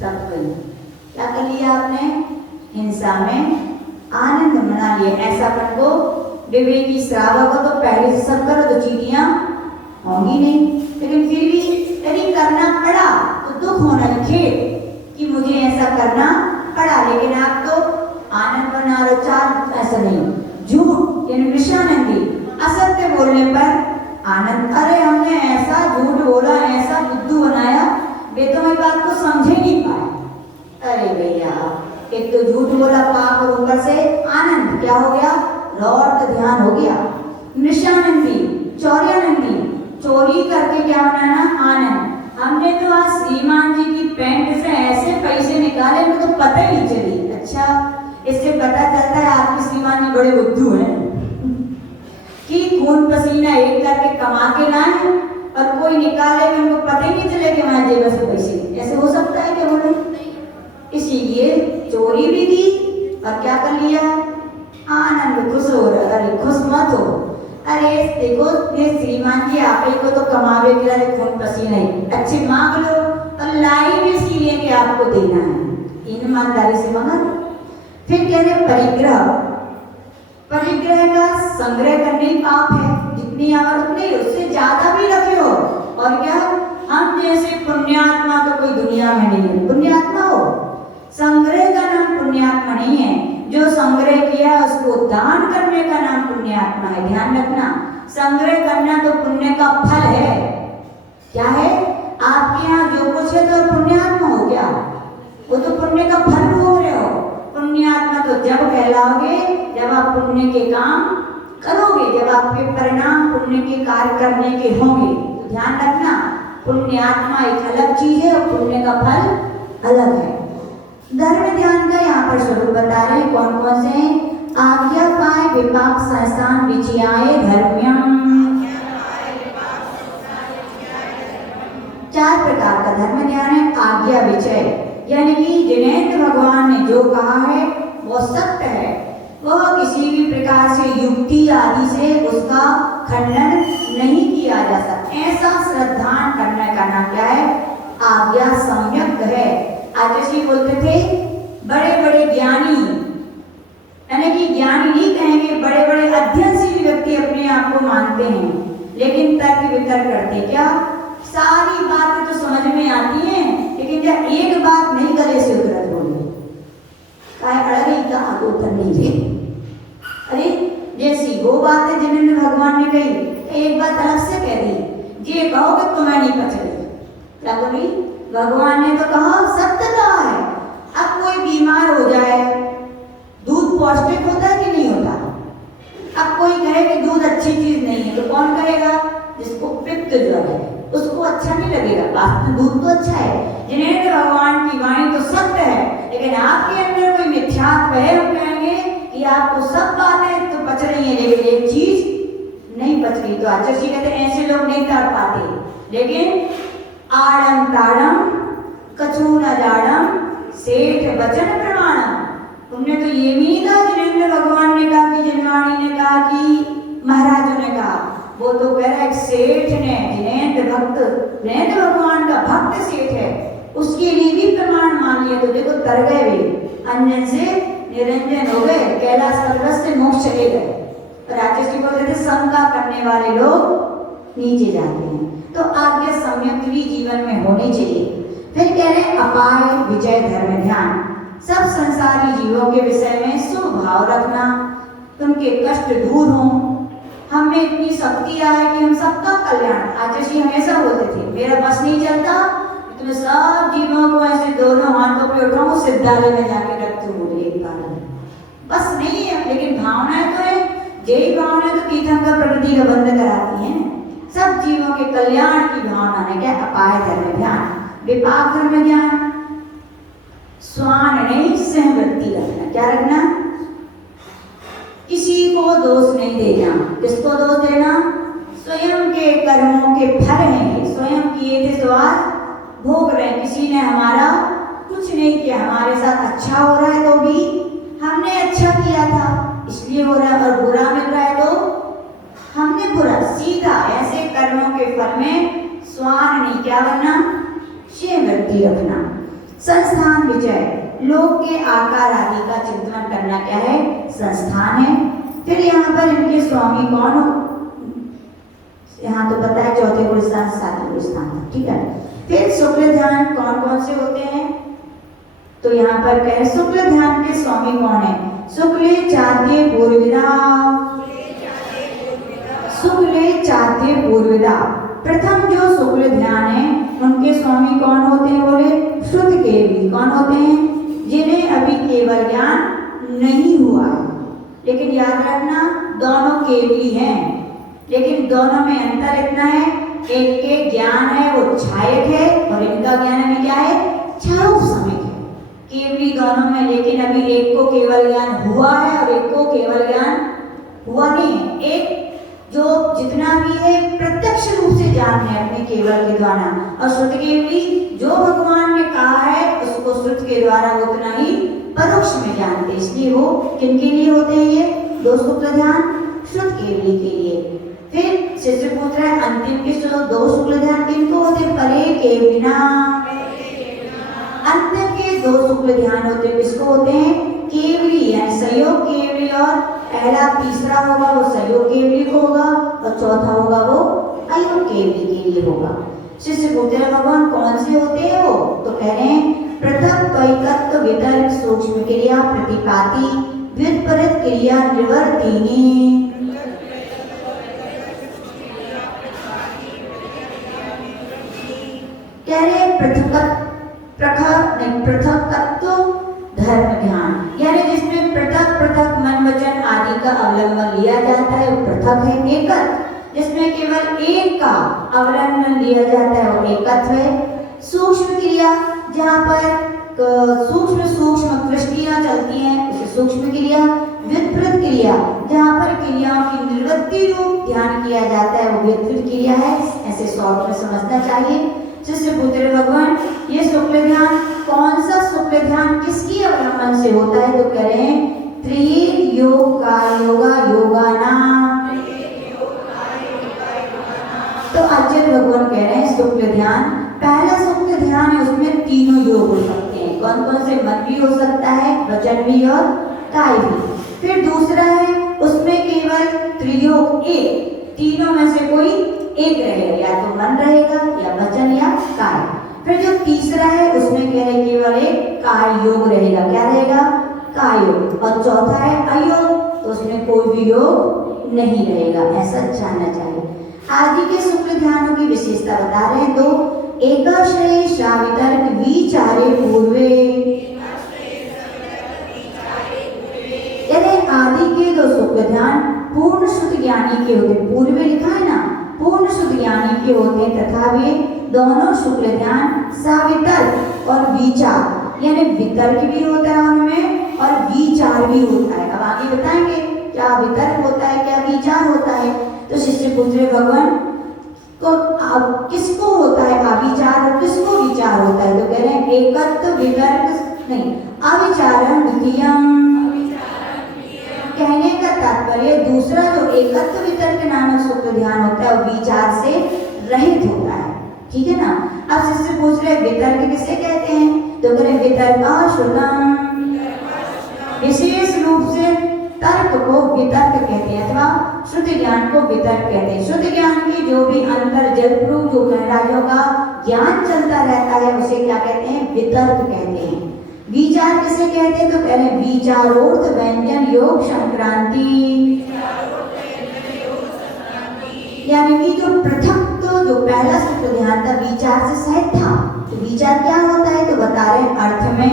सब गई। क्या कर लिया आपने? हिंसा में आनंद मना लिया। ऐसा अपन को विवेकी श्रावक को तो पहले से सब करो तो चीटियां होंगी नहीं, लेकिन फिर भी यदि करना पड़ा तो दुख होना चाहिए कि मुझे ऐसा करना पड़ा। लेकिन आप तो आनंद मना रहे, चार ऐसा नहीं। झूठ यानी विषानंदी, असत्य बोलने पर आनंद। अरे हमने ऐसा झूठ बोला, ऐसा बुद्धू बनाया, वे तो मेरी बात को समझे नहीं पाए। अरे भैया एक तो झूठ बोला पाप और ऊपर से आनंद। क्या हो गया? रौद्र ध्यान हो गया। निशानंदी, चौर्यानंदी, चोरी करके क्या बनाना? आनंद। हमने तो आज श्रीमान जी की पैंट से ऐसे पैसे निकाले मुझे तो पता ही नहीं चली। अच्छा, इससे पता चलता है आपके श्रीमान जी बड़े बुद्धू हैं कि खून पसीना एक करके कमा के लाए और कोई निकाले में उनको पता ही नहीं चले कि हमारे जेब से पैसे। ऐसे हो सकता है क्या? बोले इसीलिए चोरी भी की और क्या कर लिया? आनंद, खुश हो रहा। अरे खुश मत हो, अरे देखो ये श्रीमान जी आप ही को तो कमावे के लिए खून पसीना ही अच्छे मांग लो और लाई भी इसीलिए कि आपको देना है, ईमानदारी से मांगा। फिर कह रहे परिग्रह। परिग्रह का संग्रह करने ही पाप है, जितनी आवश्यक नहीं उससे ज्यादा भी रखे हो। और क्या? हम जैसे पुण्यात्मा तो कोई दुनिया में नहीं है। पुण्यात्मा हो, संग्रह का नाम पुण्यात्मा नहीं है। जो संग्रह किया उसको दान करने का नाम पुण्यात्मा है। ध्यान रखना, संग्रह करना तो पुण्य का फल है। क्या है? आपके यहाँ जो कुछ है तो पुण्यात्मा हो क्या? वो तो पुण्य का फल हो रहे हो। पुण्यात्मा तो जब कहलाओगे जब आप पुण्य के काम करोगे, जब आपके परिणाम पुण्य के कार्य करने के होंगे। तो ध्यान रखना, पुण्यात्मा एक अलग चीज है और पुण्य का फल अलग है। धर्म ध्यान का यहाँ पर स्वरूप बता रहे हैं कौन कौन से हैं? आज्ञा पाए विपाक संस्थान विचयाय धर्म्यम। 4 प्रकार का धर्म ध्यान है। आज्ञा विचय यानी कि जिनेन्द्र भगवान ने जो कहा है वो सत्य है, वह किसी भी प्रकार से युक्ति आदि से उसका खंडन नहीं किया जा सकता। ऐसा श्रद्धान करने का नाम क्या है? आज्ञा सम्यक है। आचार्य बोलते थे बड़े बड़े ज्ञानी, यानी कि ज्ञानी नहीं कहेंगे, बड़े बड़े अध्ययनशील व्यक्ति अपने आप को मानते हैं, लेकिन तर्क वितर्क करते क्या? सारी बातें तो समझ में आती हैं, लेकिन जब एक बात नहीं गले से उतरत बोले अड़े कहा तो उतर नहीं रहे। अरे जैसी वो बातें जिन्होंने भगवान ने कही, एक बात अलग से कह दी, ये कहोगे तो मैं नहीं पच रही। क्या बोली? भगवान ने तो कहा, सत्य कहा है। अब कोई बीमार हो जाए, दूध पौष्टिक होता है कि नहीं होता? अब कोई कहे कि दूध अच्छी चीज नहीं है, तो कौन कहेगा? जिसको पित्त ज्वर है उसको अच्छा नहीं लगेगा। वास्तव में दूध तो अच्छा है। जिन्हें भगवान की वाणी तो सत्य है, लेकिन आपके अंदर कोई मिथ्यात्व है, हम कहेंगे कि आपको सब बातें तो बच रही है, लेकिन एक चीज नहीं बच रही। तो आचार्य जी कहते हैं ऐसे लोग नहीं कर पाते। लेकिन आड़म ताड़म कछु न जाड़म सेठ वचन प्रमाणम। तुमने तो ये भी नहीं कहा जिनेन्द्र भगवान ने कहा कि जनवाणी ने कहा कि महाराजों ने कहा, वो तो कह रहा है सेठ ने, जिनेन्द्र भक्त, जिनेन्द्र भगवान का भक्त सेठ है, उसके लिए भी प्रमाण लिए तो देखो तर गए वे, अंजन से निरंजन हो गए, कैलाश पर्वत से मोक्ष चले गए। राजेश जी बोलते थे शंका करने वाले लोग नीचे जाते हैं। तो आज्ञा संयम भी जीवन में होनी चाहिए। फिर कह रहे हैं अपाय विजय धर्म ध्यान, सब संसारी जीवों के विषय में शुभ भाव रखना, उनके कष्ट दूर हों। हमें इतनी शक्ति आए कि हम सबका कल्याण, आचार्य जी हमेशा बोलते थे मेरा बस नहीं चलता तो मैं सब जीवों को ऐसे दोनों हाथों पे उठाऊं, सिद्धालय में जाके रख दूं एक बार। बस नहीं है, लेकिन भावनाएं तो है, यही भावनाएं तो तीर्थंकर प्रकृति का बंध कराती हैं। सब जीवों के कल्याण की भावना ने क्या अपाय धर्म ध्यान, विपाक धर्म ध्यान, स्वान नहीं सहवृत्ति रखना। क्या रखना? किसी को दोष नहीं देना। किसको दोष देना? स्वयं के कर्मों के फल हैं, स्वयं किए थे तो आज भोग रहे। किसी ने हमारा कुछ नहीं किया, हमारे साथ अच्छा हो रहा है तो भी हमने अच्छा किया था इसलिए हो रहा है, और बुरा मिल रहा है तो हमने बुरा। सीधा ऐसे कर्मों के फल में स्वान नहीं, क्या बनना? सहवृत्ति रखना। संस्थान विजय, लोक के आकार आदि का चिंतन करना क्या है? संस्थान है। फिर यहाँ पर इनके स्वामी कौन हो? यहाँ तो पता है चौथे गुण स्थान, सातवें गुण स्थान, ठीक है। फिर शुक्ल ध्यान कौन कौन से होते हैं? तो यहाँ पर कह शुक्ल ध्यान के स्वामी कौन है? शुक्ल चाद्य पूर्विदा, शुक्ल चाद्य पूर्विदा। प्रथम जो शुक्ल ध्यान है उनके स्वामी कौन होते हैं? बोले श्रुत केवली। कौन होते हैं? जिन्हें अभी केवल ज्ञान नहीं हुआ। लेकिन याद रखना दोनों केवली हैं, लेकिन दोनों में अंतर इतना है, एक के ज्ञान है वो छायक है और इनका ज्ञान अभी क्या है? क्षारोपशमिक है। केवली दोनों में, लेकिन अभी एक को केवल ज्ञान हुआ है और एक को केवल ज्ञान हुआ नहीं है। एक जो जितना भी है प्रत्यक्ष रूप से जान है अपने केवल के द्वारा, और श्रुत केवली जो भगवान ने कहा है उसको श्रुत के द्वारा उतना ही परोक्ष में जानते। इसलिए वो किनके लिए होते हैं ये दो शुक्ल ध्यान? श्रुत केवली के लिए। फिर शिष्य पूछ रहा है अंतिम के दो शुक्ल ध्यान किनको होते? परे केवलिना। अंतिम के दो शुक्ल ध्यान होते किसको होते हैं? केवली यानी सहयोग केवली, और पहला तीसरा होगा वो सहयोग केवली को होगा और चौथा होगा वो अयोग केवली के लिए होगा। शिष्य पूछते हैं भगवान कौन से होते हैं वो? तो कह रहे हैं प्रथम त्वैकत्व वितर्क सूक्ष्म क्रिया प्रतिपाती व्युत्परित क्रिया निवर्तिनी। कह रहे पृथकत्व धर्म ध्यान, यानी जिसमें पृथक पृथक मन वचन आदि का अवलंबन लिया जाता है वो पृथक है। एकत्व जिसमें केवल एक का अवलंबन लिया जाता है वो एकत्व है। सूक्ष्म क्रिया जहाँ पर सूक्ष्म सूक्ष्म दृष्टियाँ चलती हैं उसे सूक्ष्म क्रिया। व्युत्पृत क्रिया जहाँ पर क्रियाओं की निवृत्ति रूप ध्यान किया जाता है वो व्युत्पृत क्रिया है। ऐसे शॉर्ट में समझना चाहिए। शिष्य पूछते भगवान ये शुक्ल ध्यान कौन सा शुक्ल ध्यान किसकी अवलंबन से होता है? तो कह रहे हैं त्रिग योग का योगा योगाना। तो आचार्य भगवान कह रहे हैं शुक्ल ध्यान, पहला शुक्ल ध्यान है उसमें तीनों योग हो सकते हैं। कौन कौन से? मन भी हो सकता है, वचन भी और काय भी। फिर दूसरा है उसमें केवल त्रियोग एक, तीनों में से कोई एक रहेगा, या तो मन रहेगा या वचन या काय। फिर जो तीसरा है उसमें कह रहे केवल एक काय योग रहेगा। क्या रहेगा? काय योग। और चौथा है अयोग, तो उसमें कोई भी योग नहीं रहेगा। ऐसा जानना चाहिए। आदि के शुक्ल ध्यानों की विशेषता बता रहे हैं। तो एकाश्रय शावितर्क विचारे पूर्वे, यानी आदि के दो शुक्ल ध्यान पूर्ण शुद्ध ज्ञानी के होते। पूर्वे लिखा है ना, पूर्ण शुद्ध ज्ञानी के होते तथा वे दोनों शुक्ल ध्यान सावितर्क और विचार, यानी वितर्क भी होता है उनमें और विचार भी होता है। अब आगे बताएंगे क्या वितर्क होता है क्या विचार होता है। तो शिष्य पूछ रहे भगवान तो अब किसको होता है अविचार और किसको विचार होता है? तो कह रहे हैं एकत्व वितर्क नहीं, अविचारम द्वितीयम। कहने का तात्पर्य दूसरा जो एकत्व वितर्क नामक शुक्ल ध्यान होता है वो विचार से रहित होता है। ठीक है ना। अब शिष्य पूछ रहे वितर्क किसे कहते हैं? तो करें वितर्काश्रुतम। विशेष रूप से तर्क को वितर्क कहते हैं अथवा श्रुति ज्ञान को वितर्क कहते हैं। श्रुति ज्ञान की जो भी अंतर जलप्रु जो महराजों का ज्ञान चलता रहता है उसे क्या कहते हैं? वितर्क कहते हैं। विचार किसे कहते हैं? तो कह रहे विचारोर्थ व्यंजन योग संक्रांति, यानी कि जो प्रथम तो जो पहला सूत्र ध्यान था विचार से सहित था। तो विचार क्या होता है? तो बता रहे अर्थ में,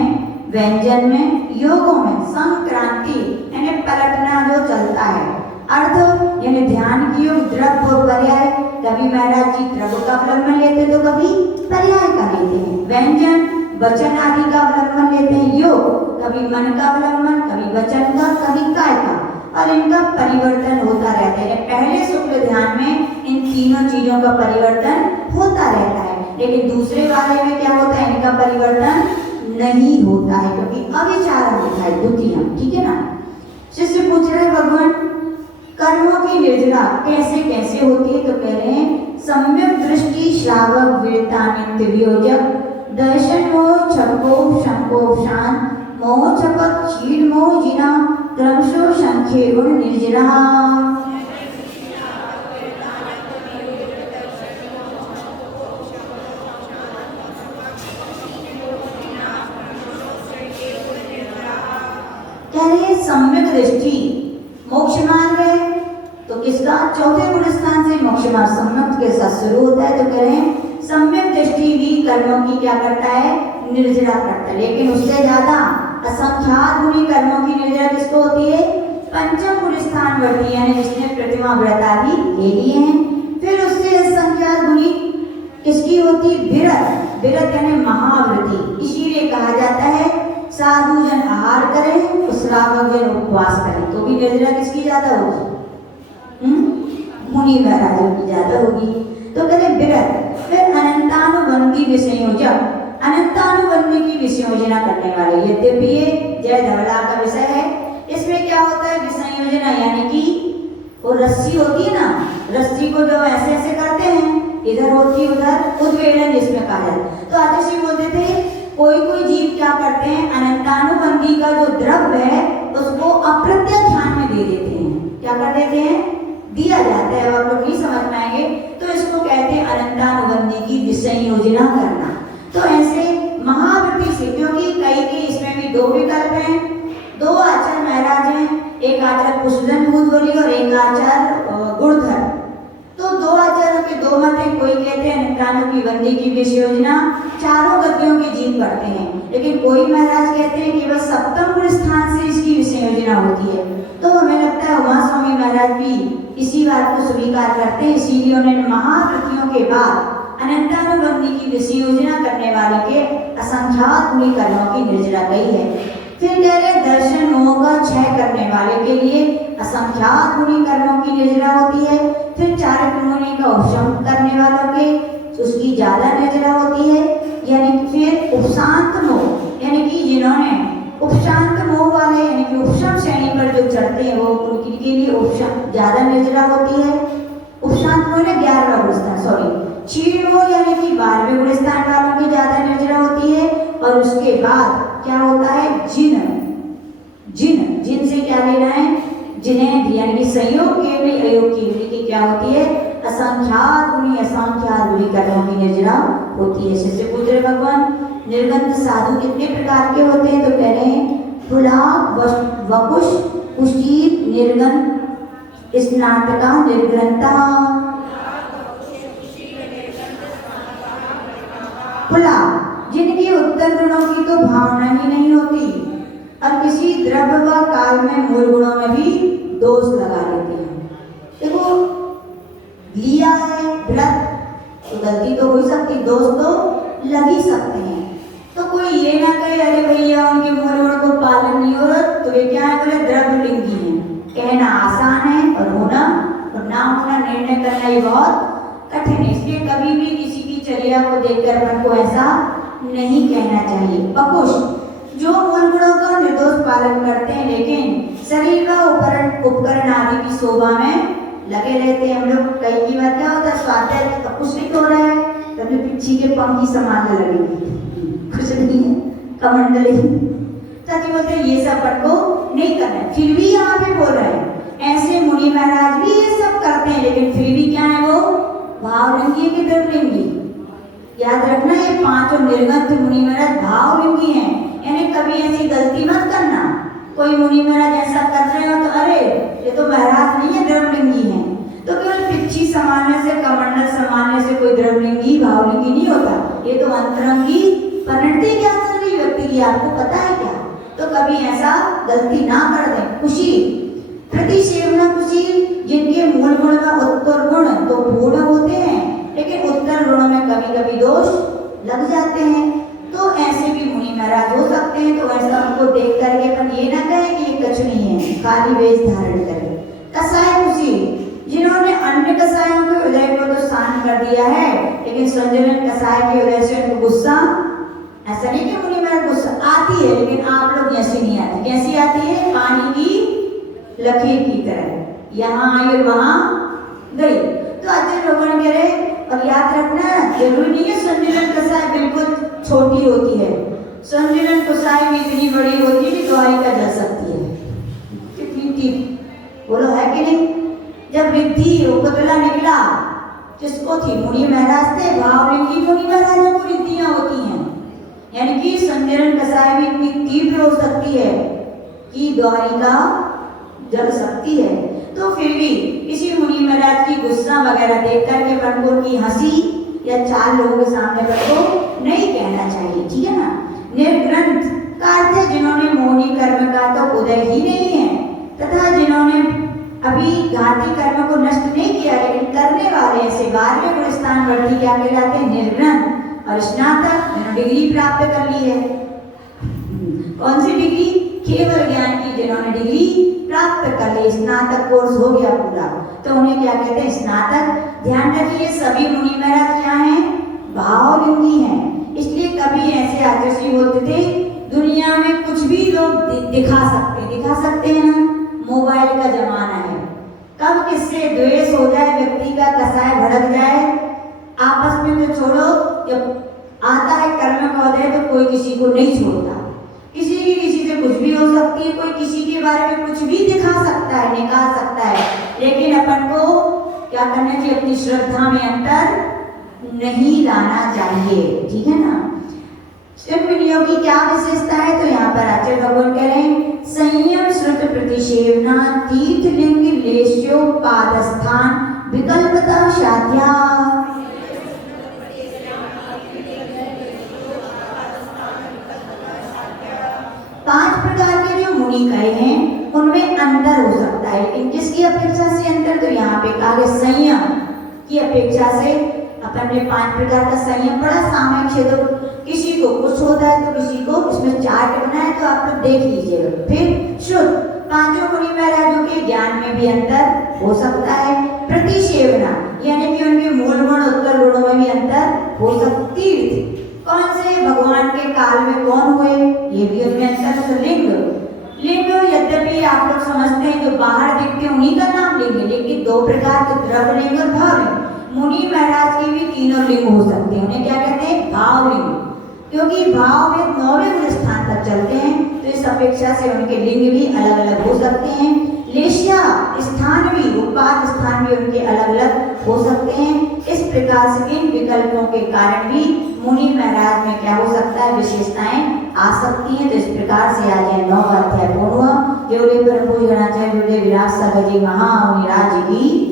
व्यंजन में, योगों में, संक्रांति यानी पलटना जो चलता है। अर्थ यानी ध्यान की योग, द्रव्य और पर्याय, कभी महाराज जी द्रव्य का अवलंबन लेते तो कभी पर्याय का लेते हैं। व्यंजन वचन आदि का अवलंबन लेते हैं। योग कभी मन का अवलंबन, कभी वचन का, कभी काय का, और इनका परिवर्तन होता रहता है। पहले शुक्ल ध्यान में इन तीनों चीजों का परिवर्तन होता रहता है, लेकिन दूसरे वाले में क्या होता है? इनका परिवर्तन नहीं होता है क्योंकि अविचार होता है, द्वितीय। ठीक है ना? शिष्य पूछ रहे भगवान कर्मों की निर्जरा कैसे कैसे होती है? तो कह रहे हैं सम्यक दृष्टि श्रावक वीरतानित्य वियोजक दर्शन मोह छको शंको शान मोह छपक क्षीण मोह जिना क्रमशो संख्ये गुण निर्जरा। कह रहे सम्यक दृष्टि मोक्ष मार्ग है, तो किसका? चौथे गुण स्थान से मोक्ष मार्ग सम्यक के साथ शुरू होता है। तो कह रहे हैं सम्यक दृष्टि भी कर्मों की क्या करता है? निर्जरा करता है। लेकिन उससे ज्यादा असंख्यात गुणी कर्मों की निर्जरा किसको होती है? पंचम गुण स्थान वर्ती यानी जिसने प्रतिमा व्रत आदि ले लिए हैं। फिर उससे असंख्यात गुणी किसकी होती? विरत। विरत यानी महाव्रती। इसीलिए कहा जाता है साधु जन आहार करें, श्रावक जन उपवास करें, तो भी निर्जरा किसकी ज्यादा होगी? मुनि महाराजों की ज्यादा होगी। तो कहते विरत। फिर अनंतानुबंधी विषयोजक, अनंतानुबंधी की विषयोजना करने वाले। यद्यपि ये जय धवला का विषय है, इसमें क्या होता है? विषयोजना यानी कि वो रस्सी होती है ना, रस्सी को जो ऐसे ऐसे करते हैं, इधर होती उधर उद्वेलन जिसमें कहा जाए। तो आतिशी बोलते थे कोई कोई जीव क्या करते हैं? अनंतानुबंधी का जो द्रव्य है उसको अप्रत्यक्ष ध्यान में दे देते हैं। क्या कर देते हैं? दिया जाता है। अब आप लोग नहीं समझ पाएंगे तो इसको कहते हैं अनंतानुबंधी की विषय योजना करना। तो ऐसे महावृत्ति से, क्योंकि कई के इसमें भी दो विकल्प हैं, दो आचार्य महाराज हैं, एक आचार्य पुष्पधन भूतबली और एक आचार्य गुणधर। तो दो आचार्यों के दो मत हैं। कोई कहते हैं अनंतानुबंधी की विषय योजना चारों गतियों के जीव करते हैं, लेकिन कोई महाराज कहते हैं केवल सप्तम गुण स्थान से इसकी विषय योजना होती है। तो हमें लगता है उमा स्वामी महाराज भी इसी बात को स्वीकार करते हैं, इसीलिए उन्होंने महावृत्तियों के बाद अनंतानुबंधी की विषय योजना करने वाले के असंख्यात गुणी कर्मों की निर्जरा कही है। फिर कह रहे दर्शन मोह का क्षय करने वाले के लिए असंख्यात गुणी कर्मों की निर्जरा होती है। फिर चारित्र मुनि का उपशम करने वालों के उसकी ज्यादा निर्जरा होती है। यानी फिर उपशांत मोह यानी कि जिन्होंने उपशांत मोह वाले यानी कि उपशम श्रेणी पर जो चढ़ते हैं वो उनके लिए उपशम ज्यादा निर्जरा होती है। उपशांत मोह ने 11वां गुण स्थान, सॉरी क्षीण मोह यानी कि 12वें गुण स्थान वालों की ज्यादा निर्जरा होती है। और उसके बाद क्या होता है? जिन जिन जिन से क्या लेना है? जिन्हें यानी कि संयोग केवली अयोग केवली की क्या होती है? असंख्यात गुणी कर्मों की निर्जरा होती है। शिष्य पूछ रहे भगवान निर्गंध साधु कितने प्रकार के होते हैं? तो कह रहे हैं फुलाक वकुश कुशीत निर्गंध स्नातका निर्ग्रंथा। फुला जिनकी उत्तर गुणों की तो भावना ही नहीं होती और किसी द्रव्य व काल में मूल गुणों में भी दोष लगा लेते हैं। देखो लिया है व्रत तो गलती तो हो सकती, दोष तो लग ही सकते हैं। तो कोई ये ना कहे अरे भैया उनके मूल गुण को पालन नहीं हो रहा, तो ये क्या है? बोले द्रव्य लिंगी है। कहना आसान है और होना और ना होना निर्णय करना ये बहुत कठिन है। इसलिए कभी भी किसी की चर्या को देखकर मन को ऐसा नहीं कहना चाहिए। पकुश जो मूल गुणों का निर्दोष पालन करते हैं लेकिन शरीर व उपकरण आदि की शोभा में लगे रहते हैं। हम लोग कई बार क्या होता है स्वाध्याय कुछ नहीं हो रहा है, तभी पिच्छी के पंखी संभालने लगेगी, कुछ नहीं है, कमंडली। चाची बोलते हैं ये सब अपन को नहीं करना है, फिर भी यहाँ पे बोल रहे हैं ऐसे मुनि महाराज भी ये सब करते हैं, लेकिन फिर भी क्या है वो भावलिंगी के द्रवलिंगी। याद रखना ये पांचों निर्गंथ मुनि महाराज भावलिंगी हैं, यानी कभी ऐसी गलती मत करना कोई मुनि महाराज ऐसा कर रहे हो तो अरे ये तो महाराज नहीं है, द्रवलिंगी है। तो केवल पिच्छी संभालने से कमंडल संभालने से कोई द्रवलिंगी भावलिंगी नहीं होता, ये तो अंतरंगी परिणति क्या चल रही व्यक्ति की आपको पता है क्या। तो कभी ऐसा गलती ना कर दें। कुशी प्रतिसेवना कुशी जिनके मूल गुण में उत्तर गुण तो पूर्ण होते हैं, लेकिन उत्तर गुणों में कभी कभी दोष लग जाते हैं, तो ऐसे भी मुनि महाराज हो सकते हैं। तो ऐसा उनको देख करके अपन ये ना कहें कि ये कुछ नहीं है, खाली वेश धारण करें। कसाय कुशी जिन्होंने अन्य कसायों के हृदय को तो शांत कर दिया है, लेकिन संजलन कसाय के हृदय से उनको गुस्सा, ऐसा नहीं कि मुनि महाराज गुस्सा आती है, लेकिन आप लोग ऐसी नहीं आती। कैसी आती है? पानी की लकीर की तरह, यहाँ आई और वहां गई। तो आज लोगों ने कह रहे, और याद रखना जरूरी नहीं है संजलन कसाय बिल्कुल छोटी होती है, संजलन कसाय भी इतनी बड़ी होती है कि द्वारिका जा सकती है। कितनी बोलो है कि नहीं। जब रिद्धि उपतला निकला किसको थी? मुनि महाराज थे। भावलिंगी मुनि महाराजों को रिद्धियां होती हैं, यानी कि संजलन कसाय भी इतनी तीव्र हो सकती है कि द्वारिका जल सकती है। तो फिर भी किसी मुनि महाराज की गुस्सा वगैरह देख करके अपन को उनकी हंसी या चार लोगों के सामने अपन को नहीं कहना चाहिए, ठीक है ना। निर्ग्रंथ का अर्थ है जिन्होंने मोहनी कर्म का तो उदय ही नहीं है, तथा जिन्होंने अभी घाती कर्म को नष्ट नहीं किया, लेकिन करने वाले ऐसे 12वें गुण स्थान वर्ती क्या कहलाते हैं? निर्ग्रंथ। और स्नातक जिन्होंने डिग्री प्राप्त कर ली है। कौन सी डिग्री? केवल ज्ञान की जिन्होंने डिग्री प्राप्त कर ली, स्नातक कोर्स हो गया पूरा, तो उन्हें क्या कहते हैं? स्नातक। ध्यान रखिए सभी मुनि महाराज क्या हैं? भावलिंगी हैं। इसलिए कभी ऐसे आदर्शी बोलते थे दुनिया में कुछ भी लोग दिखा सकते हैं ना। मोबाइल का जमाना है, कब किससे द्वेष हो जाए, व्यक्ति का कसाय भड़क जाए, आपस में तो छोड़ो, जब आता है कर्म का उदय तो कोई किसी को नहीं छोड़ता। किसी की किसी से कुछ भी हो सकती है, कोई किसी के बारे में कुछ भी दिखा सकता है, निकाल सकता है, लेकिन अपन को क्या करना चाहिए? अपनी श्रद्धा में अंतर नहीं लाना चाहिए, ठीक है ना। इन विनियों की क्या विशेषता है? तो यहाँ पर आचार्य भगवान कह रहे हैं संयम श्रुत प्रतिसेवना तीर्थलिंग लेश्यो पादस्थान विकल्पता साध्या। पांच प्रकार के जो मुनि कहे हैं उनमें अंतर हो सकता है, लेकिन किसकी अपेक्षा से अंतर? तो यहाँ पे कहा गया संयम की अपेक्षा से। अपन ने 5 प्रकार का संयम पढ़ा सामयिक क्षेत्र, किसी को कुछ होता है तो किसी को, इसमें चार्ट बना है तो आप लोग देख लीजिएगा। फिर शुद्ध, पांचों मुनि महाराजों के ज्ञान में भी अंतर हो सकता है। प्रतिसेवना यानी कि उनके मूल गुण उत्तर गुणों में भी अंतर हो सकती है। कौन से? भगवान के काल में कौन हुए, ये भी उनमें अंतर। लिंग यद्यपि आप लोग समझते हैं जो बाहर दिखते हैं उन्हीं का नाम लिंग है, लेकिन 2 प्रकार के द्रवलिंग और भावलिंग। मुनि महाराज के भी 3 लिंग हो सकते हैं, उन्हें क्या कहते हैं? भावलिंग, क्योंकि भाव में 9वें गुण स्थान तक चलते हैं, तो इस अपेक्षा से उनके लिंग भी अलग अलग हो सकते हैं। लेश्या स्थान भी, उपाद स्थान भी उनके अलग अलग हो सकते हैं। इस प्रकार से इन विकल्पों के कारण भी मुनि महाराज में क्या हो सकता है? विशेषताएं आ सकती हैं। तो इस प्रकार से आज 9वां अध्याय पूर्ण हुआ। केवल परम पूज्य गणाचार्य गुरुदेव विराट सागर जी महामुनिराज की